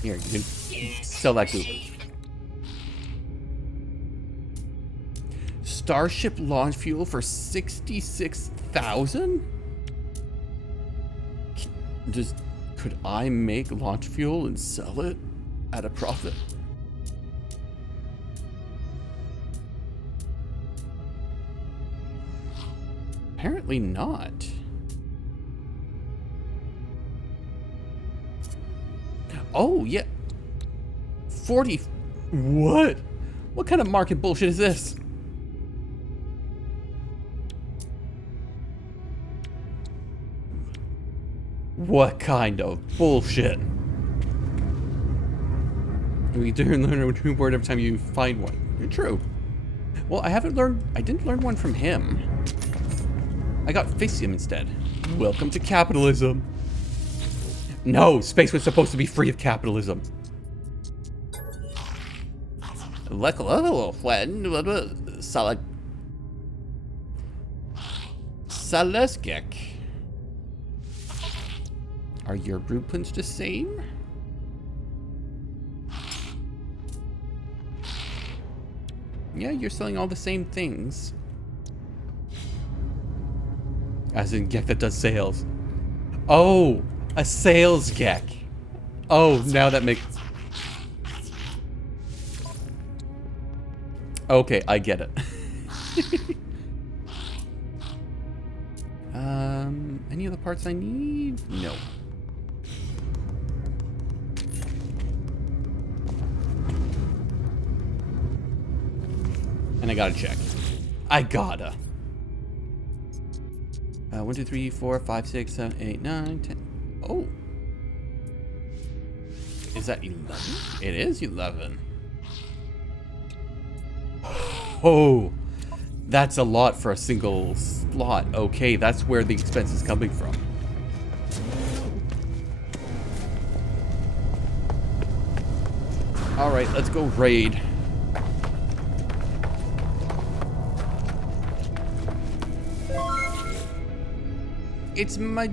Here, you can sell that goop. Starship launch fuel for 66,000? Could I make launch fuel and sell it at a profit? Apparently not. Oh, yeah. 40. What? What kind of market bullshit is this? What kind of bullshit? You didn't learn a new word every time you find one. True. Well, I didn't learn one from him. I got Fisium instead. Welcome to capitalism. No, space was supposed to be free of capitalism. Saleskek. Are your blueprints the same? Yeah, you're selling all the same things. As in Gek that does sales. Oh, a sales Gek. Oh, now that makes... Okay, I get it. Any other parts I need? No. And I gotta check. I gotta. 1, 2, 3, 4, 5, 6, 7, 8, 9, 10. Oh. Is that 11? It is 11. Oh. That's a lot for a single slot. Okay, that's where the expense is coming from. Alright, let's go raid. It's my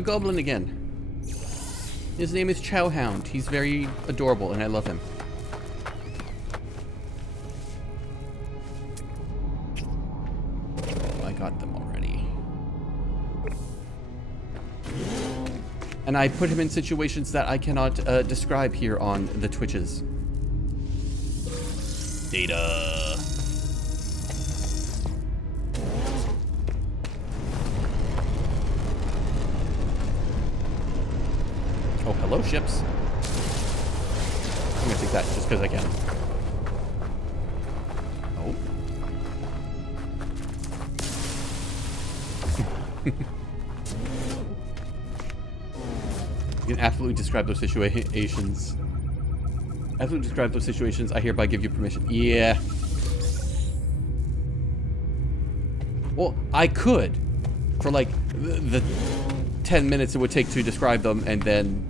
goblin again. His name is Chowhound. He's very adorable and I love him. I got them already. And I put him in situations that I cannot describe here on the Twitches. Data. Oh, hello, ships. I'm gonna take that just because I can. Oh. You can absolutely describe those situations. Absolutely describe those situations. I hereby give you permission. Yeah. Well, I could. For like the 10 minutes it would take to describe them, and then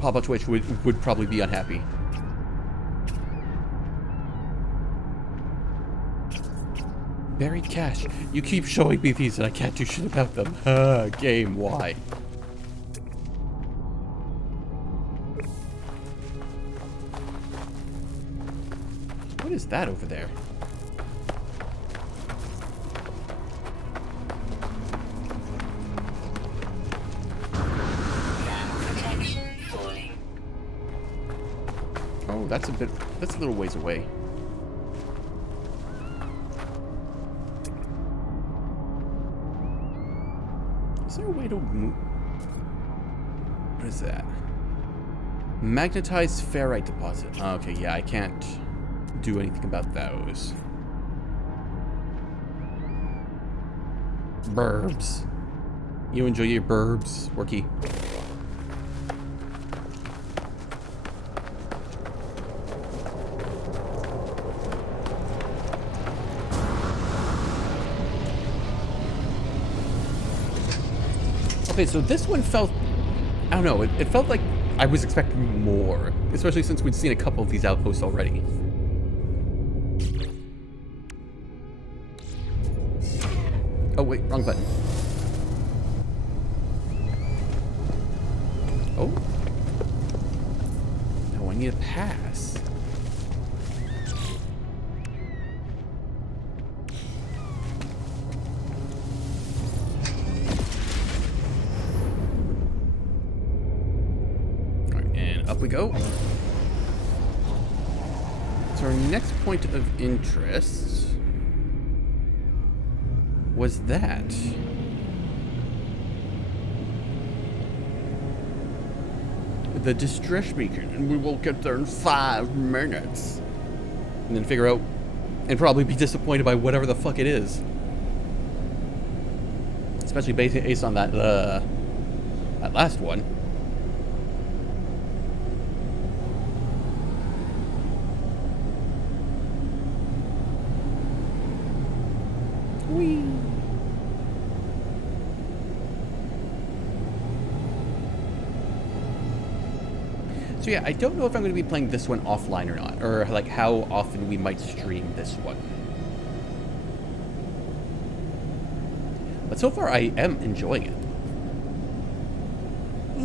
Papa Twitch would probably be unhappy. Buried cash. You keep showing me these and I can't do shit about them. Game, why? What is that over there? Oh, that's a little ways away. Is there a way to move? What is that? Magnetized ferrite deposit. Oh, okay, yeah, I can't do anything about those. Burbs. You enjoy your burbs, Worky? Okay, so this one felt, I don't know, it felt like I was expecting more, especially since we'd seen a couple of these outposts already. Oh wait, wrong button. Oh. No, I need a pass. Up we go. So our next point of interest was that. The distress beacon, and we will get there in 5 minutes. And then figure out and probably be disappointed by whatever the fuck it is. Especially based on that last one. Whee. So yeah, I don't know if I'm going to be playing this one offline or not, or like how often we might stream this one. But so far I am enjoying it.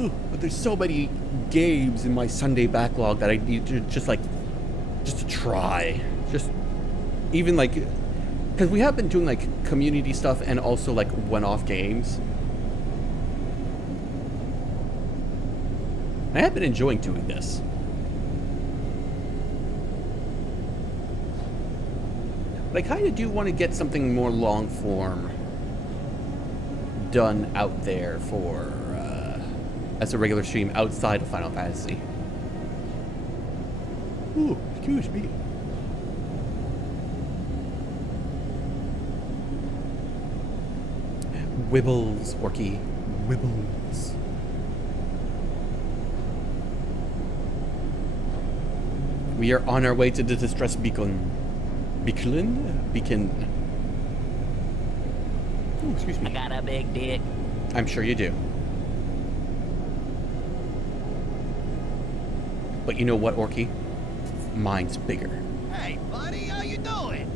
Ugh, but there's so many games in my Sunday backlog that I need to just to try. Just even like, because we have been doing like community stuff and also like one-off games. I have been enjoying doing this. But I kind of do want to get something more long form done out there for as a regular stream outside of Final Fantasy. Ooh, excuse me. Wibbles, Orky. Wibbles. We are on our way to the distress beacon. Beacon. Oh, excuse me. I got a big dick. I'm sure you do. But you know what, Orky? Mine's bigger. Hey, buddy, how you doing?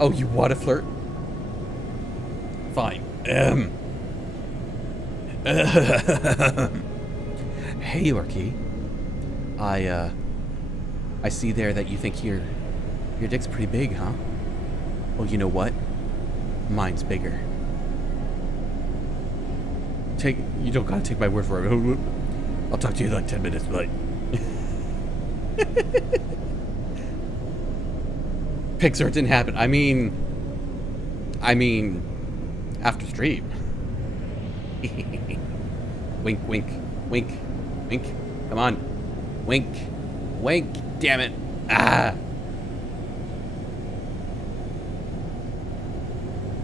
Oh, you want to flirt? Fine. Hey, Orky. I see there that you think your dick's pretty big, huh? Well, you know what? Mine's bigger. You don't gotta take my word for it. I'll talk to you in like 10 minutes, but... Pixar didn't happen. I mean, after stream. Wink, wink, wink, wink. Come on. Wink, wink, damn it. Ah.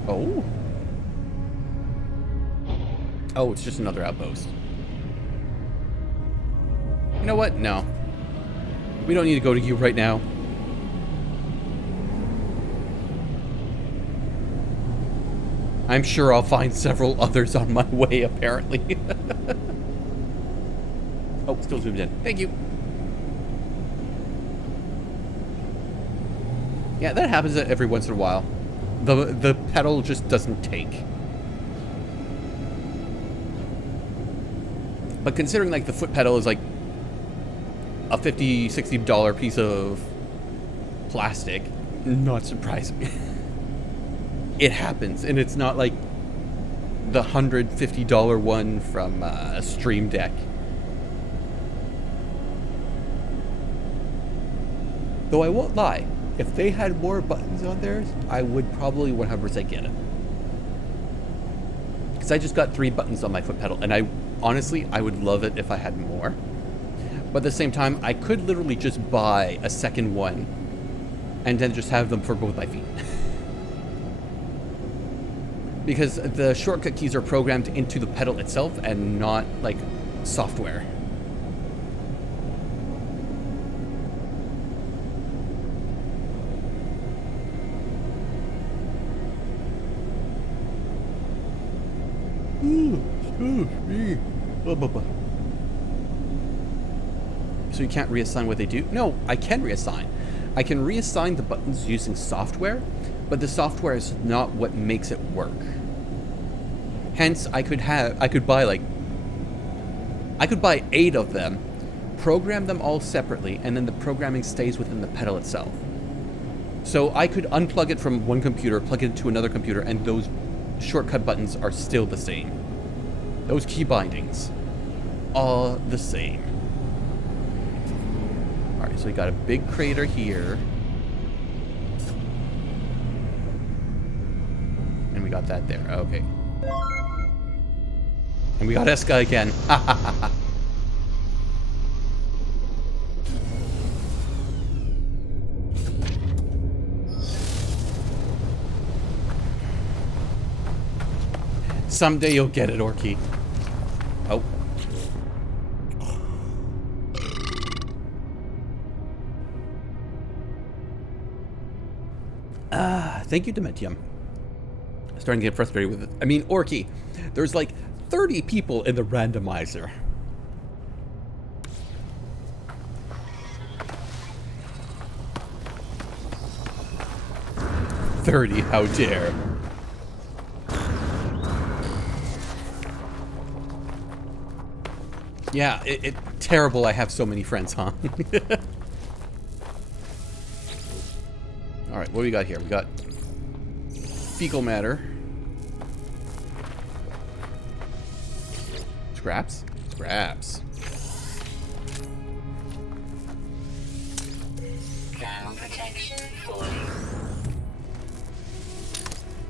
Oh. Oh, it's just another outpost. You know what? No. We don't need to go to you right now. I'm sure I'll find several others on my way, apparently. Oh, still zoomed in. Thank you. Yeah, that happens every once in a while. The pedal just doesn't take. But considering like the foot pedal is like a $50, $60 piece of plastic, not surprising. It happens, and it's not like the $150 one from a Stream Deck. Though I won't lie, if they had more buttons on theirs, I would probably 100% get it. Because I just got 3 buttons on my foot pedal, and honestly, I would love it if I had more. But at the same time, I could literally just buy a second one, and then just have them for both my feet. Because the shortcut keys are programmed into the pedal itself and not, like, software. So you can't reassign what they do? No, I can reassign. I can reassign the buttons using software, but the software is not what makes it work. Hence, I could buy 8 of them, program them all separately, and then the programming stays within the pedal itself. So I could unplug it from one computer, plug it into another computer, and those shortcut buttons are still the same. Those key bindings are the same. Alright, so we got a big crater here. And we got that there. Okay. And we got Eska again. Ha ha ha ha. Someday you'll get it, Orky. Oh. Thank you, Dementium. Starting to get frustrated with it. I mean, Orky, there's like 30 people in the randomizer. How dare. Yeah, terrible I have so many friends, huh? Alright, what do we got here? We got fecal matter. Scraps? Scraps. Ground protection 40.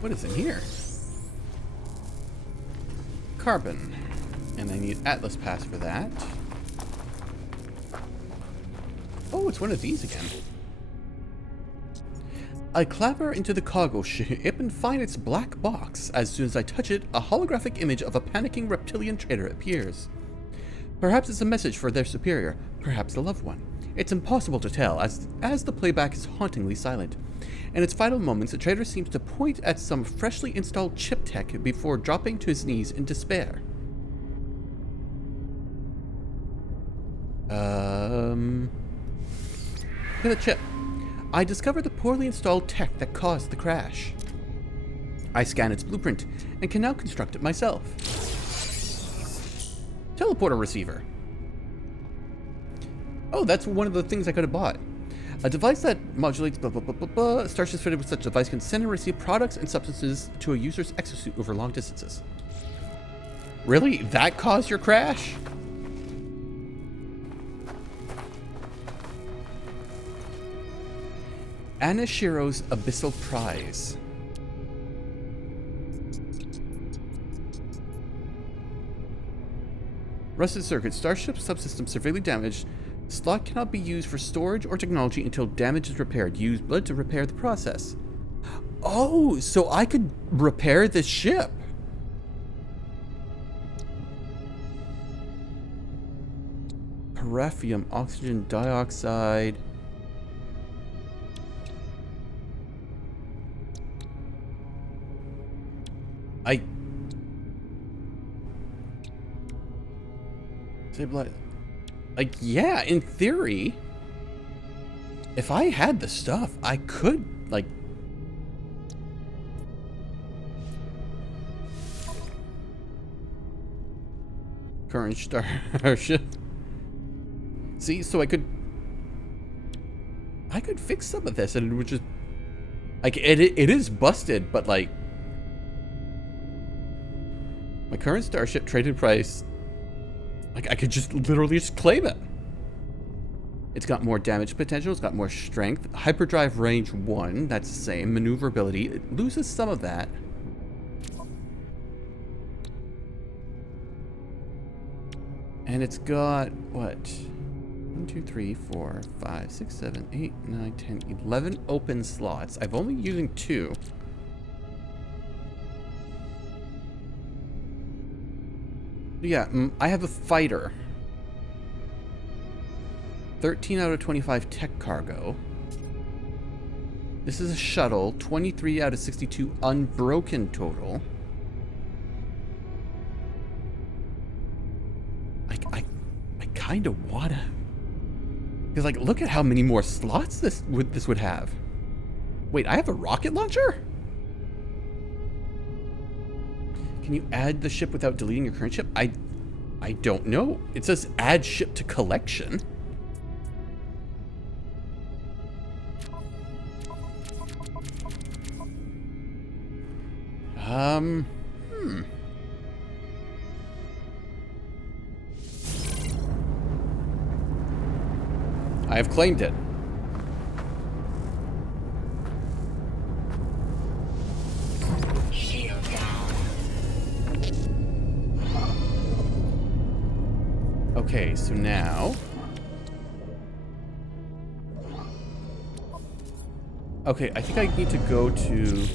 What is in here? Carbon. And I need Atlas Pass for that. Oh, it's one of these again. I clamber into the cargo ship and find its black box. As soon as I touch it, a holographic image of a panicking reptilian trader appears. Perhaps it's a message for their superior, perhaps a loved one. It's impossible to tell, as the playback is hauntingly silent. In its final moments, the trader seems to point at some freshly installed chip tech before dropping to his knees in despair. Hit a chip. I discover the poorly installed tech that caused the crash. I scan its blueprint and can now construct it myself. Teleporter receiver. Oh, that's one of the things I could have bought. A device that modulates blah blah blah blah blah. Starships fitted with such a device can send and receive products and substances to a user's exosuit over long distances. Really? That caused your crash? Anashiro's Abyssal Prize. Rusted circuit. Starship subsystem severely damaged. Slot cannot be used for storage or technology until damage is repaired. Use blood to repair the process. Oh, so I could repair this ship. Parathium, oxygen dioxide. Like, yeah, in theory, if I had the stuff, I could, like... Current starship. See, so I could fix some of this and it would just... Like, it is busted, but, like... My current starship traded price... Like, I could just literally just claim it. It's got more damage potential. It's got more strength. Hyperdrive range 1. That's the same. Maneuverability. It loses some of that. And it's got, what? 1, 2, 3, 4, 5, 6, 7, 8, 9, 10, 11 open slots. I've only using 2. Yeah, I have a fighter. 13 out of 25 tech cargo. This is a shuttle. 23 out of 62 unbroken total. I kind of wanna... Because, like, look at how many more slots this would have. Wait, I have a rocket launcher? Can you add the ship without deleting your current ship? I don't know. It says add ship to collection. I have claimed it. Shield down. Okay, so now... Okay, I think I need to go to...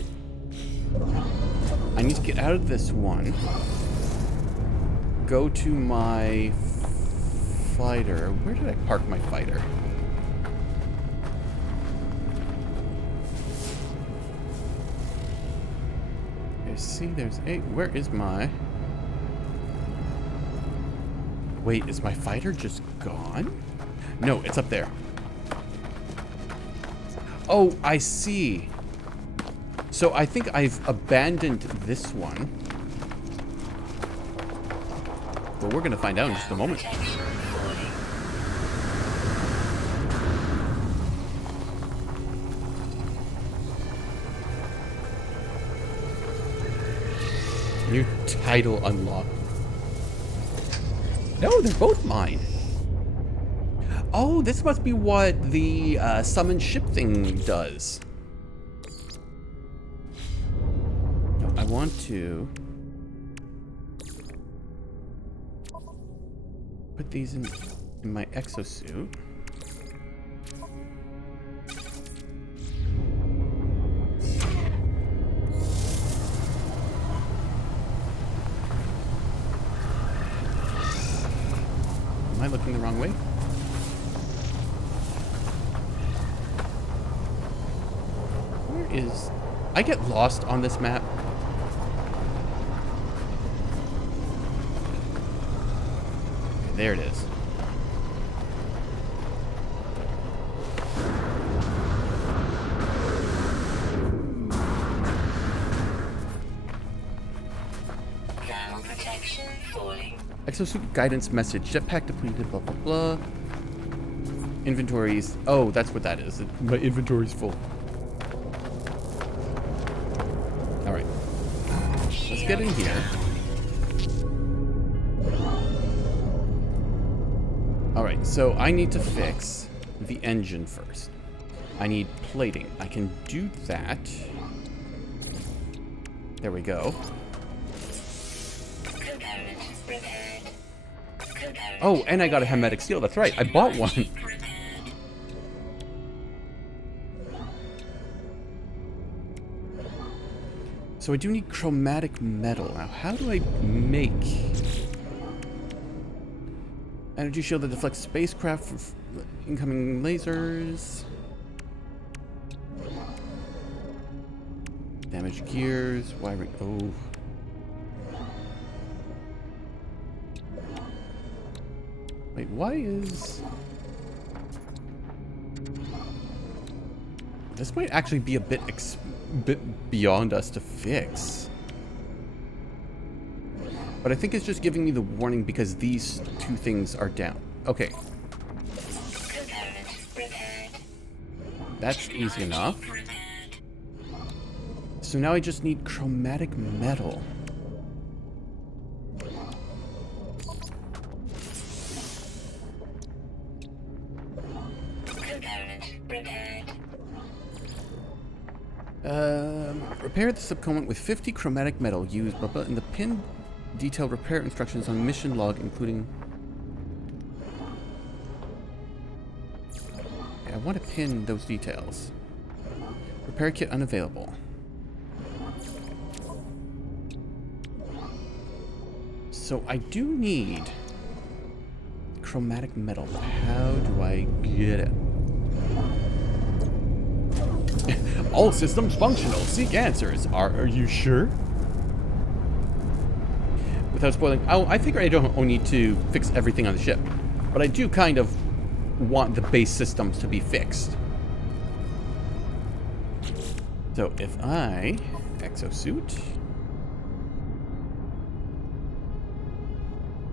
I need to get out of this one. Go to my fighter. Where did I park my fighter? Okay, see, there's 8. Where is my... Wait, is my fighter just gone? No, it's up there. Oh, I see. So I think I've abandoned this one. But we're gonna find out in just a moment. New title unlocked. No, they're both mine. Oh, this must be what the summon ship thing does. want to put these in my exosuit. Am I looking the wrong way? Where is... I get lost on this map. Okay, there it is. Thermal protection falling. Exosuit guidance message. Jetpack depleted, blah, blah, blah. Inventories. Oh, that's what that is. My inventory's full. Alright. Let's get in here. Alright, so I need to fix the engine first. I need plating. I can do that. There we go. Component repaired. Component Oh, and I got a hermetic seal. That's right. I bought one. repaired. So I do need chromatic metal. Now, how do I make energy shield that deflects spacecraft from incoming lasers? Damage gears. Wiring. Oh. Wait, why is... This might actually be a bit beyond us to fix. But I think it's just giving me the warning because these two things are down. Okay. Component repaired. That's easy enough. Repaired. So now I just need chromatic metal. Component repaired. Repair the subcomponent with 50 chromatic metal. Use blah blah in the pin detailed repair instructions on mission log, including... Okay, I want to pin those details. Repair kit unavailable. So I do need chromatic metal. How do I get it? All systems functional. Seek answers. Are you sure? Without spoiling... Oh, I figure I don't need to fix everything on the ship. But I do kind of want the base systems to be fixed. So if I... Exosuit...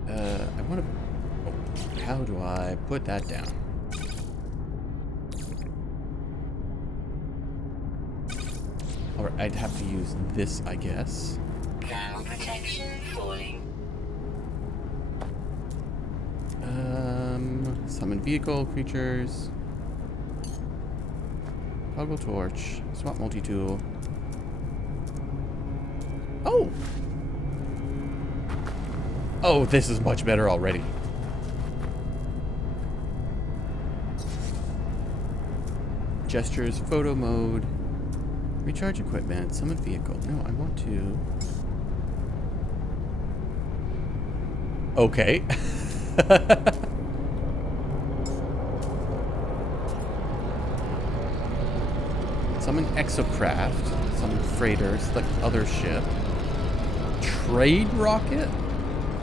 I want to... Oh, how do I put that down? Or I'd have to use this, I guess. Thermal protection falling. Summon vehicle creatures. Toggle torch. Swap multi-tool. Oh! Oh, this is much better already. Gestures, photo mode. Recharge equipment, summon vehicle. No, I want to... Okay. Summon exocraft. Summon freighter. Select other ship. Trade rocket?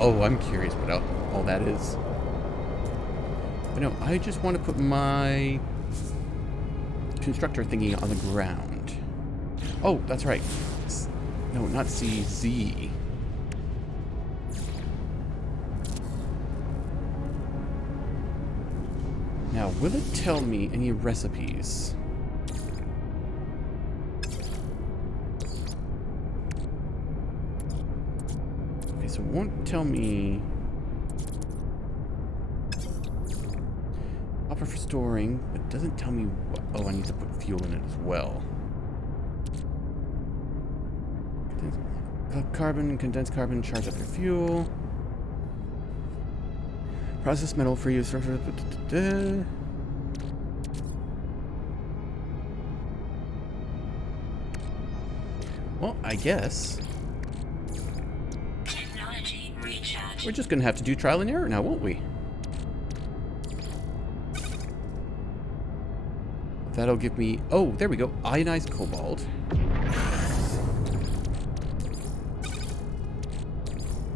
Oh, I'm curious what all that is. But no, I just want to put my constructor thingy on the ground. Oh, that's right. No, not CZ. Now, will it tell me any recipes? Okay, so it won't tell me... Copper for storing, but it doesn't tell me what... Oh, I need to put fuel in it as well. Carbon, condensed carbon, charge up your fuel. Process metal for use. Well, I guess Technology recharge. we're just gonna have to do trial and error now, won't we? That'll give me... Oh, there we go. Ionized cobalt.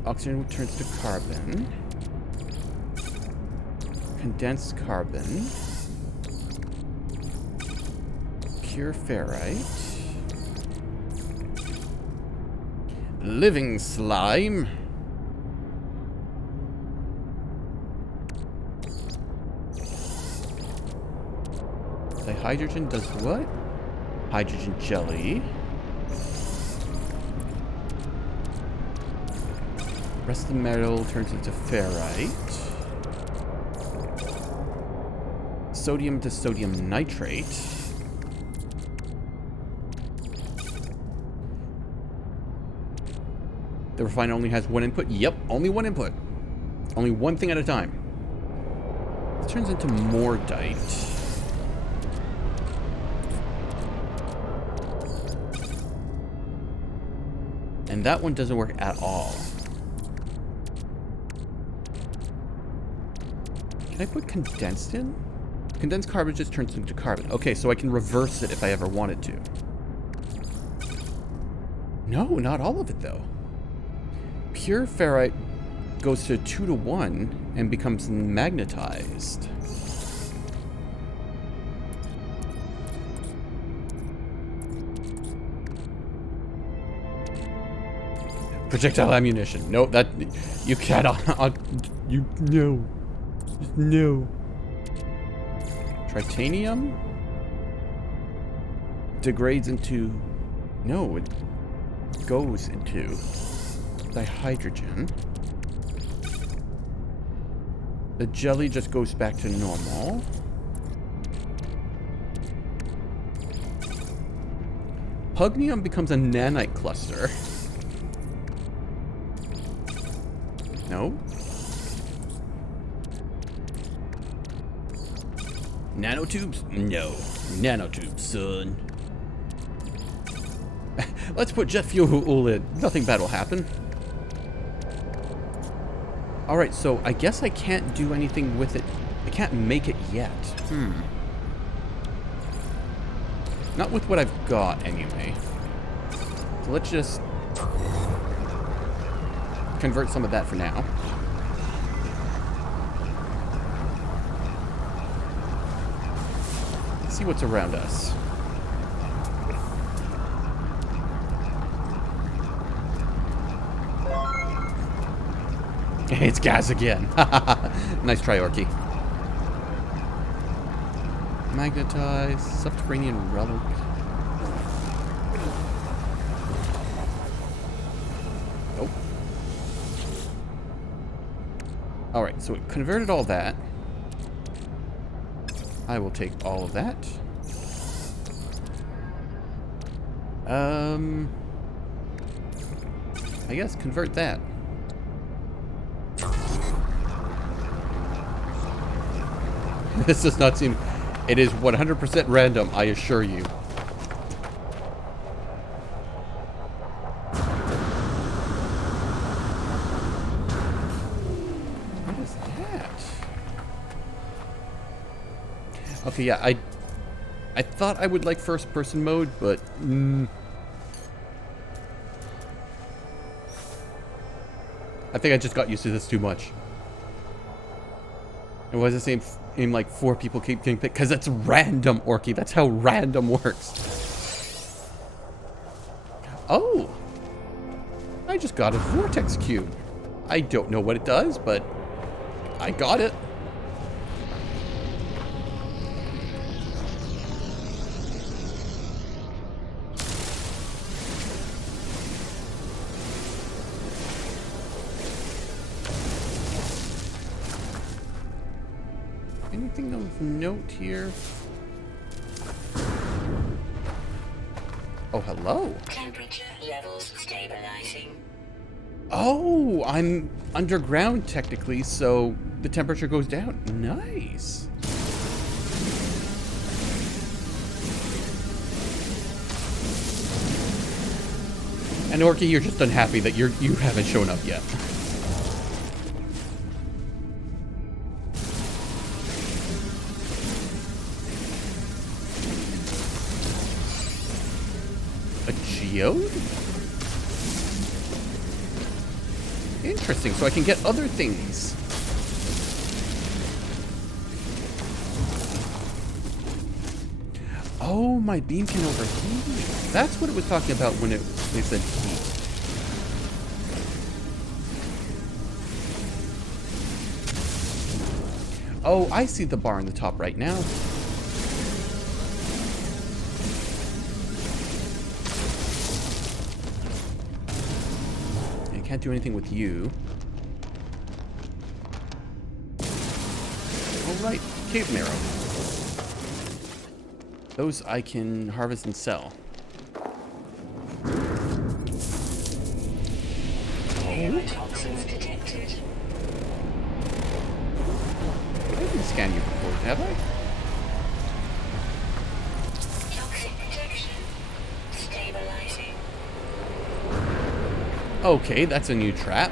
Oxygen turns to carbon. Condensed carbon. Pure ferrite. Living slime. The hydrogen does what? Hydrogen jelly. Rest of the metal turns into ferrite. Sodium to sodium nitrate. The refiner only has one input. Yep, only one input. Only one thing at a time. It turns into mordite. And that one doesn't work at all. Can I put condensed in? Condensed carbon just turns into carbon. Okay, so I can reverse it if I ever wanted to. No, not all of it though. Pure ferrite goes to 2-to-1 and becomes magnetized. Projectile ammunition. No, that you cannot. You no. Just no. Titanium degrades into. No, it goes into dihydrogen. The jelly just goes back to normal. Pugnium becomes a nanite cluster. No. Nanotubes? No. Nanotubes, son. Let's put jet fuel in. Nothing bad will happen. Alright, so I guess I can't do anything with it. I can't make it yet. Not with what I've got, anyway. So let's just convert some of that for now. Let's see what's around us. It's gas again. Nice try, Orky. Magnetized, subterranean relic. Nope. Alright, so it converted all that. I will take all of that. I guess convert that. This does not seem... It is 100% random, I assure you. What is that? Okay, yeah, I thought I would like first-person mode, but... I think I just got used to this too much. It was the same in like 4 people keep getting picked because it's random, Orky. That's how random works. Oh, I just got a vortex cube. I don't know what it does, but I got it. Anything of note here? Oh, hello. Temperature levels stabilizing. Oh, I'm underground technically, so the temperature goes down. Nice. And Orky, you're just unhappy that you haven't shown up yet. A geode? Interesting, so I can get other things. Oh, my beam can overheat. That's what it was talking about when it said heat. Oh, I see the bar on the top right now. I can't do anything with you. All right, cave marrow. Those I can harvest and sell. Toxins detected. I didn't scan you before, have I? Toxic protection. Stabilizing. Okay, that's a new trap.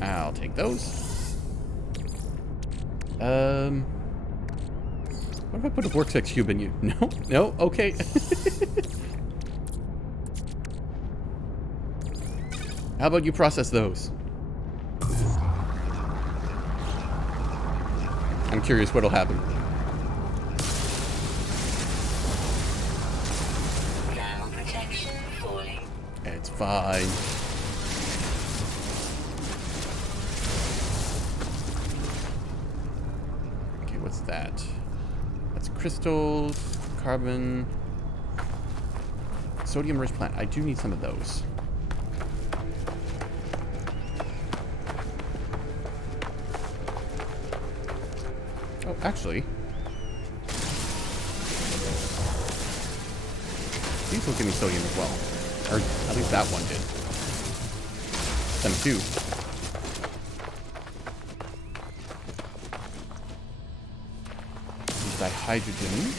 I'll take those. What if I put a vortex cube in you? No? No? Okay. How about you process those? I'm curious what'll happen. Thermal protection falling. It's fine. Okay, what's that? That's crystals, carbon, sodium-rich plant. I do need some of those. Oh, actually, these will give me sodium as well. Or at least that one did. Them too. Dihydrogen.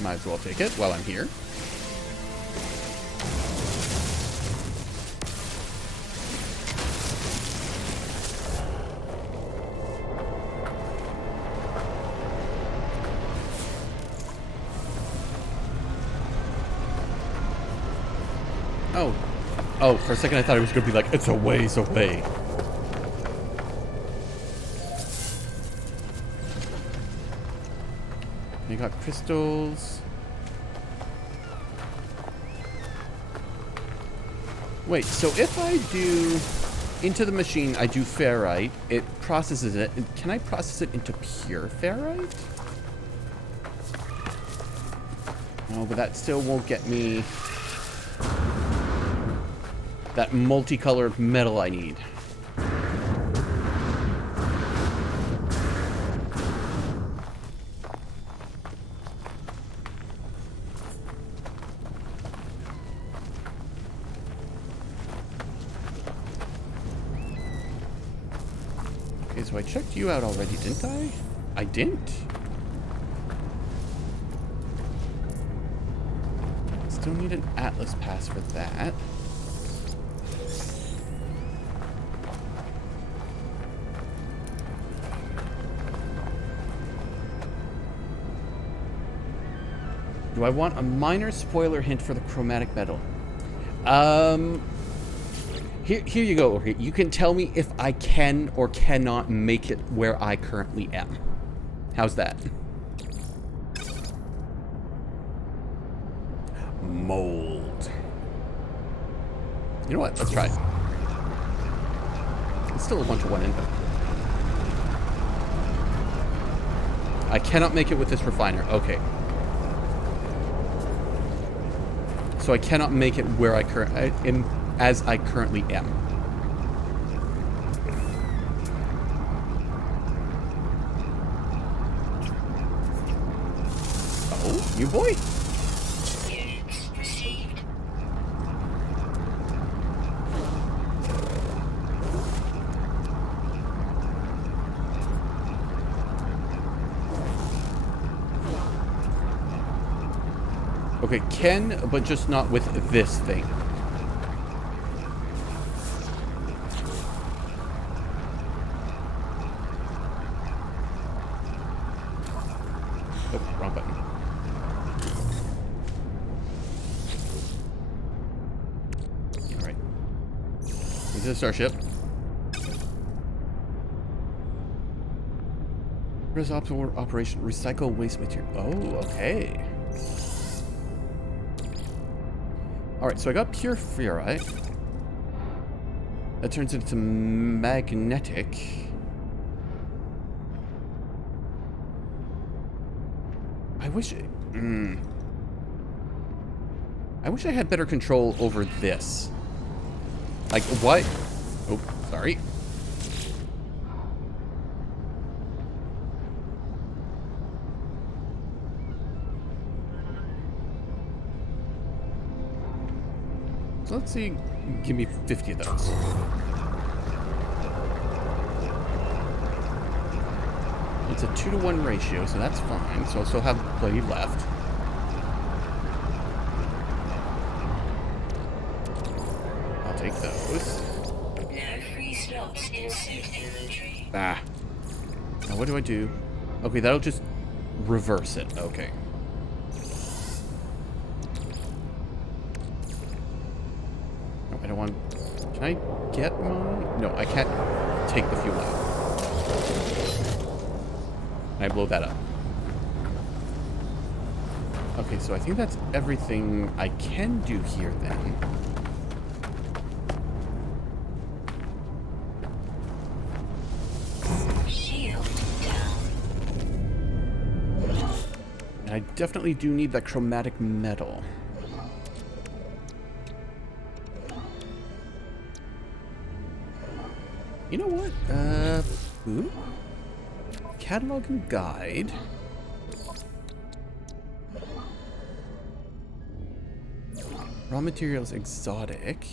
Might as well take it while I'm here. Oh. Oh, for a second I thought it was going to be like, it's a ways away. You got crystals. Wait, so if I do into the machine, I do ferrite, it processes it. Can I process it into pure ferrite? No, but that still won't get me that multicolored metal I need. Okay, so I checked you out already, didn't I? I didn't. Still need an Atlas pass for that. Do I want a minor spoiler hint for the chromatic metal? Here you go. Okay, you can tell me if I can or cannot make it where I currently am. How's that? Mold. You know what? Let's try it. It's still a 1-to-1 input. I cannot make it with this refiner. Okay. So I cannot make it where I am, as I currently am. Oh, You boy? Units received. Okay, can, but just not with this thing. Oh, wrong button. Alright. Into the starship. Press operation, recycle waste material. Oh, okay. Alright, so I got pure ferrite. That turns into magnetic. I wish I had better control over this. Like, what? Oh, sorry. So let's see, give me 50 of those. It's a 2-to-1 ratio, so that's fine. So I'll still have plenty left. I'll take those. No free slots in suit inventory. Ah. Now what do I do? Okay, that'll just reverse it. Okay. No, I don't want... Can I get mine? No, I can't take the fuel out. I blow that up. Okay, so I think that's everything I can do here then. Shield down. And I definitely do need that chromatic metal. You know what? Ooh. Catalog and guide. Raw materials exotic.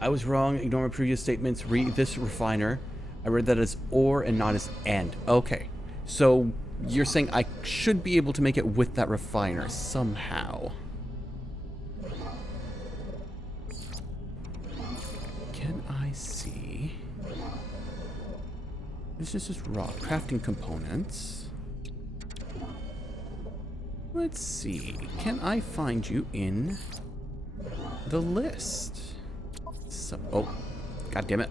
I was wrong. Ignore my previous statements. Read this refiner. I read that as or and not as and. Okay. So you're saying I should be able to make it with that refiner somehow. Can I see? This is just raw crafting components. Let's see. Can I find you in the list? So, oh, god damn it.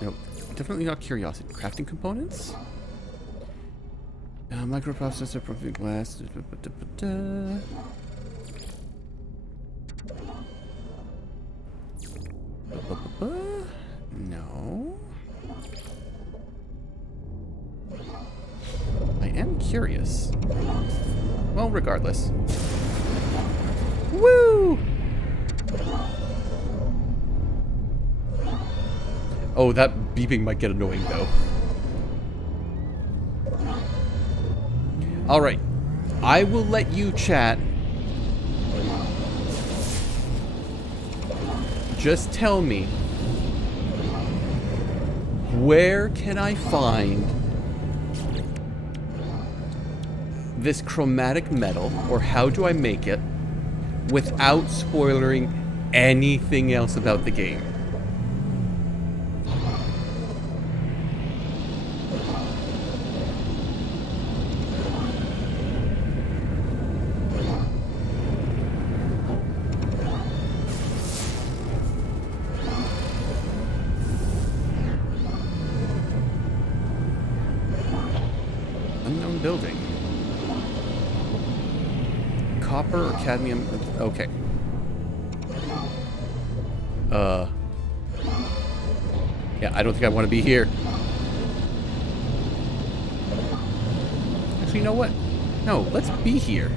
Nope. Definitely not curiosity. Crafting components? Microprocessor, profit glass. No. I am curious. Well, regardless. Woo! Oh, that beeping might get annoying, though. Alright. I will let you chat. Just tell me, where can I find this chromatic metal, or how do I make it, without spoilering anything else about the game? Unknown building. Copper or cadmium? Okay. Yeah, I don't think I want to be here. Actually, you know what? No, let's be here.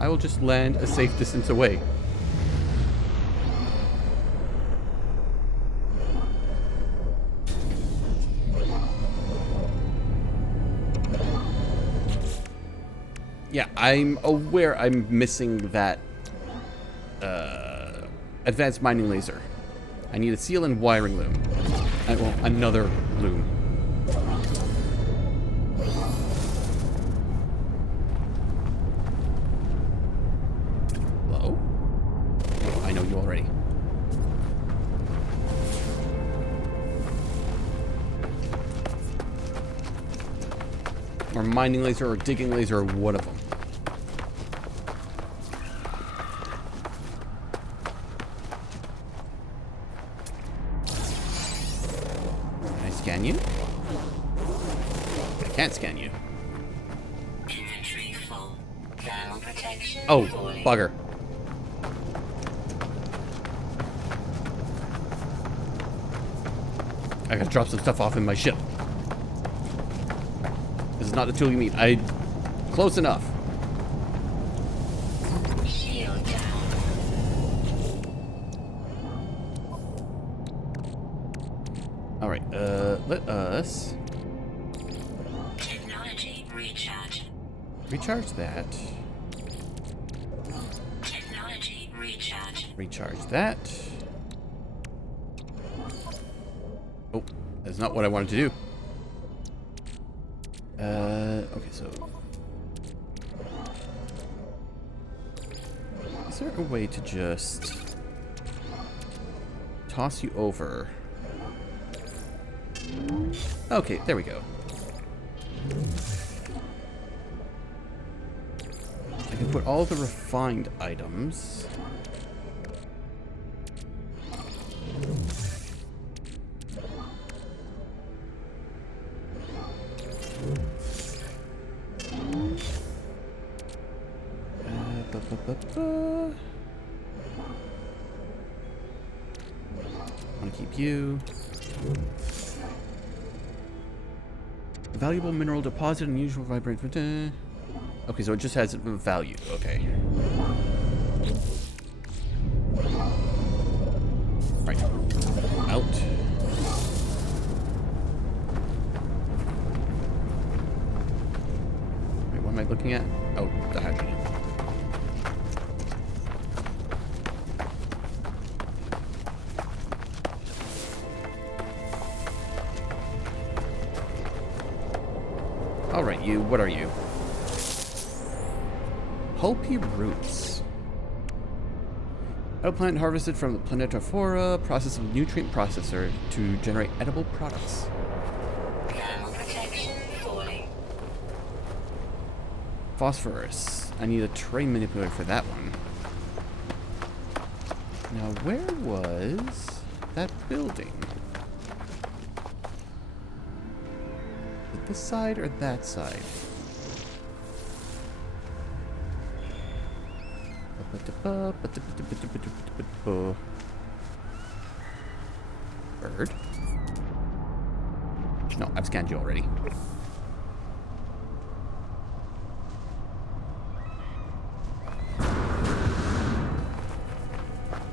I will just land a safe distance away. Yeah, I'm aware I'm missing that advanced mining laser. I need a seal and wiring loom. Well, another loom. Hello? Oh, I know you already. Or mining laser or digging laser or one of them. Can I scan you? I can't scan you. Inventory full. Thermal protection. Oh, fully. bugger. I gotta drop some stuff off in my ship. This is not the tool you need. Close enough. Shield down. Alright, let us Technology recharge. recharge that. Technology recharge. Recharge that. Oh, that's not what I wanted to do. Okay, so... Is there a way to just... toss you over? Okay, there we go. I can put all the refined items... I want to keep you. Valuable mineral deposit, unusual vibrant. Okay, so it just has value. Okay. Right. Out. Wait, what am I looking at? Oh, the hatchery. Alright, you. What are you? Pulpy roots. Edible plant harvested from the planetophora, process of nutrient processor to generate edible products. Thermal protection fully. Phosphorus. I need a terrain manipulator for that one. Now, where was that building? Is it this side or that side? Bird? No, I've scanned you already.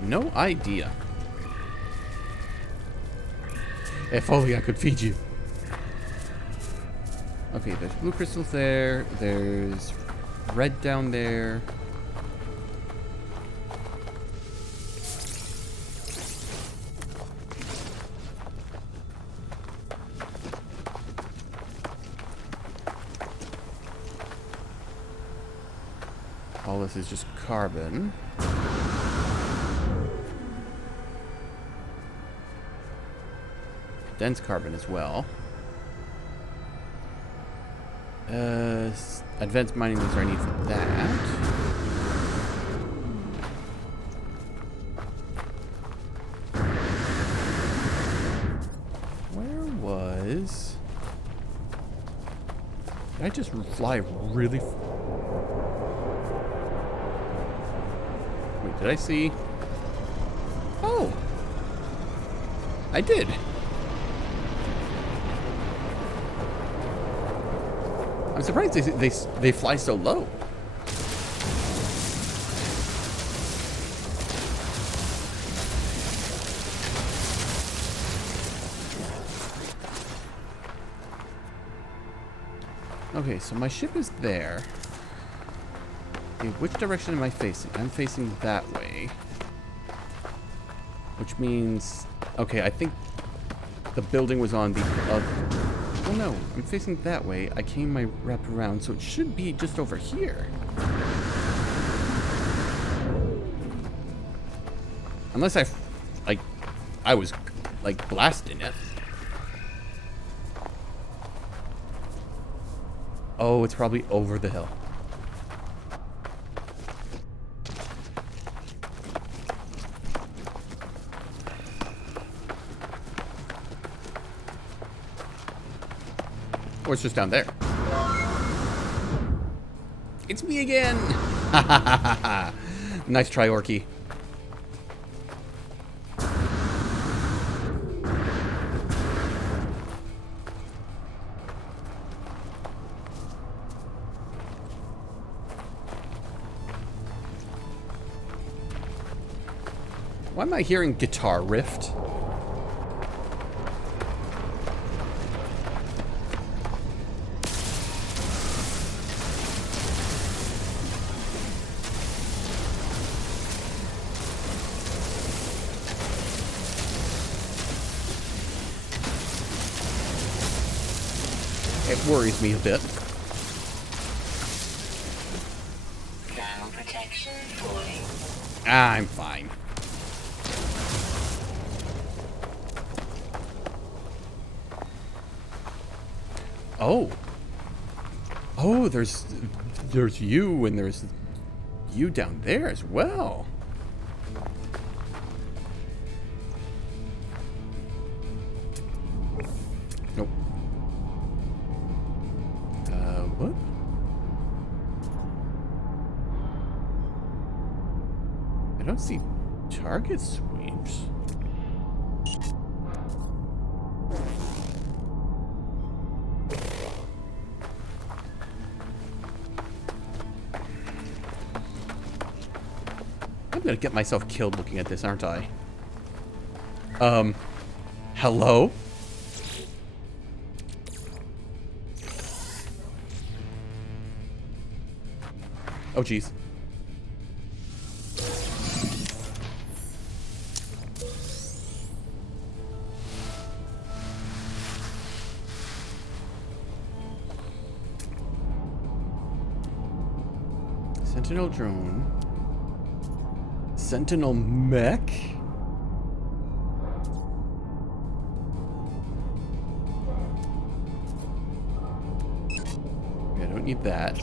No idea. If only I could feed you. Okay, there's blue crystals there. There's red down there. All this is just carbon. Dense carbon as well. Advanced mining laser I need for that. Where was... Did I just fly really... Wait, did I see... Oh! I did! I'm surprised they fly so low. Okay, so my ship is there. Okay, which direction am I facing? I'm facing that way. Which means... Okay, I think the building was on the other... Oh no, I'm facing that way. I came my wrap around, so it should be just over here. Unless I was, like, blasting it. Oh, it's probably over the hill. Or it's just down there. It's me again! Nice try, Orky. Why am I hearing guitar rift? It worries me a bit. Thermal protection falling. I'm fine. Oh. Oh, there's you, and there's you down there as well. Nope. What? I don't see target sweeps. I'm gonna get myself killed looking at this, aren't I? Hello? Oh, jeez. Sentinel drone. Sentinel mech? I don't need that.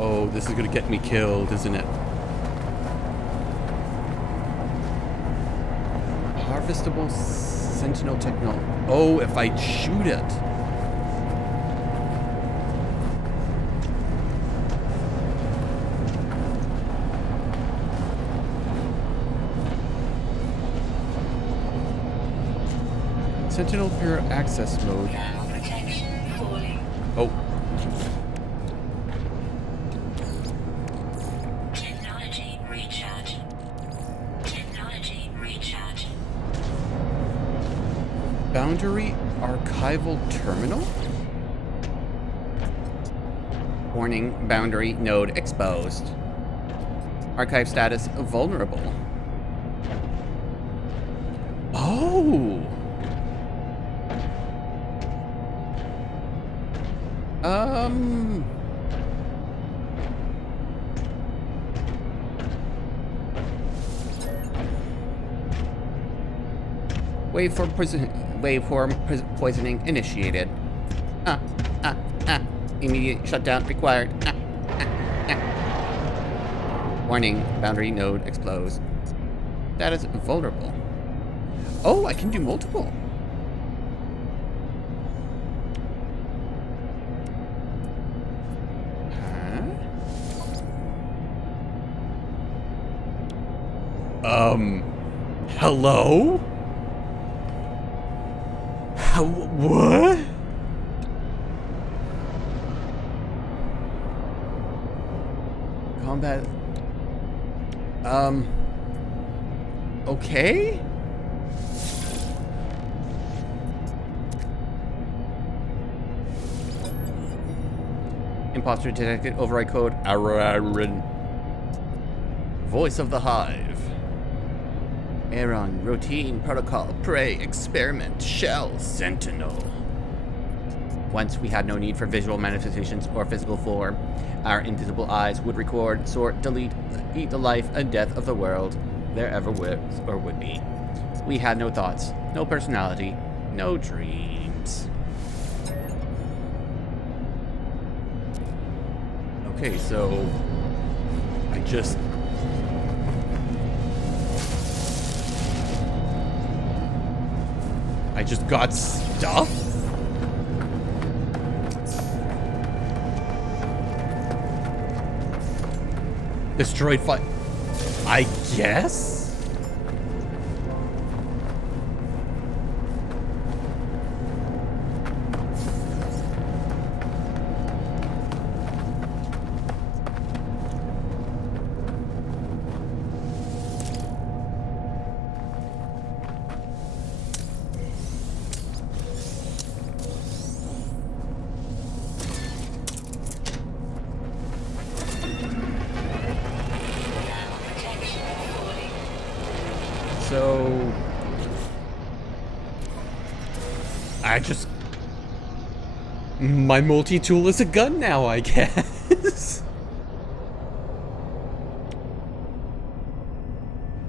Oh, this is gonna get me killed, isn't it? Harvestable Sentinel technology. Oh, if I shoot it. Sentinel pure access mode. Thermal protection falling. Oh. Technology recharge. Technology recharge. Boundary archival terminal? Warning, boundary node exposed. Archive status vulnerable. Oh! Waveform poisoning initiated. Immediate shutdown required. Warning, boundary node exposed. That is vulnerable. Oh, I can do multiple. Hello? What? Combat. Okay? Imposter detected. Override code. Aaron. Voice of the Hive. Aaron. Routine. Protocol. Prey. Experiment. Shell. Sentinel. Once we had no need for visual manifestations or physical form. Our invisible eyes would record, sort, delete, eat the life and death of the world there ever was or would be. We had no thoughts, no personality, no dreams. Okay, so I just got stuff? Destroyed I guess? So my multi-tool is a gun now, I guess.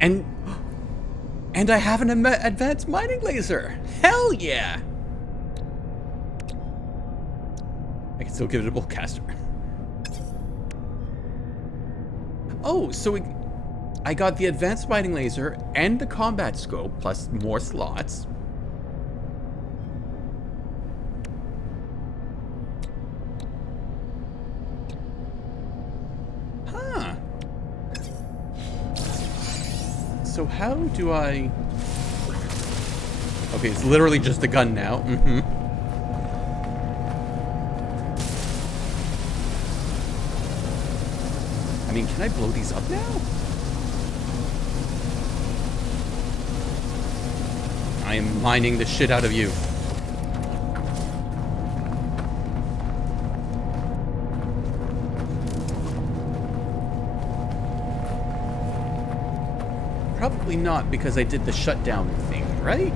And I have an advanced mining laser. Hell yeah. I can still give it a bowcaster. Oh, so I got the advanced mining laser and the combat scope, plus more slots. Huh. So how do I... Okay, it's literally just a gun now. Mm-hmm. I mean, can I blow these up now? I am mining the shit out of you. Probably not, because I did the shutdown thing, right?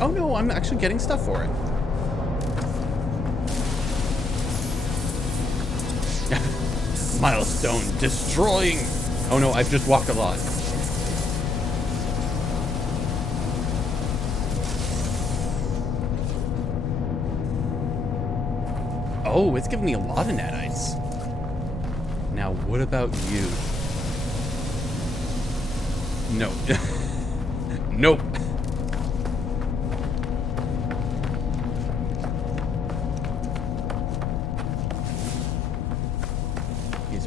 Oh no, I'm actually getting stuff for it. Milestone destroying. Oh no, I've just walked a lot. Oh, it's giving me a lot of nanites. Now, what about you? No. Nope.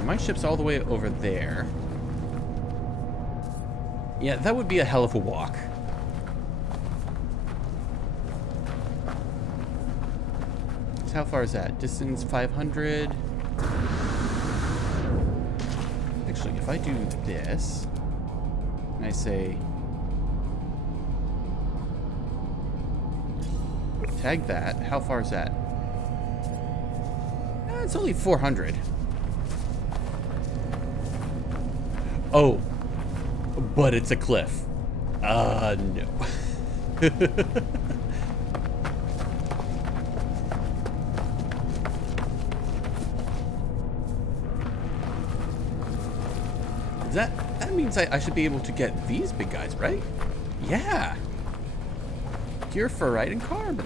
My ship's all the way over there. Yeah, that would be a hell of a walk. So how far is that? Distance 500. Actually, if I do this, and I say tag that, how far is that? It's only 400. Oh, but it's a cliff. No. That means I should be able to get these big guys, right? Yeah. Pure ferrite and carbon.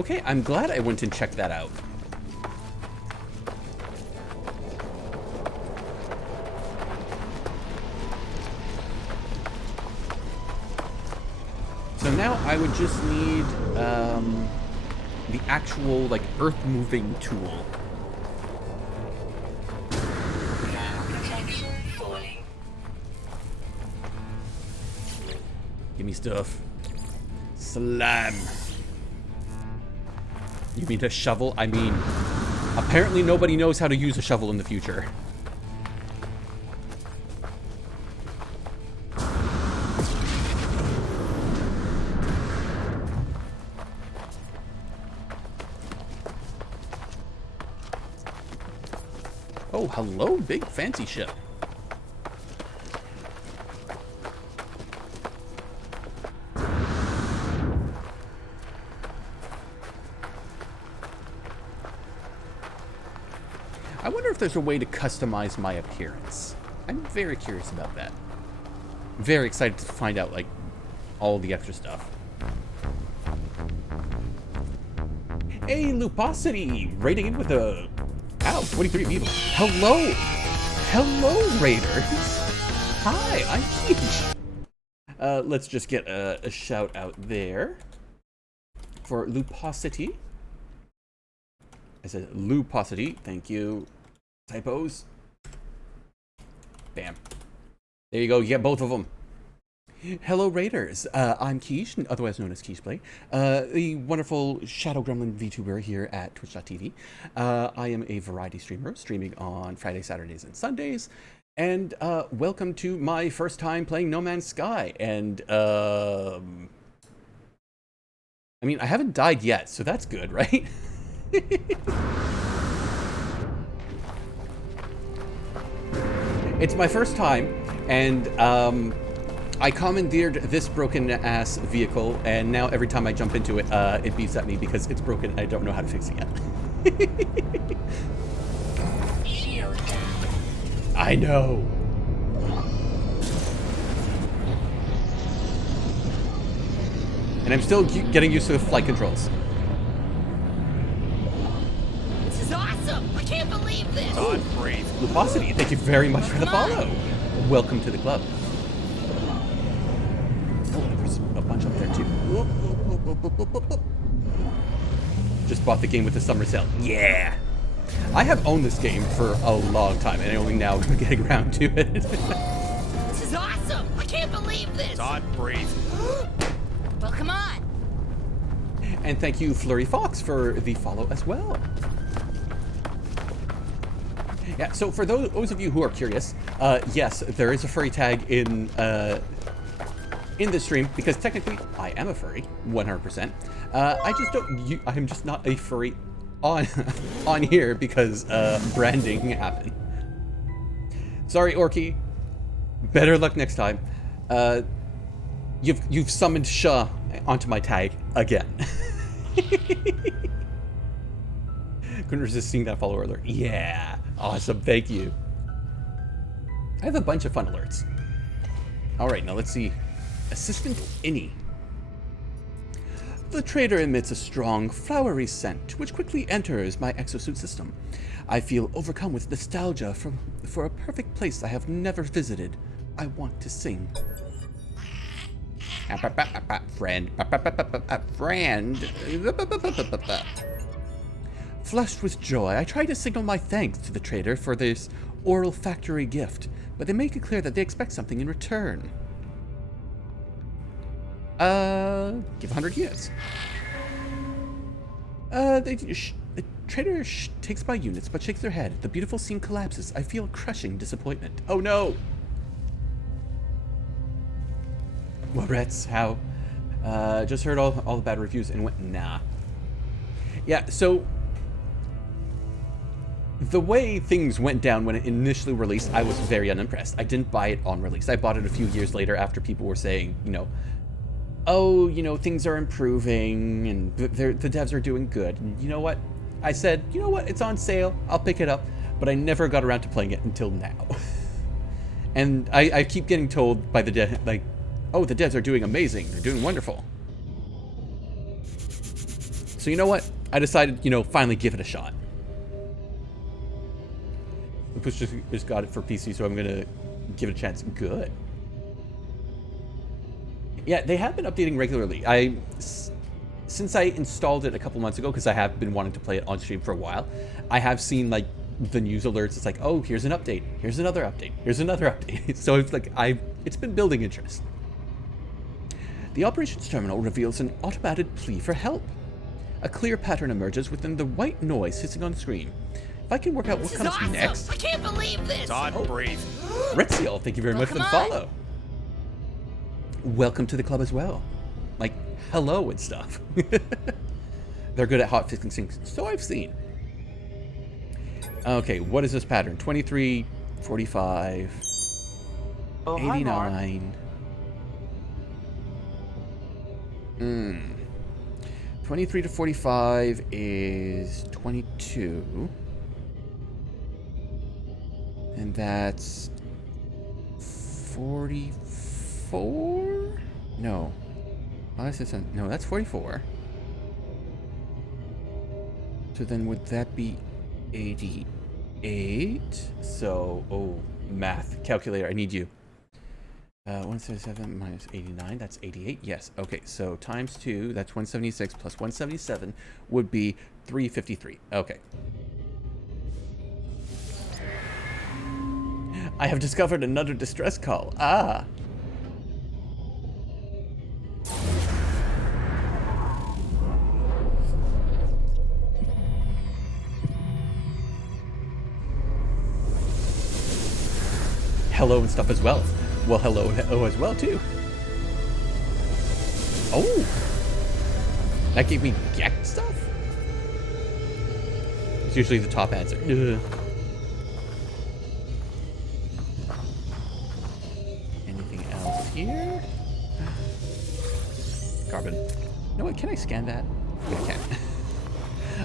Okay, I'm glad I went and checked that out. So now I would just need the actual, like, earth-moving tool. Protection falling. Give me stuff. Slam. You mean a shovel? I mean, apparently nobody knows how to use a shovel in the future. Oh, hello, big fancy ship. I wonder if there's a way to customize my appearance. I'm very curious about that. Very excited to find out, like, all the extra stuff. Hey, Luposity! Raiding in with a... Ow, 23 people. Hello! Hello, Raiders! Hi, I'm Keech. Let's just get a shout out there for Luposity. I said Luposity. Thank you. Typos. Bam. There you go. You get both of them. Hello, Raiders. I'm Keish, otherwise known as KeeshPlay, the wonderful Shadow Gremlin VTuber here at Twitch.tv. I am a variety streamer, streaming on Fridays, Saturdays, and Sundays. And welcome to my first time playing No Man's Sky. And I mean, I haven't died yet, so that's good, right? It's my first time, and I commandeered this broken-ass vehicle, and now every time I jump into it, it beeps at me because it's broken and I don't know how to fix it yet. Shield down. I know. And I'm still getting used to the flight controls. This is awesome! I can't believe this! God brave. Luposity, thank you very much for the follow. Welcome to the club. Oh, there's a bunch up there too. Just bought the game with the summer sale. Yeah! I have owned this game for a long time, and I'm only now getting around to it. This is awesome! I can't believe this! God brave. Well, come on! And thank you, Flurry Fox, for the follow as well. Yeah, so for those of you who are curious, yes, there is a furry tag in this stream, because technically I am a furry, 100%. I just don't, I'm just not a furry on on here because branding happened. Sorry, Orky. Better luck next time. You've summoned Shah onto my tag again. Couldn't resist seeing that follower alert. Yeah, awesome. Thank you. I have a bunch of fun alerts. All right, now let's see. Assistant Innie. The trader emits a strong, flowery scent, which quickly enters my exosuit system. I feel overcome with nostalgia for a perfect place I have never visited. I want to sing. Friend. Friend. Flushed with joy, I try to signal my thanks to the trader for this oral factory gift, but they make it clear that they expect something in return. Give 100 units. The trader takes my units, but shakes their head. The beautiful scene collapses. I feel crushing disappointment. Oh no! Warets, how? Just heard all the bad reviews and went, nah. Yeah, so the way things went down when it initially released, I was very unimpressed. I didn't buy it on release. I bought it a few years later after people were saying, you know, oh, you know, things are improving and the devs are doing good. And you know what? I said, you know what? It's on sale. I'll pick it up. But I never got around to playing it until now. And I keep getting told by the devs, like, oh, the devs are doing amazing. They're doing wonderful. So you know what? I decided, you know, finally give it a shot. Push just got it for PC, so I'm gonna give it a chance. Good. Yeah, they have been updating regularly. Since I installed it a couple months ago, because I have been wanting to play it on stream for a while, I have seen like the news alerts. It's like, oh, here's an update. Here's another update. Here's another update. So it's like it's been building interest. The operations terminal reveals an automated plea for help. A clear pattern emerges within the white noise hissing on screen. If I can work out what comes Awesome. next. I can't believe this. Todd, breathe. Retziel, thank you very much for the follow. Welcome to the club as well. Like, hello and stuff. They're good at hot fixing, so I've seen. Okay, what is this pattern? 23, 45, 89. 23 to 45 is 22. And that's 44? No. No, that's 44. So then would that be 88? So, oh, math. Calculator, I need you. 177 minus 89, that's 88. Yes, okay, so times 2, that's 176 plus 177 would be 353. Okay. I have discovered another distress call. Ah. Hello and stuff as well. Well, hello as well, too. Oh! That gave me Gek stuff? It's usually the top answer. Ugh. Anything else here? Carbon. No, wait, can I scan that? Yeah, I can.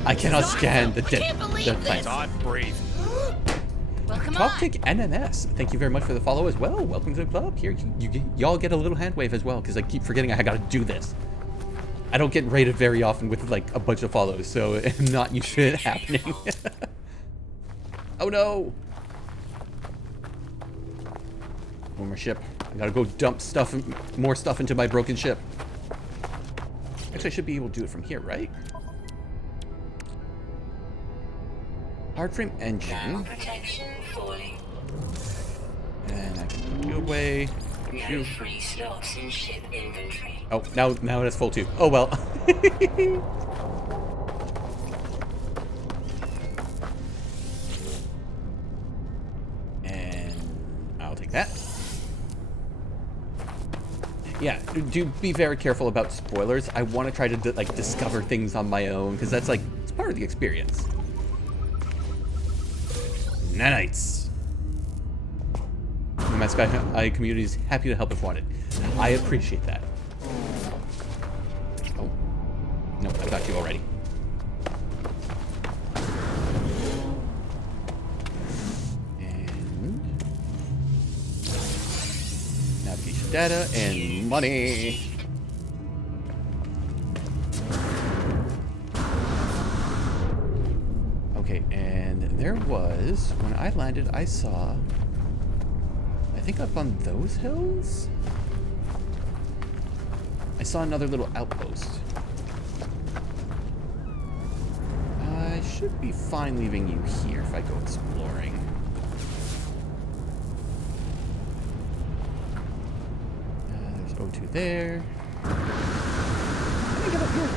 I cannot scan the dead plants. Todd, breathe. Welcome Toptic NNS, thank you very much for the follow as well. Welcome to the club. Here, y'all get a little hand wave as well, because I keep forgetting I gotta do this. I don't get rated very often with like a bunch of follows, so I'm not used to it happening. Oh no! One more ship. I gotta go dump more stuff into my broken ship. Actually, I should be able to do it from here, right? Hardframe engine. Protection falling. And I can put you away. No free slots in ship inventory. Oh, now it's full too. Oh well. And I'll take that. Yeah, do be very careful about spoilers. I want to try to like discover things on my own, because that's like, it's part of the experience. Nanites. My Sky community is happy to help if wanted. I appreciate that. Oh. No, I got you already. And navigation data and money. Okay, and there was, when I landed, I saw, I think up on those hills, I saw another little outpost. I should be fine leaving you here if I go exploring. There's O2 there. Can I get up here?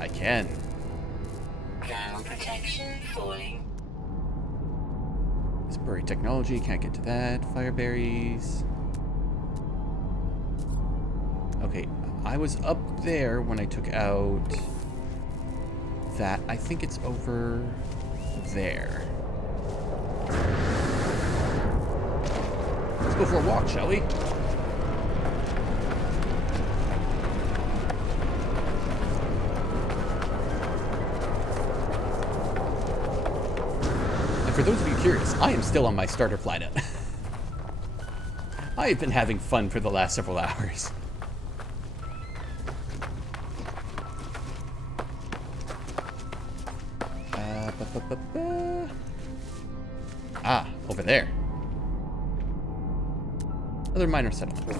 I can. Ground protection falling. It's buried technology, can't get to that. Fireberries. Okay, I was up there when I took out that. I think it's over there. Let's go for a walk, shall we? For those of you curious, I am still on my starter planet. I have been having fun for the last several hours. Ah, over there. Another minor settlement.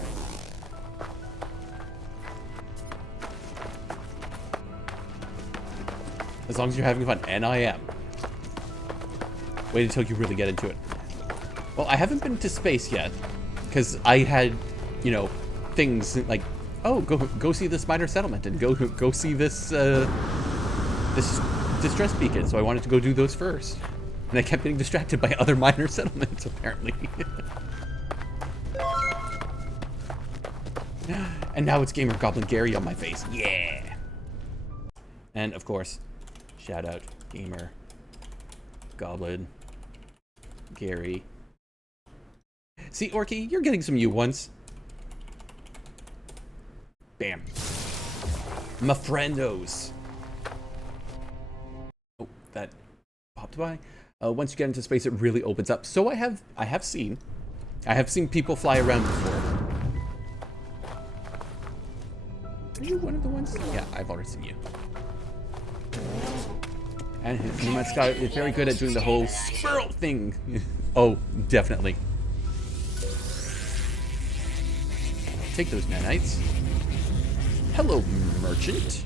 As long as you're having fun, and I am. Wait until you really get into it. Well, I haven't been to space yet, because I had, you know, things like, oh, go see this minor settlement, and go see this this distress beacon. So I wanted to go do those first, and I kept getting distracted by other minor settlements, apparently. And now it's Gamer Goblin Gary on my face. Yeah. And of course, shout out Gamer Goblin Gary. See, Orky, you're getting some U1s. Bam. My friendos. Oh, that popped by. Once you get into space, it really opens up. So I have seen people fly around before. Are you one of the ones? Yeah, I've already seen you. And Nomad Sky is very good at doing the whole squirrel thing. Oh, definitely. Take those nanites. Hello, merchant.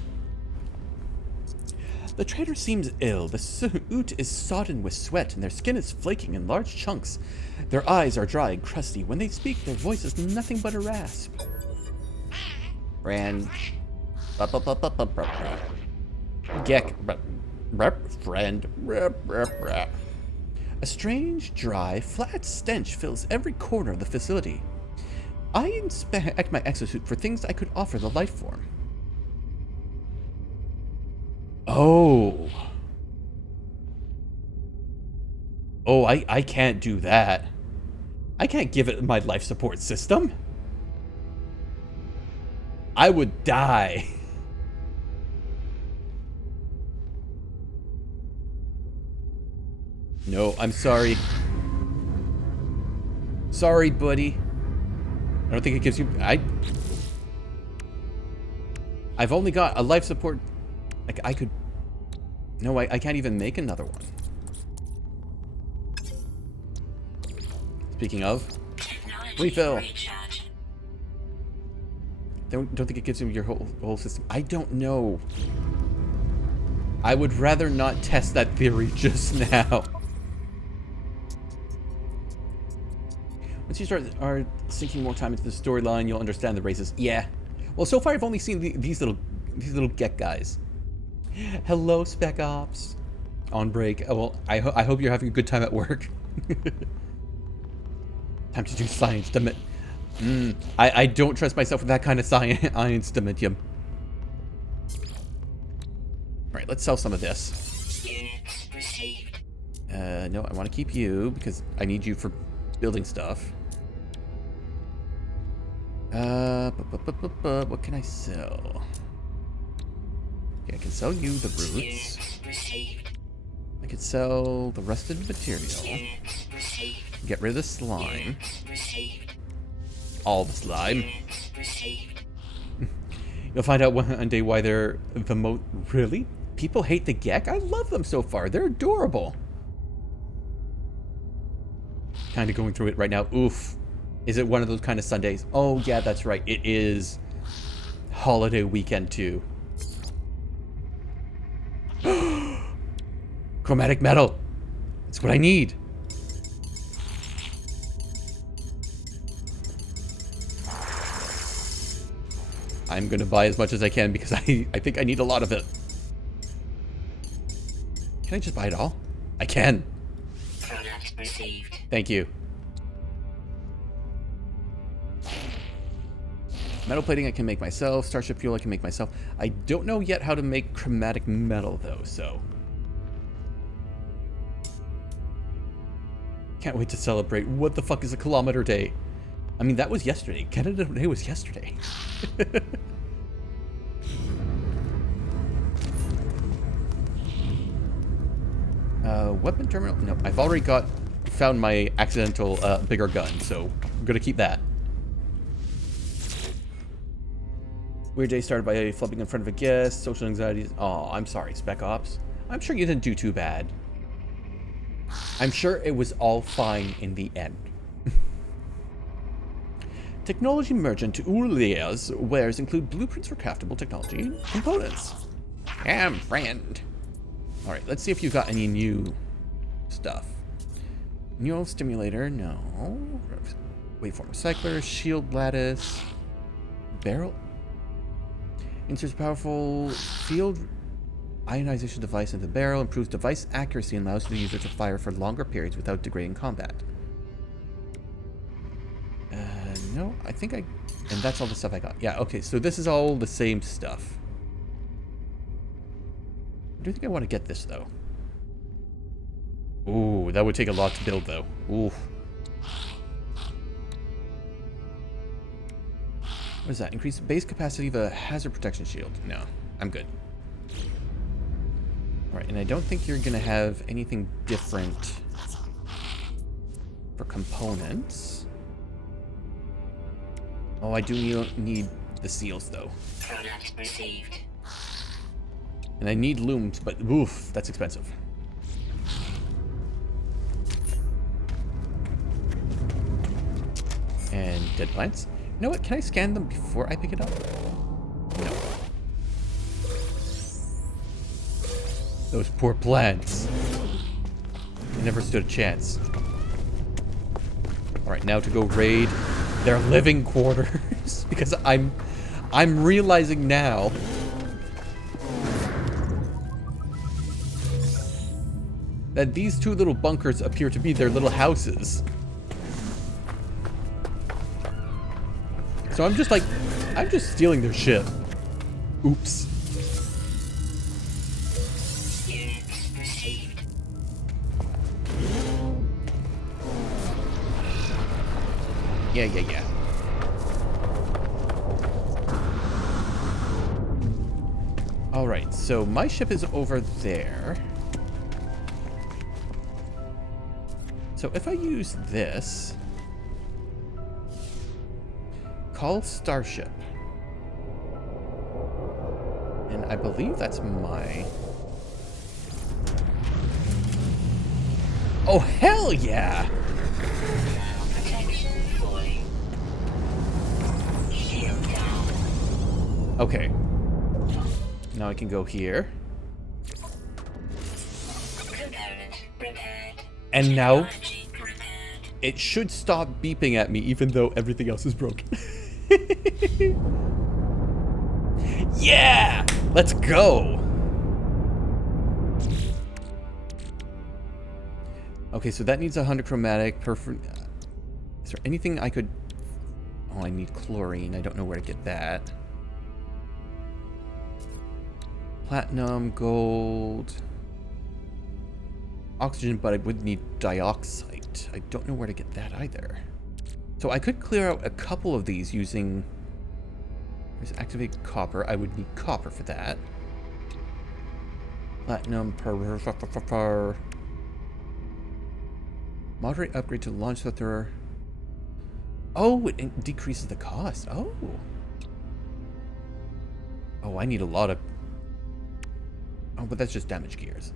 The trader seems ill. The suit is sodden with sweat, and their skin is flaking in large chunks. Their eyes are dry and crusty. When they speak, their voice is nothing but a rasp. Friend. Gek. Friend. A strange, dry, flat stench fills every corner of the facility. I inspect my exosuit for things I could offer the life form. Oh. Oh, I can't do that. I can't give it my life support system. I would die. No, I'm sorry. Sorry, buddy. I don't think it gives you... I've only got a life support... Like, I could... No, I can't even make another one. Speaking of... Refill. Don't think it gives you your whole system. I don't know. I would rather not test that theory just now. Once you are sinking more time into the storyline, you'll understand the races. Yeah. Well, so far I've only seen these little get guys. Hello, Spec Ops. On break. Oh, well, I hope you're having a good time at work. Time to do science. I don't trust myself with that kind of science dimitium. Alright, let's sell some of this. No, I want to keep you because I need you for building stuff. What can I sell? Okay, I can sell you the roots. I could sell the rusted material. Get rid of the slime. All the slime. You'll find out one day why they're the most... Really? People hate the Gek? I love them so far. They're adorable. Kind of going through it right now. Oof. Is it one of those kind of Sundays? Oh, yeah, that's right. It is holiday weekend, too. Chromatic metal. That's what I need. I'm going to buy as much as I can because I think I need a lot of it. Can I just buy it all? I can. Thank you. Metal plating I can make myself. Starship fuel I can make myself. I don't know yet how to make chromatic metal though, so... Can't wait to celebrate. What the fuck is a kilometer day? I mean, that was yesterday. Canada Day was yesterday. Weapon terminal? No, I've already found my accidental bigger gun, so I'm gonna keep that. Weird day started by flubbing in front of a guest. Social anxieties. Oh, I'm sorry, Spec Ops. I'm sure you didn't do too bad. I'm sure it was all fine in the end. Technology merchant Ulia's wares include blueprints for craftable technology components. Friend. Alright, let's see if you've got any new stuff. Neural stimulator, no. Waveform recycler, shield lattice, barrel. Inserts powerful field ionization device into the barrel, improves device accuracy and allows the user to fire for longer periods without degrading combat. No, I think I... And that's all the stuff I got. Yeah, okay, so this is all the same stuff. I do think I want to get this, though. Ooh, that would take a lot to build, though. Ooh. What is that? Increase base capacity of a hazard protection shield. No, I'm good. Alright, and I don't think you're going to have anything different for components. Oh, I do need the seals, though. Product received. And I need looms, but oof, that's expensive. And dead plants. You know what? Can I scan them before I pick it up? No. Those poor plants. They never stood a chance. Alright, now to go raid their living quarters. Because I'm realizing now that these two little bunkers appear to be their little houses. So I'm just stealing their shit. Oops. Units received. Yeah. Alright, so my ship is over there. So if I use this... Call Starship. And I believe that's my... Oh, hell yeah! Protection fully. Shield down. Okay. Now I can go here. Component repaired. And now Technology repaired. it should stop beeping at me even though everything else is broken. Yeah! Let's go! Okay, so that needs 100 chromatic. Perfect. Is there anything I could... Oh, I need chlorine. I don't know where to get that. Platinum, gold... Oxygen, but I would need dioxide. I don't know where to get that either. So I could clear out a couple of these using... There's activated copper. I would need copper for that. Platinum per... Moderate upgrade to launch filter. Oh, it decreases the cost. Oh. Oh, I need a lot of... Oh, but that's just damage gears.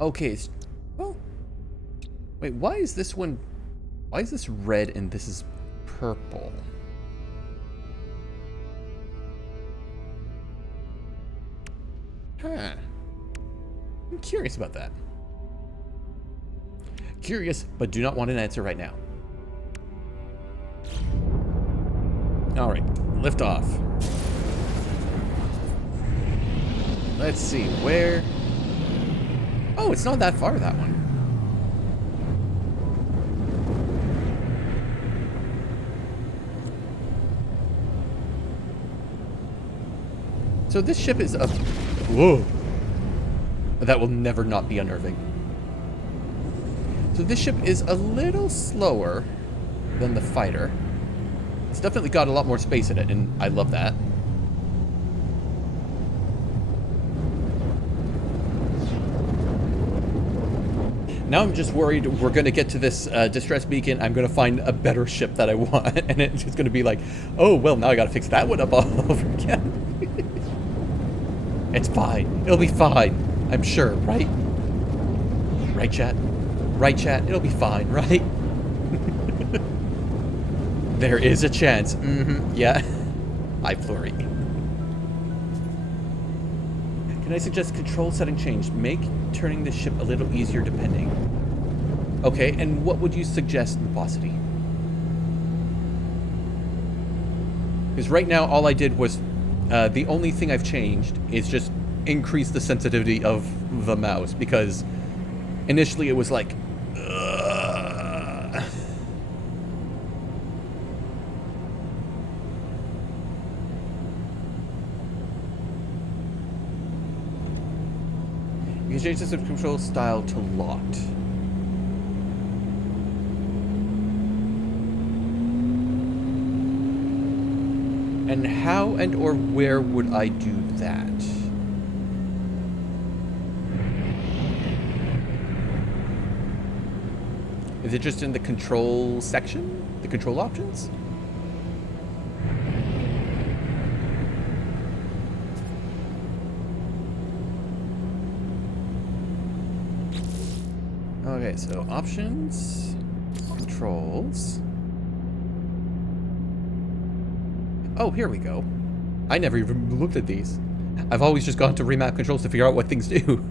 Okay, it's... Well... Wait, why is this one... Why is this red and this is purple? Huh. I'm curious about that. Curious, but do not want an answer right now. Alright, lift off. Let's see, where... Oh, it's not that far, that one. So this ship is up... Whoa. That will never not be unnerving. So this ship is a little slower than the fighter. It's definitely got a lot more space in it, and I love that. Now I'm just worried we're going to get to this distress beacon. I'm going to find a better ship that I want, and it's just going to be like, oh, well, now I got to fix that one up all over again. It's fine. It'll be fine. I'm sure, right? Right, chat? Right, chat? It'll be fine, right? There is a chance. Yeah. Hi, Flurry. Can I suggest control setting change? Make turning the ship a little easier depending. Okay, and what would you suggest, Velocity? Because right now, all I did was... the only thing I've changed is just increase the sensitivity of the mouse. Because initially it was like... You can change this control style to locked. And how and or where would I do that? Is it just in the control section? The control options? Okay, so options, controls. Oh, here we go. I never even looked at these. I've always just gone to remap controls to figure out what things do.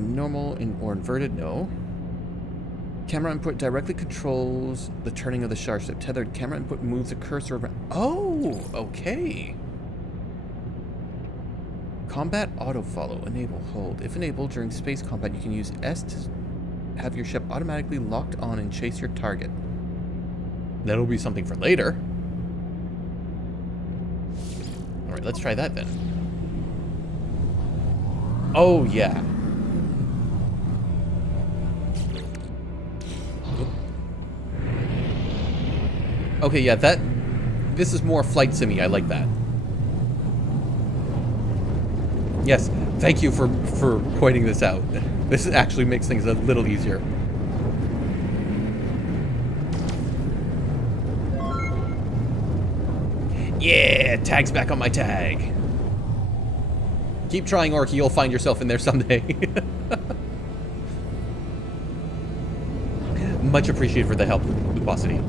Normal or inverted, no. Camera input directly controls the turning of the starship. Tethered camera input moves the cursor around. Oh, okay. Combat auto follow. Enable, hold. If enabled during space combat, you can use S to have your ship automatically locked on and chase your target. That'll be something for later. Alright, let's try that then. Oh, yeah. Okay, yeah, this is more flight simmy. I like that. Yes, thank you for pointing this out. This actually makes things a little easier. Yeah, tag's back on my tag. Keep trying, Orky. You'll find yourself in there someday. Much appreciated for the help, Luposity.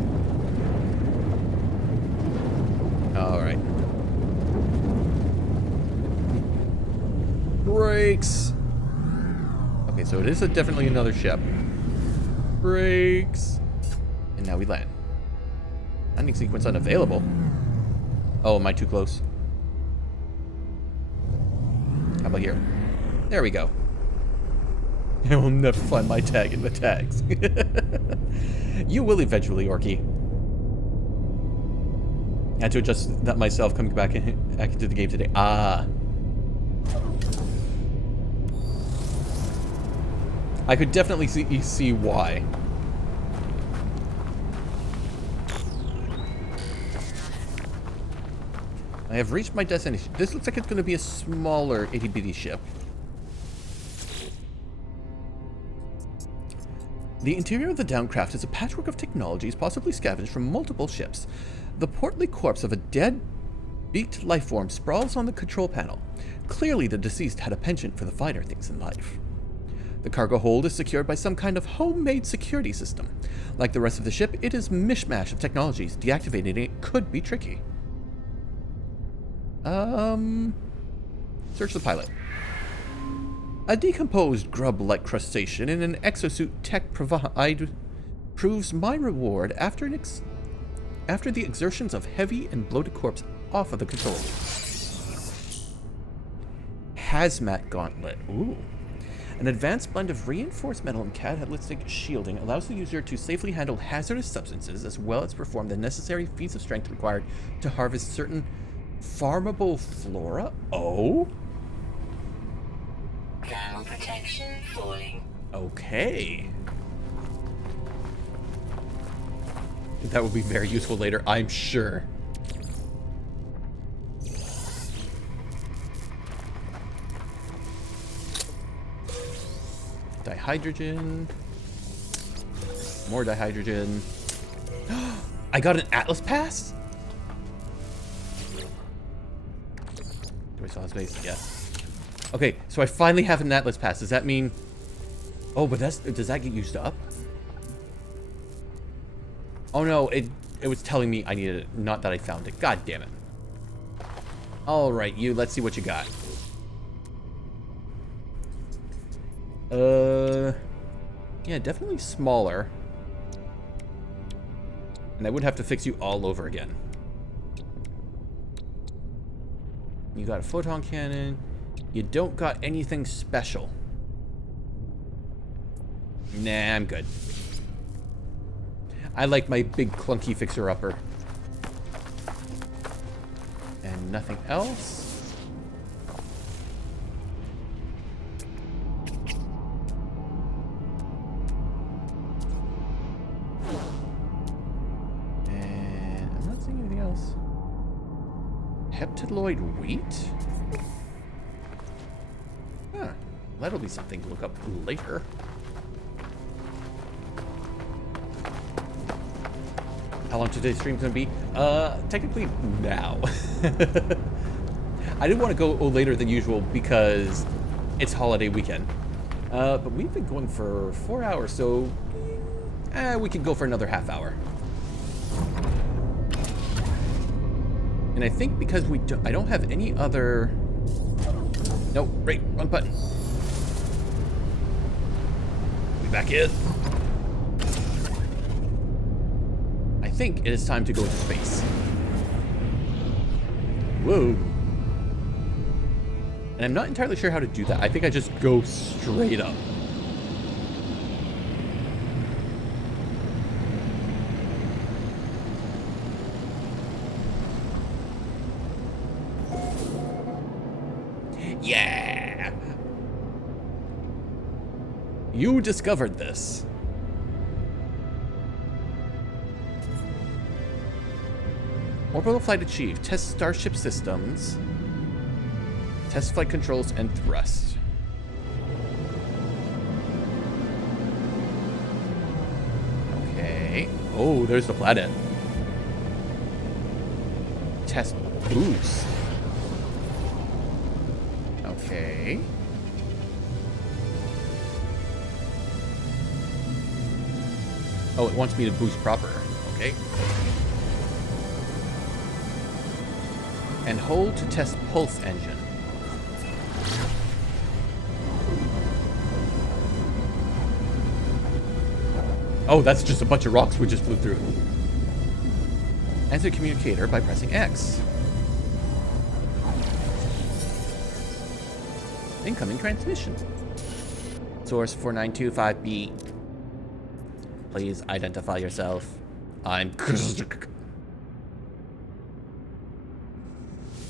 Alright. Brakes. Okay, so it is definitely another ship. Brakes. And now we land. Landing sequence unavailable. Oh, am I too close? How about here? There we go. I will never find my tag in the tags. You will eventually, Orky. I had to adjust that myself coming back into the game today. Ah. I could definitely see why. I have reached my destination. This looks like it's going to be a smaller itty-bitty ship. The interior of the downcraft is a patchwork of technologies possibly scavenged from multiple ships. The portly corpse of a dead, beaked lifeform sprawls on the control panel. Clearly the deceased had a penchant for the finer things in life. The cargo hold is secured by some kind of homemade security system. Like the rest of the ship, it is a mishmash of technologies. Deactivating it could be tricky. Search the pilot. A decomposed grub-like crustacean in an exosuit tech proves my reward after the exertions of heavy and bloated corpse off of the control. Hazmat gauntlet. Ooh. An advanced blend of reinforced metal and catalytic shielding allows the user to safely handle hazardous substances as well as perform the necessary feats of strength required to harvest certain farmable flora. Oh? Thermal protection falling. Okay. That will be very useful later, I'm sure. Dihydrogen. More dihydrogen. I got an Atlas pass? Do I still have space? Yes. Okay, so I finally have an Atlas pass. Does that mean... Oh, but does that get used up? Oh no, it was telling me I needed it, not that I found it. God damn it. Alright, let's see what you got. Yeah, definitely smaller. And I would have to fix you all over again. You got a photon cannon. You don't got anything special. Nah, I'm good. I like my big clunky fixer-upper. And nothing else. And I'm not seeing anything else. Heptaloid wheat? Huh. That'll be something to look up later. How long today's stream's gonna be? Technically now. I didn't want to go later than usual because it's holiday weekend. But we've been going for 4 hours, so we can go for another half hour. And I think because I don't have any other... No, right, wrong button. We back in. I think it is time to go into space. Whoa. And I'm not entirely sure how to do that. I think I just go straight up. Yeah! You discovered this. Orbital flight achieved. Test starship systems. Test flight controls and thrust. Okay. Oh, there's the planet. Test boost. Okay. Oh, it wants me to boost proper. Okay. And hold to test pulse engine. Oh, that's just a bunch of rocks we just flew through. Answer communicator by pressing X. Incoming transmission. Source 4925B. Please identify yourself. I'm...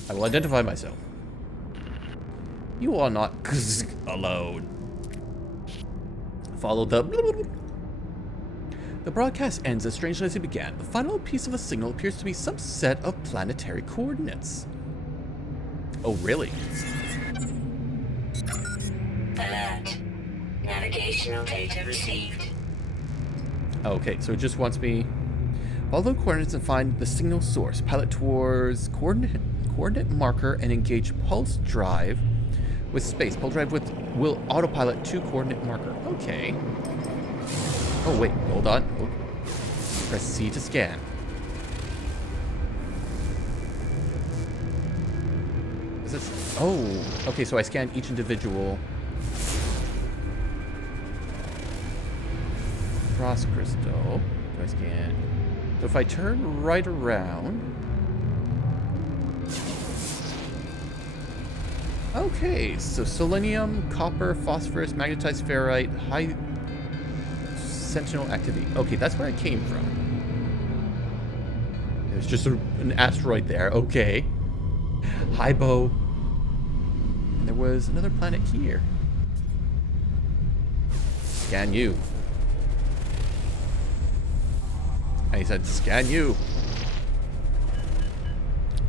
I will identify myself. You are not alone. Follow the... The broadcast ends as strangely as it began. The final piece of the signal appears to be some set of planetary coordinates. Oh, really? Alert. Navigational data received. Okay, so it just wants me... Follow the coordinates and find the signal source. Pilot towards coordinate marker and engage pulse drive with space. Pulse drive will autopilot to coordinate marker. Okay. Oh, wait. Hold on. Oh. Press C to scan. Is this... Oh. Okay, so I scan each individual... Frost crystal. Do I scan? So if I turn right around... Okay, so selenium, copper, phosphorus, magnetized ferrite, high sentinel activity. Okay, that's where I came from. There's just an asteroid there. Okay. Hybo. And there was another planet here. Scan you. And he said, scan you.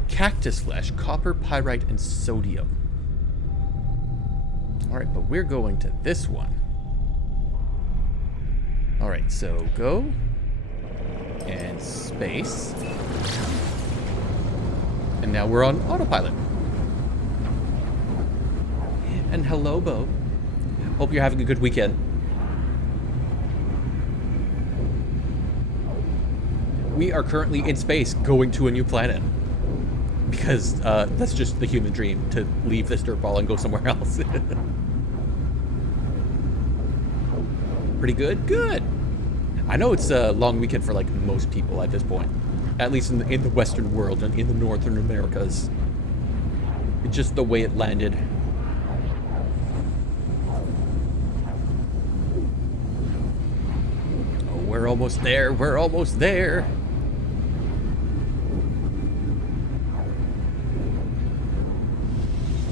Cactus flesh, copper, pyrite, and sodium. Alright, but we're going to this one. Alright, so go. And space. And now we're on autopilot. And hello, Bo. Hope you're having a good weekend. We are currently in space going to a new planet. Because that's just the human dream, to leave this dirt ball and go somewhere else. Pretty good? Good. I know it's a long weekend for like most people at this point. At least in the Western world and in the Northern Americas. It's just the way it landed. Oh, we're almost there. We're almost there.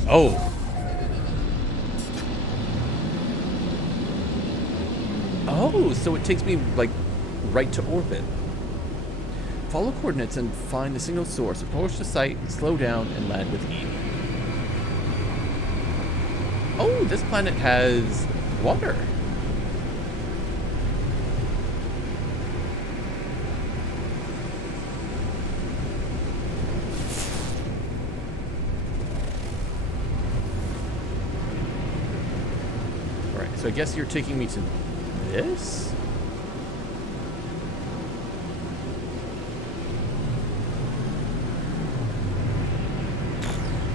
Oh. Oh, so it takes me, like, right to orbit. Follow coordinates and find the signal source. Approach the site, slow down, and land with E. Oh, this planet has water. Alright, so I guess you're taking me to this?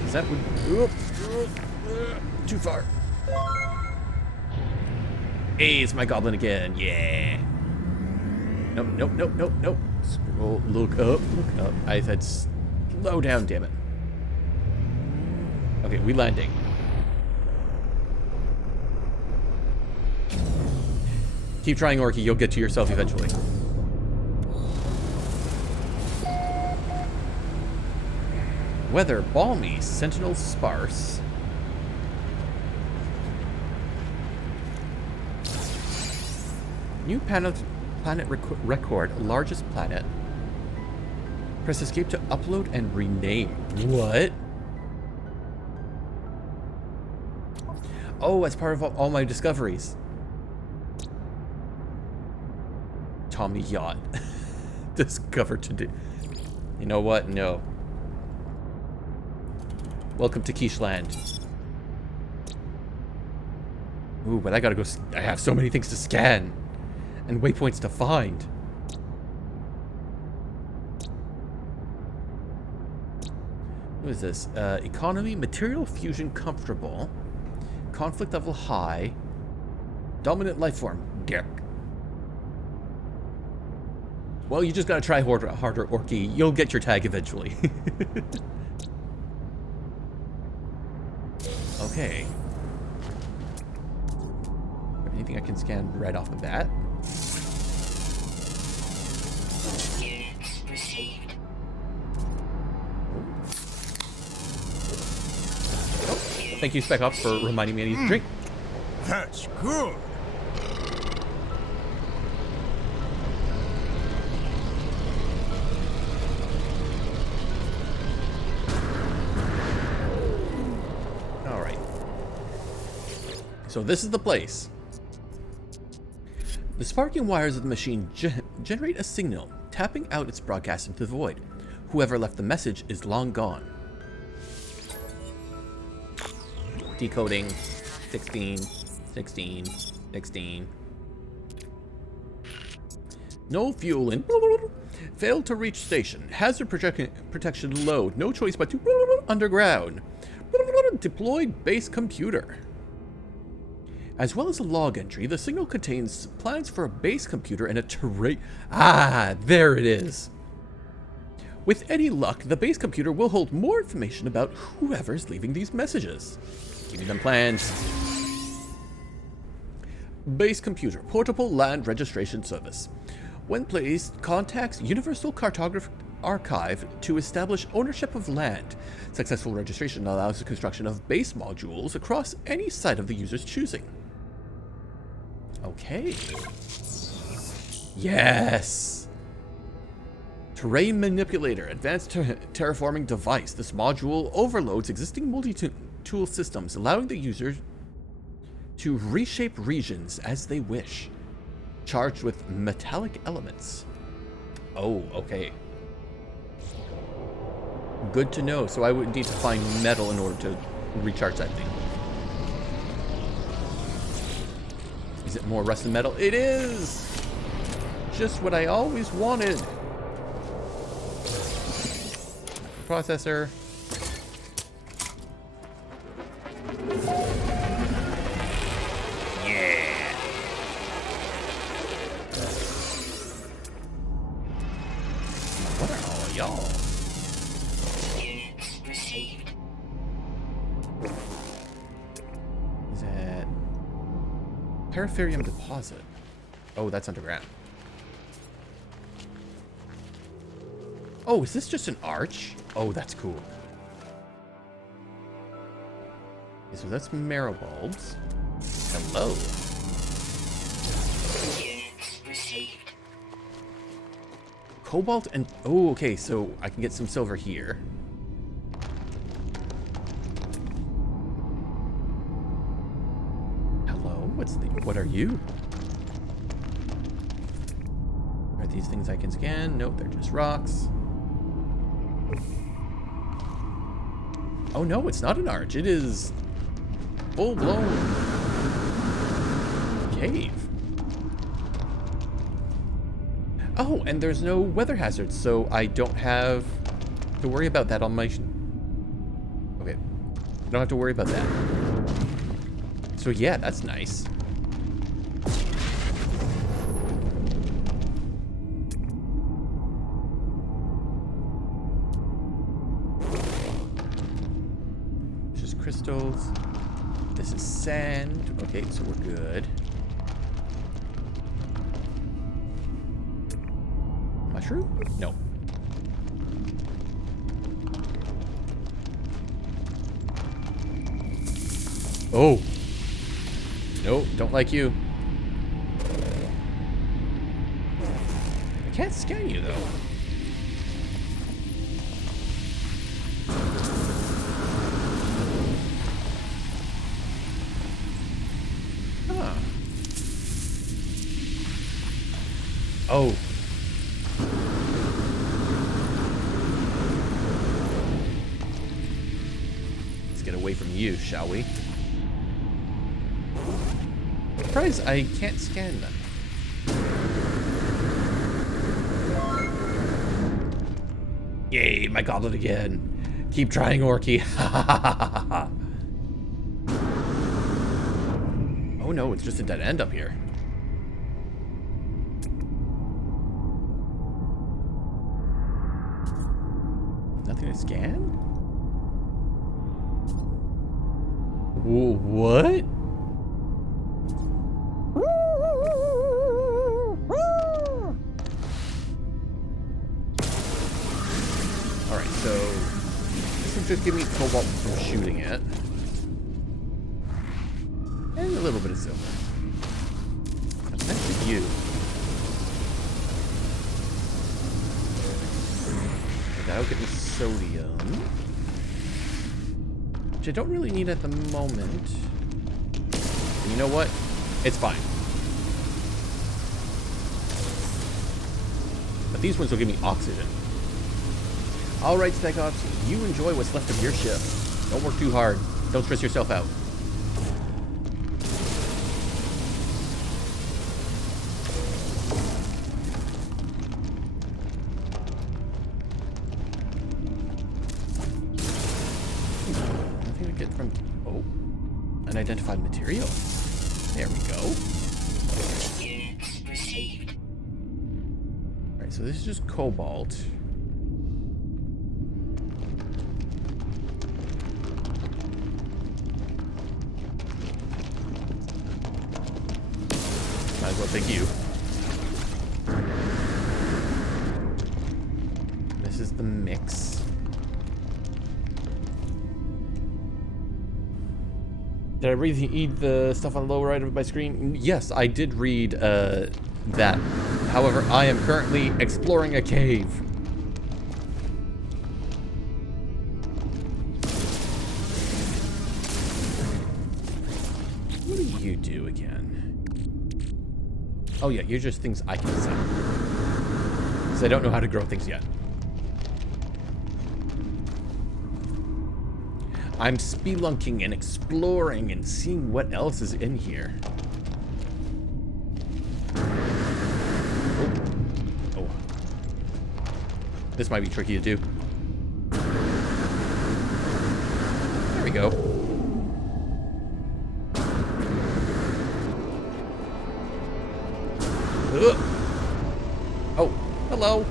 Is that what... too far. Hey, it's my goblin again. Yeah. Nope, nope, nope, nope, nope. Scroll, look up, look up. I said slow down, damn it. Okay, we landing. Keep trying, Orky. You'll get to yourself eventually. Weather balmy, sentinels sparse. New planet record, largest planet. Press escape to upload and rename. What? Oh, as part of all my discoveries. Tommy Yacht. Discovered today. You know what? No. Welcome to Keeshland. Ooh, but I gotta go. I have so many things to scan and waypoints to find. What is this? Economy, material fusion comfortable, conflict level high, dominant life form. Gek. Well, you just gotta try harder, Orky. You'll get your tag eventually. Okay. Anything I can scan right off the bat? Units received. Oh, thank you, Spec Ops, for reminding me I need to drink. That's good. So this is the place. The sparking wires of the machine generate a signal, tapping out its broadcast into the void. Whoever left the message is long gone. Decoding. 16, 16, 16. No fuel in. Failed to reach station. Hazard protection low. No choice but to underground. Deploy base computer. As well as a log entry, the signal contains plans for a base computer and a terrain. Ah, there it is. With any luck, the base computer will hold more information about whoever's leaving these messages. Give me them plans. Base computer, portable land registration service. When placed, contacts Universal Cartographic Archive to establish ownership of land. Successful registration allows the construction of base modules across any site of the user's choosing. Okay. Yes! Terrain Manipulator, advanced terraforming device. This module overloads existing multi-tool systems, allowing the user to reshape regions as they wish. Charged with metallic elements. Oh, okay. Good to know. So I would need to find metal in order to recharge that thing. Is it more rusted metal? It is! Just what I always wanted. Processor. Yeah. What are all y'all? Units received. Is that Paratherium deposit? Oh, that's underground. Oh, is this just an arch? Oh, that's cool. Okay, so that's marrow bulbs. Hello. Units received. Cobalt and... Oh, okay, so I can get some silver here. Hello? What are you? Are these things I can scan? Nope, they're just rocks. Oh no, it's not an arch. It is full-blown cave. Oh, and there's no weather hazards, so I don't have to worry about that on my... Okay, I don't have to worry about that. So yeah, that's nice. Crystals. This is sand. Okay, so we're good. Mushroom? No. Oh. No, don't like you. I can't scan you though. Oh. Let's get away from you, shall we? Surprise, I can't scan them. Yay, my goblet again. Keep trying, Orky. Oh no, it's just a dead end up here. Nothing to scan? What? Alright, so this will just give me cobalt from shooting it. And a little bit of silver. That's next to you. That'll get me sodium. Which I don't really need at the moment. And you know what? It's fine. But these ones will give me oxygen. Alright, Spec Ops, you enjoy what's left of your shift. Don't work too hard. Don't stress yourself out. Unidentified material. There we go. Units received. Alright, so this is just cobalt. Might as well take you. This is the mix. Did I read the stuff on the lower right of my screen? Yes, I did read that. However, I am currently exploring a cave. What do you do again? Oh yeah, you're just things I can sell. Because I don't know how to grow things yet. I'm spelunking and exploring and seeing what else is in here. This might be tricky to do. There we go. Ugh. Oh, hello.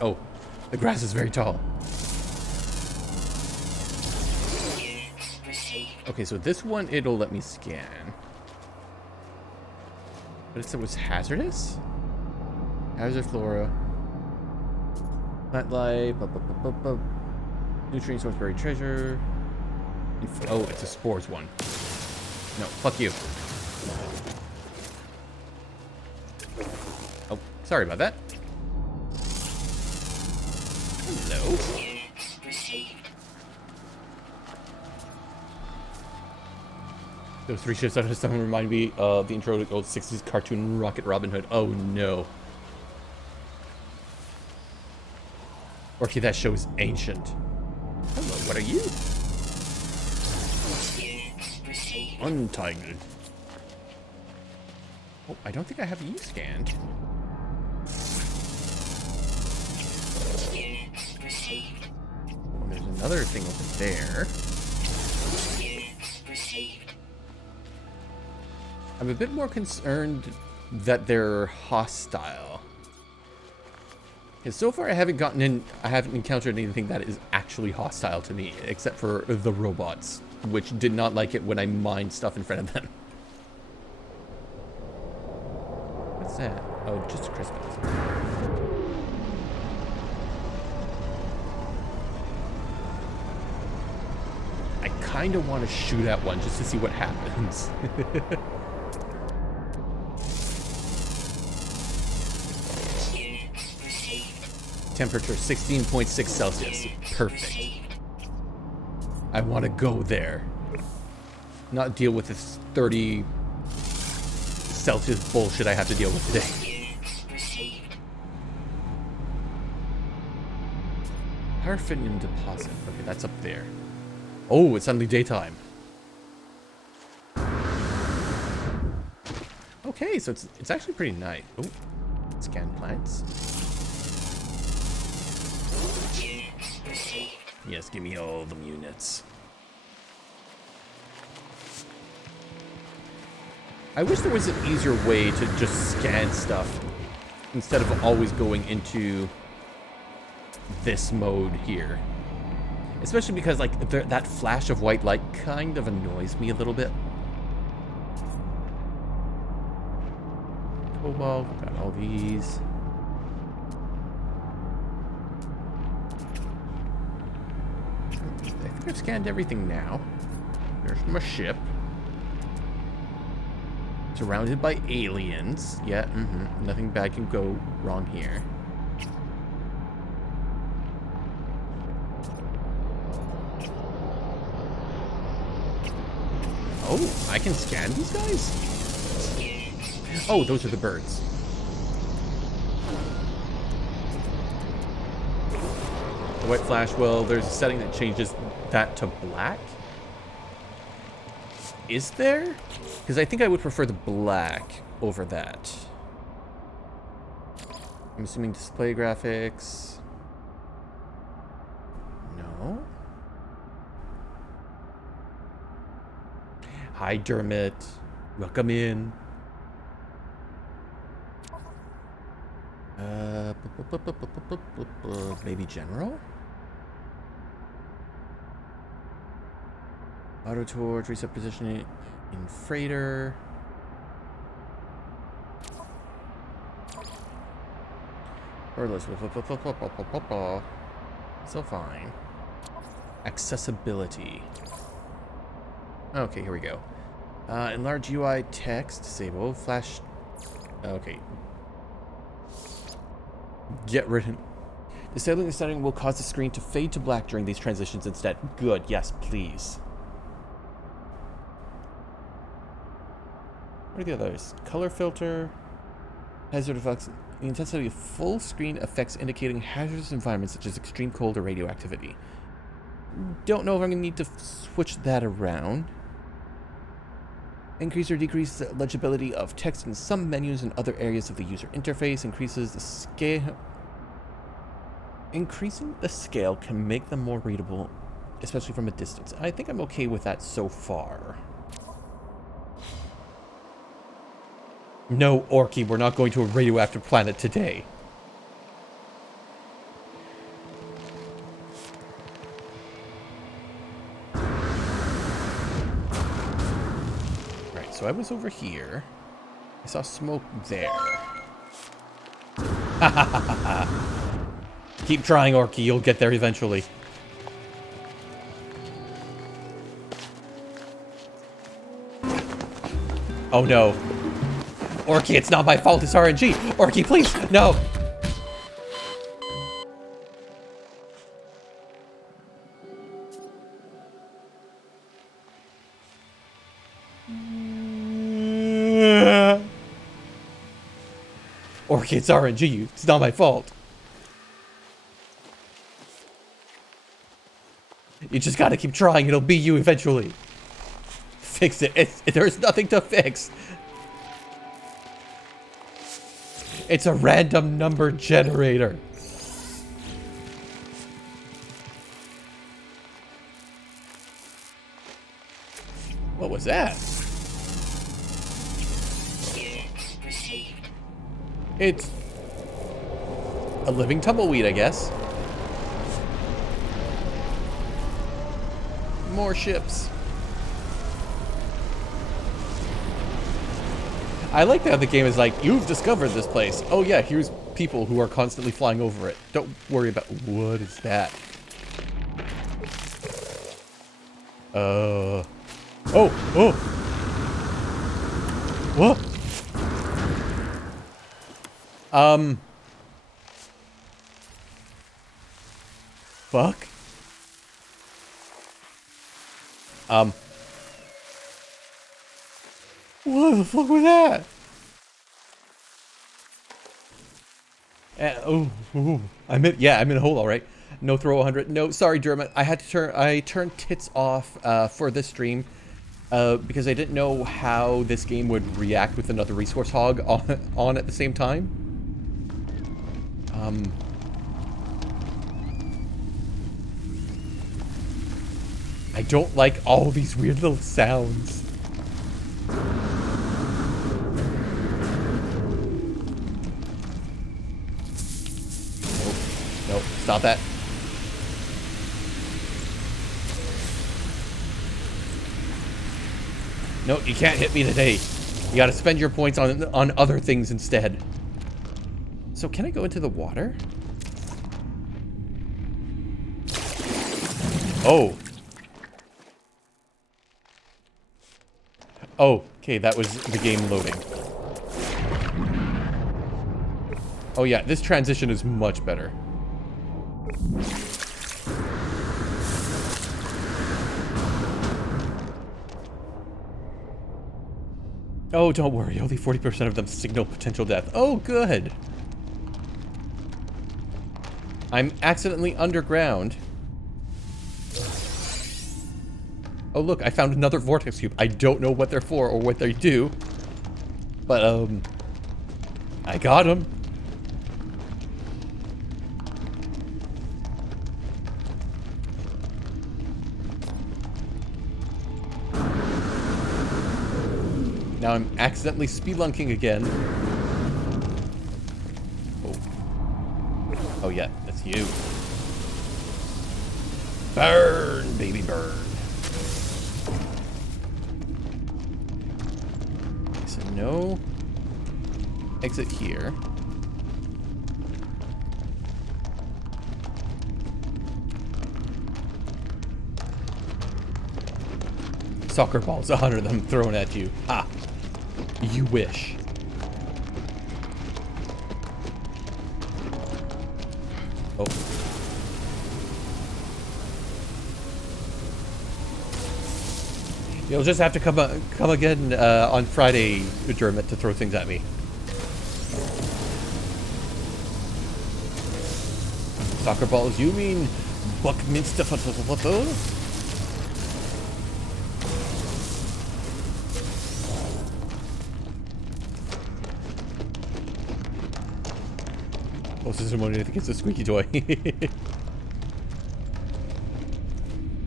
Oh, the grass is very tall. Okay, so this one, it'll let me scan. But it said it was hazardous? Hazard flora. Plant life. Nutrient source buried treasure. Oh, it's a spores one. No, fuck you. Oh, sorry about that. Hello. Those three ships out of someone remind me of the intro to old 60s cartoon Rocket Robin Hood. Oh no. Okay, that show is ancient. Hello, what are you? Untitled. Oh, I don't think I have you scanned. Oh, there's another thing over there. I'm a bit more concerned that they're hostile. Because so far I haven't encountered anything that is actually hostile to me, except for the robots, which did not like it when I mined stuff in front of them. What's that? Oh, just a Christmas. I kind of want to shoot at one just to see what happens. Temperature 16.6 Celsius. Perfect. I want to go there. Not deal with this 30 Celsius bullshit I have to deal with today. Paraffinium deposit. Okay, that's up there. Oh, it's suddenly daytime. Okay, so it's actually pretty nice. Oh, scan plants. Yes, give me all the units. I wish there was an easier way to just scan stuff instead of always going into this mode here. Especially because, like, that flash of white light kind of annoys me a little bit. Cobalt, got all these. I think I've scanned everything now. There's my ship. Surrounded by aliens. Yeah, nothing bad can go wrong here. Oh, I can scan these guys? Oh, those are the birds. The white flash, well, there's a setting that changes that to black. Is there? Because I think I would prefer the black over that. I'm assuming display graphics. No. Hi, Dermot. Welcome in. Maybe general? Auto torch, reset positioning in freighter. Regardless, still fine. Accessibility. Okay, here we go. Enlarge UI text, disable, flash. Okay. Get rid of. Disabling the setting will cause the screen to fade to black during these transitions instead. Good, yes, please. What are the others? Color filter, hazard effects, the intensity of full screen effects indicating hazardous environments such as extreme cold or radioactivity. Don't know if I'm going to need to switch that around. Increase or decrease the legibility of text in some menus and other areas of the user interface. Increases the scale. Increasing the scale can make them more readable, especially from a distance. I think I'm okay with that so far. No, Orky, we're not going to a radioactive planet today. Right, so I was over here. I saw smoke there. Ha ha ha ha ha. Keep trying, Orky. You'll get there eventually. Oh no. Orky, it's not my fault. It's RNG. Orky, please. No. Orky, it's RNG. It's not my fault. You just gotta keep trying. It'll be you eventually. Fix it. There's nothing to fix. It's a random number generator. What was that? Units received. It's a living tumbleweed, I guess. More ships. I like how the game is like, you've discovered this place. Oh yeah, here's people who are constantly flying over it. Don't worry about... What is that? Oh, oh! What? Fuck? What the fuck was that? I'm in a hole, all right. No throw 100. No, sorry, Dermot. I turned tits off for this stream because I didn't know how this game would react with another resource hog on at the same time. I don't like all these weird little sounds. Nope, stop that. No, you can't hit me today. You gotta spend your points on other things instead. So can I go into the water? Oh. Oh, okay, that was the game loading. Oh yeah, this transition is much better. Oh, don't worry, only 40% of them signal potential death. Oh, good. I'm accidentally underground. Oh, look, I found another vortex cube. I don't know what they're for or what they do. But, I got them. Now I'm accidentally spelunking again. Oh. Oh, yeah, that's you. Burn, baby, burn. So no exit here. Soccer balls, 100 of them thrown at you. Ha! You wish. Oh. You'll just have to come again on Friday, Dermot, to throw things at me. Soccer balls? You mean Buckminster? Closest someone I think it's a squeaky toy.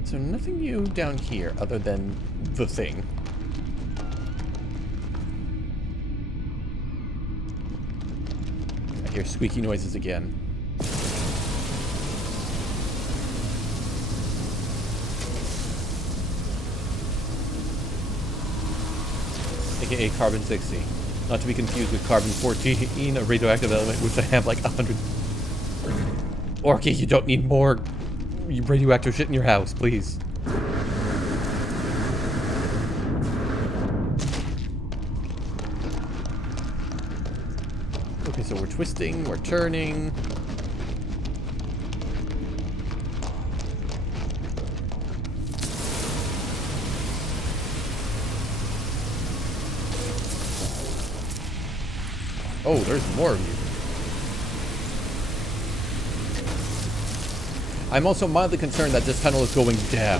So nothing new down here other than the thing. I hear squeaky noises again. AKA carbon 60. Not to be confused with carbon 14, a radioactive element, which I have like 100. Orky, you don't need more radioactive shit in your house, please. Okay, so we're twisting, we're turning. Oh, there's more of you. I'm also mildly concerned that this tunnel is going down.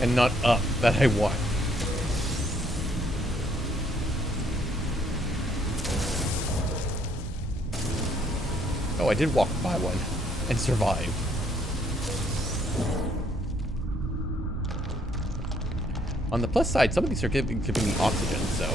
And not up, that I want. Oh, I did walk by one and survive. On the plus side, some of these are giving me oxygen, so...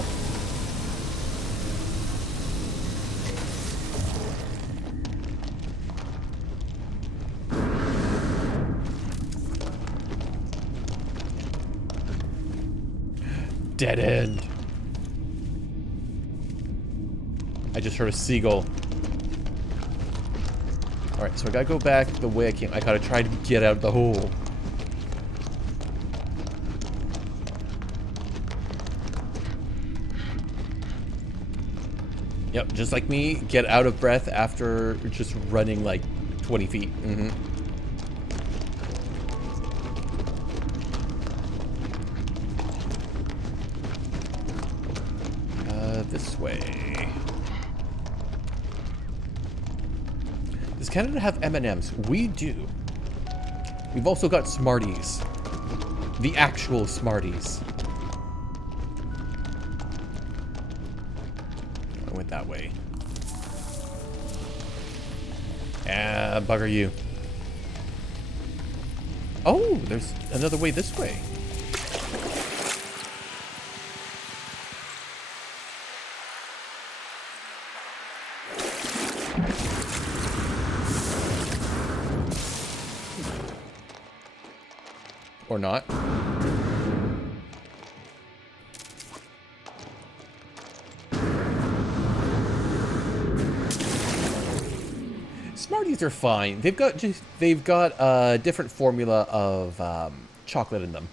Dead end. I just heard a seagull. Alright, so I gotta go back the way I came. I gotta try to get out of the hole. Yep, just like me, get out of breath after just running like 20 feet. Mm-hmm. This way. Does Canada have M&Ms? We do. We've also got Smarties. The actual Smarties. I went that way. Ah, bugger you. Oh, there's another way this way. Or not. Smarties are fine. They've got a different formula of chocolate in them.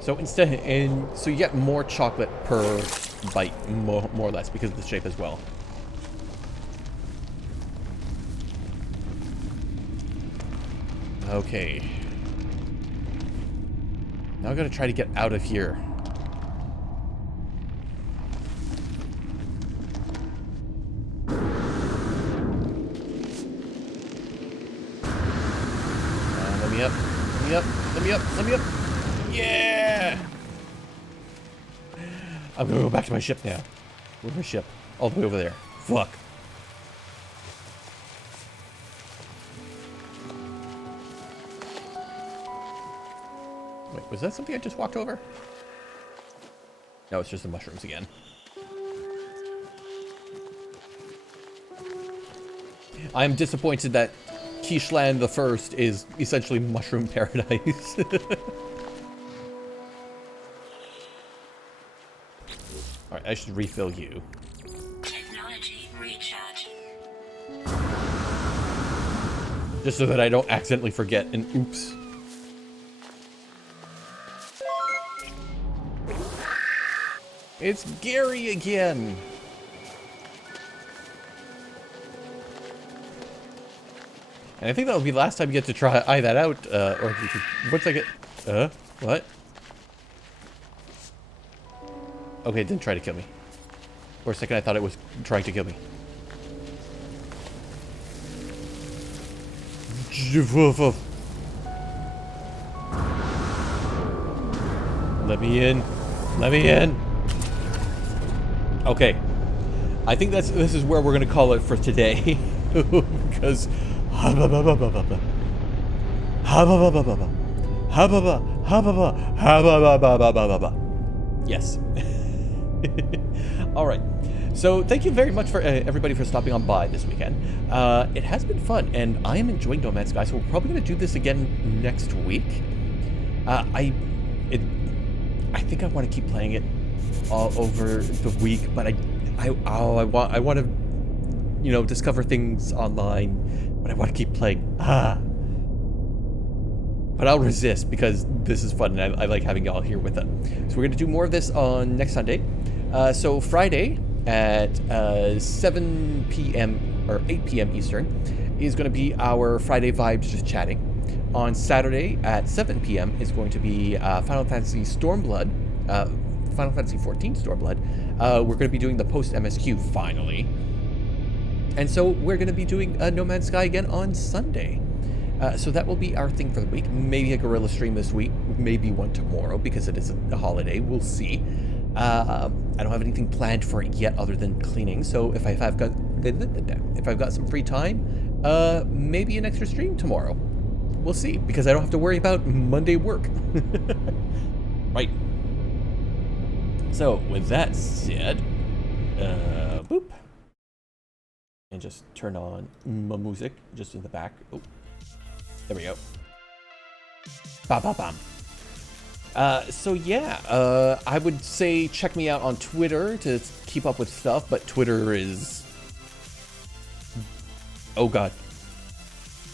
So so you get more chocolate per bite, more or less, because of the shape as well. Okay. Now I gotta try to get out of here. Let me up. Let me up. Let me up. Let me up. Yeah! I'm gonna go back to my ship now. Where's my ship? All the way over there. Fuck. Wait, was that something I just walked over? No, it's just the mushrooms again. I'm disappointed that Keeshland the First is essentially mushroom paradise. Alright, I should refill you. Technology recharge. Just so that I don't accidentally forget and oops. It's Gary again. And I think that'll be the last time you get to try that out, or once I get, what? Okay, it didn't try to kill me. For a second I thought it was trying to kill me. Let me in. Let me in. Okay. I think this is where we're gonna call it for today. Because yes. All right. So thank you very much for everybody for stopping on by this weekend. It has been fun, and I am enjoying No Man's Sky. So we're probably gonna do this again next week. I think I want to keep playing it all over the week, but I want to, you know, discover things online, but I want to keep playing. But I'll resist because this is fun and I like having y'all here with it. So we're gonna do more of this on next Sunday. So Friday at 7 p.m. or 8 p.m. Eastern is going to be our Friday vibes, just chatting. On Saturday at 7 p.m. is going to be Final Fantasy Stormblood, Final Fantasy 14 Stormblood. We're going to be doing the post MSQ finally, and so we're going to be doing No Man's Sky again on Sunday. So that will be our thing for the week. Maybe a guerrilla stream this week, maybe one tomorrow because it is a holiday. We'll see. I don't have anything planned for it yet other than cleaning. So if I've got some free time, maybe an extra stream tomorrow. We'll see, because I don't have to worry about Monday work. Right. So with that said, boop, and just turn on my music just in the back. Oh, there we go. Ba ba bam. So yeah, I would say check me out on Twitter to keep up with stuff, but Twitter is, oh god,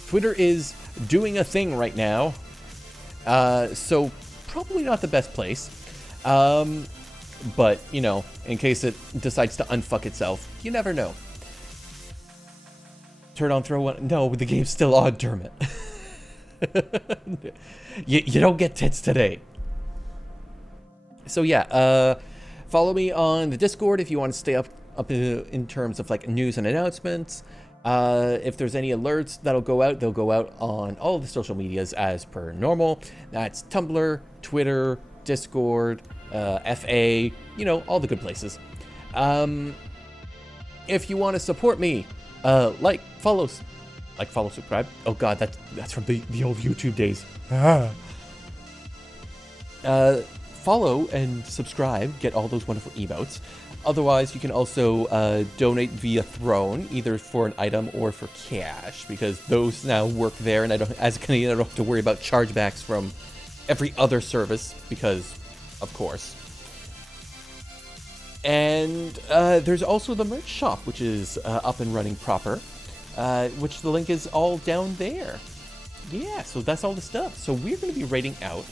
Twitter is doing a thing right now, so probably not the best place, but you know, in case it decides to unfuck itself, you never know. Turn on throw one. No, the game's still on, Dermot. you don't get tits today. So yeah, follow me on the Discord if you want to stay up in terms of like news and announcements. If there's any alerts that'll go out, they'll go out on all the social medias as per normal. That's Tumblr, Twitter, Discord, FA, you know, all the good places. If you want to support me, follow, subscribe. Oh god, that's from the old YouTube days. Follow and subscribe, get all those wonderful emotes. Otherwise, you can also donate via Throne, either for an item or for cash, because those now work there, and as a Canadian, I don't have to worry about chargebacks from every other service, because, of course. And there's also the merch shop, which is up and running proper, which the link is all down there. Yeah, so that's all the stuff. So we're going to be rating out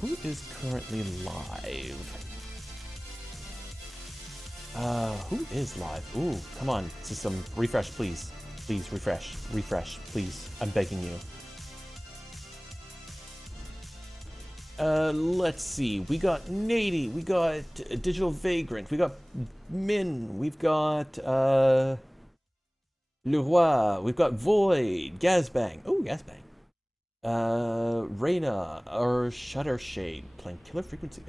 who is currently live. Who is live? Ooh, come on, system, refresh, please. Please, refresh, please. I'm begging you. Let's see. We got Nady, we got Digital Vagrant, we got Min, we've got, Leroy, we've got Void, Gazbang. Oh, Gazbang. Reyna, or Shutter Shade, playing Killer Frequency.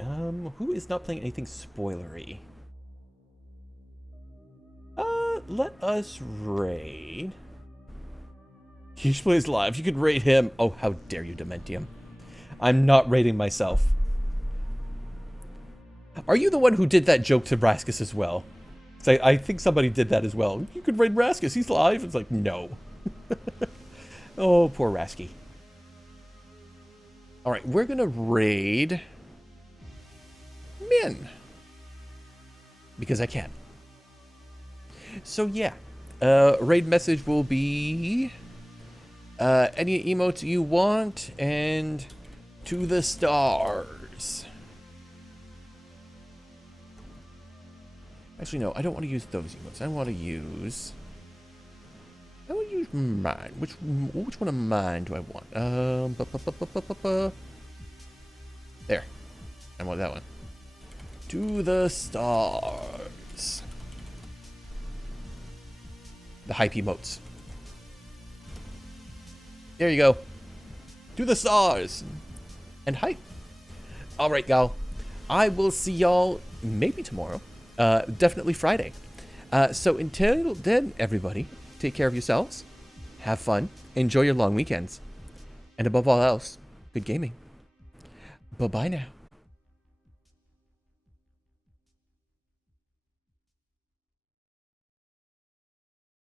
Who is not playing anything spoilery? Let us raid. KeeshPlay is live. You could raid him. Oh, how dare you, Dementium. I'm not raiding myself. Are you the one who did that joke to Raskus as well? I think somebody did that as well. You could raid Raskus. He's live. It's like, no. Oh, poor Rasky. All right, we're going to raid Min. Because I can. So yeah, raid message will be any emotes you want and to the stars. Actually, no, I don't want to use those emotes. I want to use mine. Which one of mine do I want? There. I want that one. To the stars. The hype emotes. There you go. To the stars. And hype. All right, gal. I will see y'all maybe tomorrow. Definitely Friday. So until then, everybody, take care of yourselves. Have fun. Enjoy your long weekends. And above all else, good gaming. Bye-bye now.